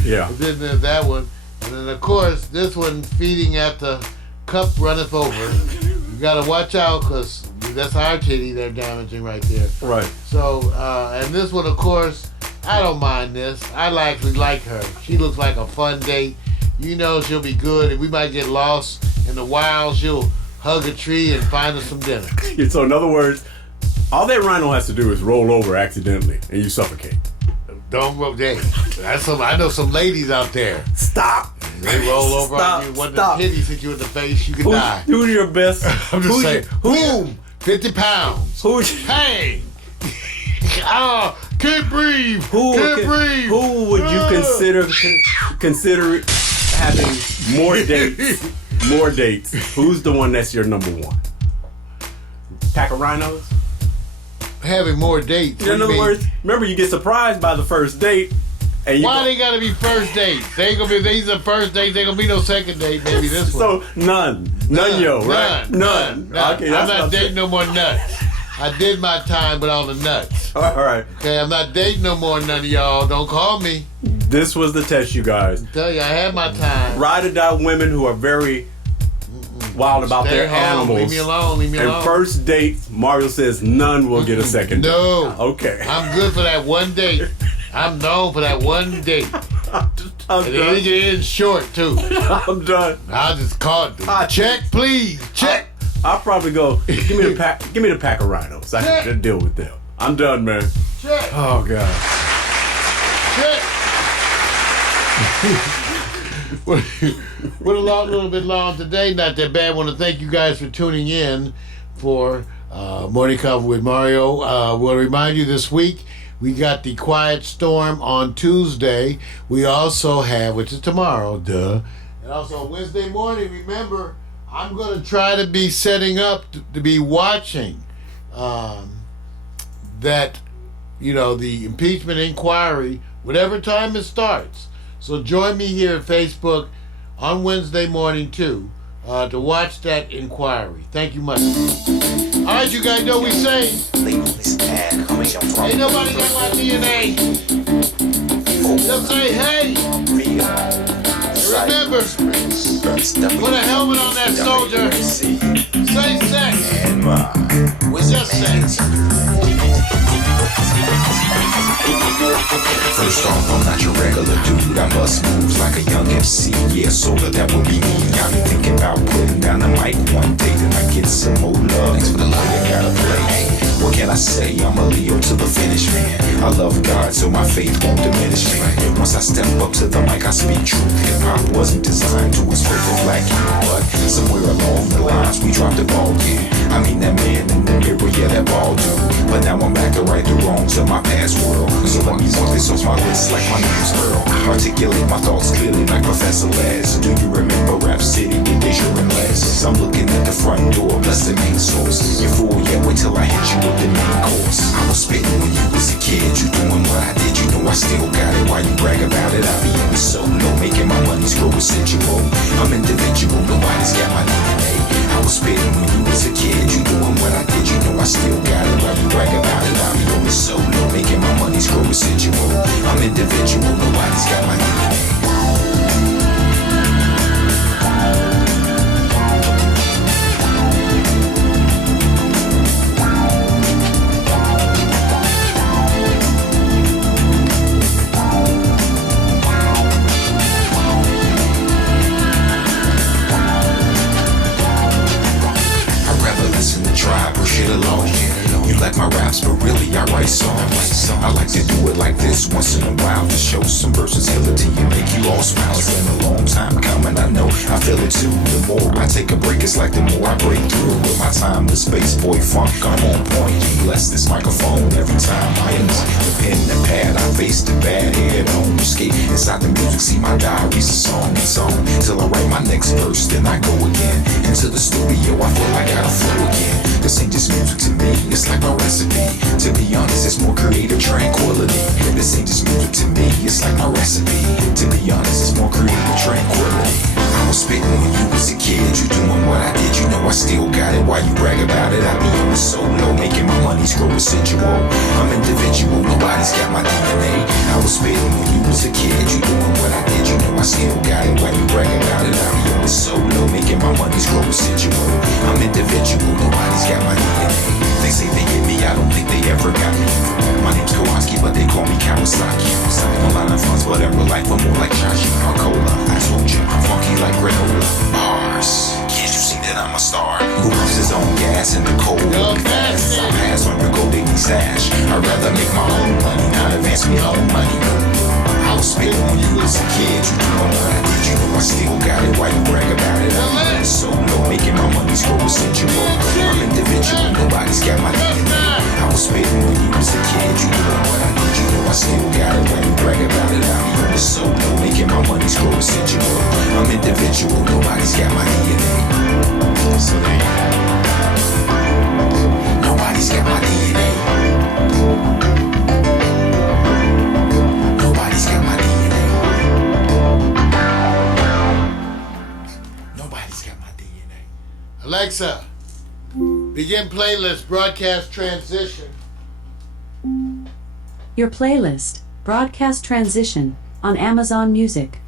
Yeah. and then there's that one. And then, of course, this one feeding at the cup runneth over. You got to watch out because that's our titty they're damaging right there. Right. So, and this one, of course, I don't mind this. I actually like her. She looks like a fun date. You know she'll be good. And we might get lost in the wild. She'll hug a tree and find us some dinner. So in other words, all that rhino has to do is roll over accidentally and you suffocate. Don't roll. I know some ladies out there. Stop. They roll over on you. When the Stop. titties hit you in the face, you can die. Who's your best? I'm just saying. Who? Boom! 50 pounds. Who's Bang! Can't breathe. Can't breathe. Who would you consider having more dates? More dates. Who's the one that's your number one? Pack of rhinos? Having more dates. In other words, remember you get surprised by the first date, and you Why they gotta be first dates? They ain't gonna be. These are first dates. They ain't gonna be no second date. Maybe this one. so none, yo, right? None. Okay, I'm that's what not dating saying. no more nuts. I did my time with all the nuts. All right, Okay, I'm not dating no more none of y'all. Don't call me. this was the test, you guys. Tell you, I had my time. Ride or die women who are very wild about Stay their home. animals. Leave me alone. Leave me And alone. first date, Mario says none will get a second. No. date. Okay. I'm good for that one date. I'm known for that one date. I'm And it done. ends short too. I'm done. I just called. Check, please. Check. I'll probably go. Give me the pack. Give me the pack of rhinos. I can deal with them. I'm done, man. Check. Oh god. We're a little bit long today. Not that bad. I want to thank you guys for tuning in for Morning Coffee with Mario. We'll remind you this week we got the Quiet Storm on Tuesday. We also have, which is tomorrow, duh. And also Wednesday morning, remember, I'm going to try to be setting up to be watching that, you know, the impeachment inquiry, whatever time it starts. So join me here at Facebook on Wednesday morning too to watch that inquiry. Thank you much. All right, you guys know we say ain't nobody got my DNA. Just say hey. And remember, put a helmet on that soldier. Say sex. Just sex. First off, I'm not your regular dude. I bust moves like a young MC. Yeah, soda, that would be me. I be thinking about putting down the mic one day, then I get some more love. Thanks for the love you gotta play. What can I say I'm a Leo to the finish, man. I love God, so my faith won't diminish, man. Once I step up to the mic, I speak truth. Hip hop wasn't designed to exploit the black youth, but somewhere along the lines we dropped the ball, yeah. I mean that man in the mirror, yeah, that ball do. But now I'm back to right the wrongs of my past world. So let me walk this off my list like my name's Earl. Articulate my thoughts clearly like Professor Les. Do you remember Rap City with Deja and Les? I'm looking at the front door, bless the main source. You fool, yeah, wait till I hit you with the main course. I was spitting when you was a kid, you doing what I did, you know I still got it. Why you brag about it? I be in the solo, making my money's grow residual. I'm individual, nobody's got my DNA. I was spitting when you was a kid, you doing what I did, you know I still got it. Why you brag about it? I be on the solo, making my money's grow residual. I'm individual, nobody's got my DNA. You like my raps, but really I write songs. I like to do it like this once in a while to show some versatility and make you all smile. It's been a long time coming, I know, I feel it too. The more I take a break, it's like the more I break through. With my time, the space boy funk, I'm on point. You bless this microphone every time I anoint the pen and pad. I face the bad head on. Escape inside the music, see my diary's a song and song. Till I write my next verse, then I go again into the studio. I feel like I gotta flow again. This ain't just music to me, it's like my recipe. To be honest, it's more creative tranquility. This ain't just music to me, it's like my recipe. To be honest, it's more creative tranquility. I was spitting when you was a kid, you doing what I did, you know I still got it. Why you brag about it? I be on the solo, making my money's grow residual. I'm individual, nobody's got my DNA. I was spitting when you was a kid, you doing what I did, you know I still got it. Why you brag about it? I be on the solo, making my money's grow residual. I'm individual, nobody's got my DNA. They say they get me, I don't think they ever got me. My name's Kowalski, but they call me Kawasaki. A lot of funds, whatever, life, but more like Chachi or Cola. I told you, I'm funky like granola. Bars, can't you see that I'm a star? Who puts his own gas in the cold? Fast. I pass on your gold daily stash. I'd rather make my own money, not advance me own money. I was spitting when you was a kid, you doing what I did, you know I still got it. Why you brag about it? I'm solo, making my money's grow residual. I'm individual, nobody's got my DNA. I was spitting when you was a kid, you doing what I did, you know I still got it. Why you brag about it? I'm solo, making my money's grow residual. I'm individual, nobody's got my DNA. So there you go. Nobody's got my DNA. Nobody's got my DNA. Nobody's got my DNA. Alexa, begin playlist broadcast transition. Your playlist, Broadcast Transition, on Amazon Music.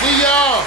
See y'all.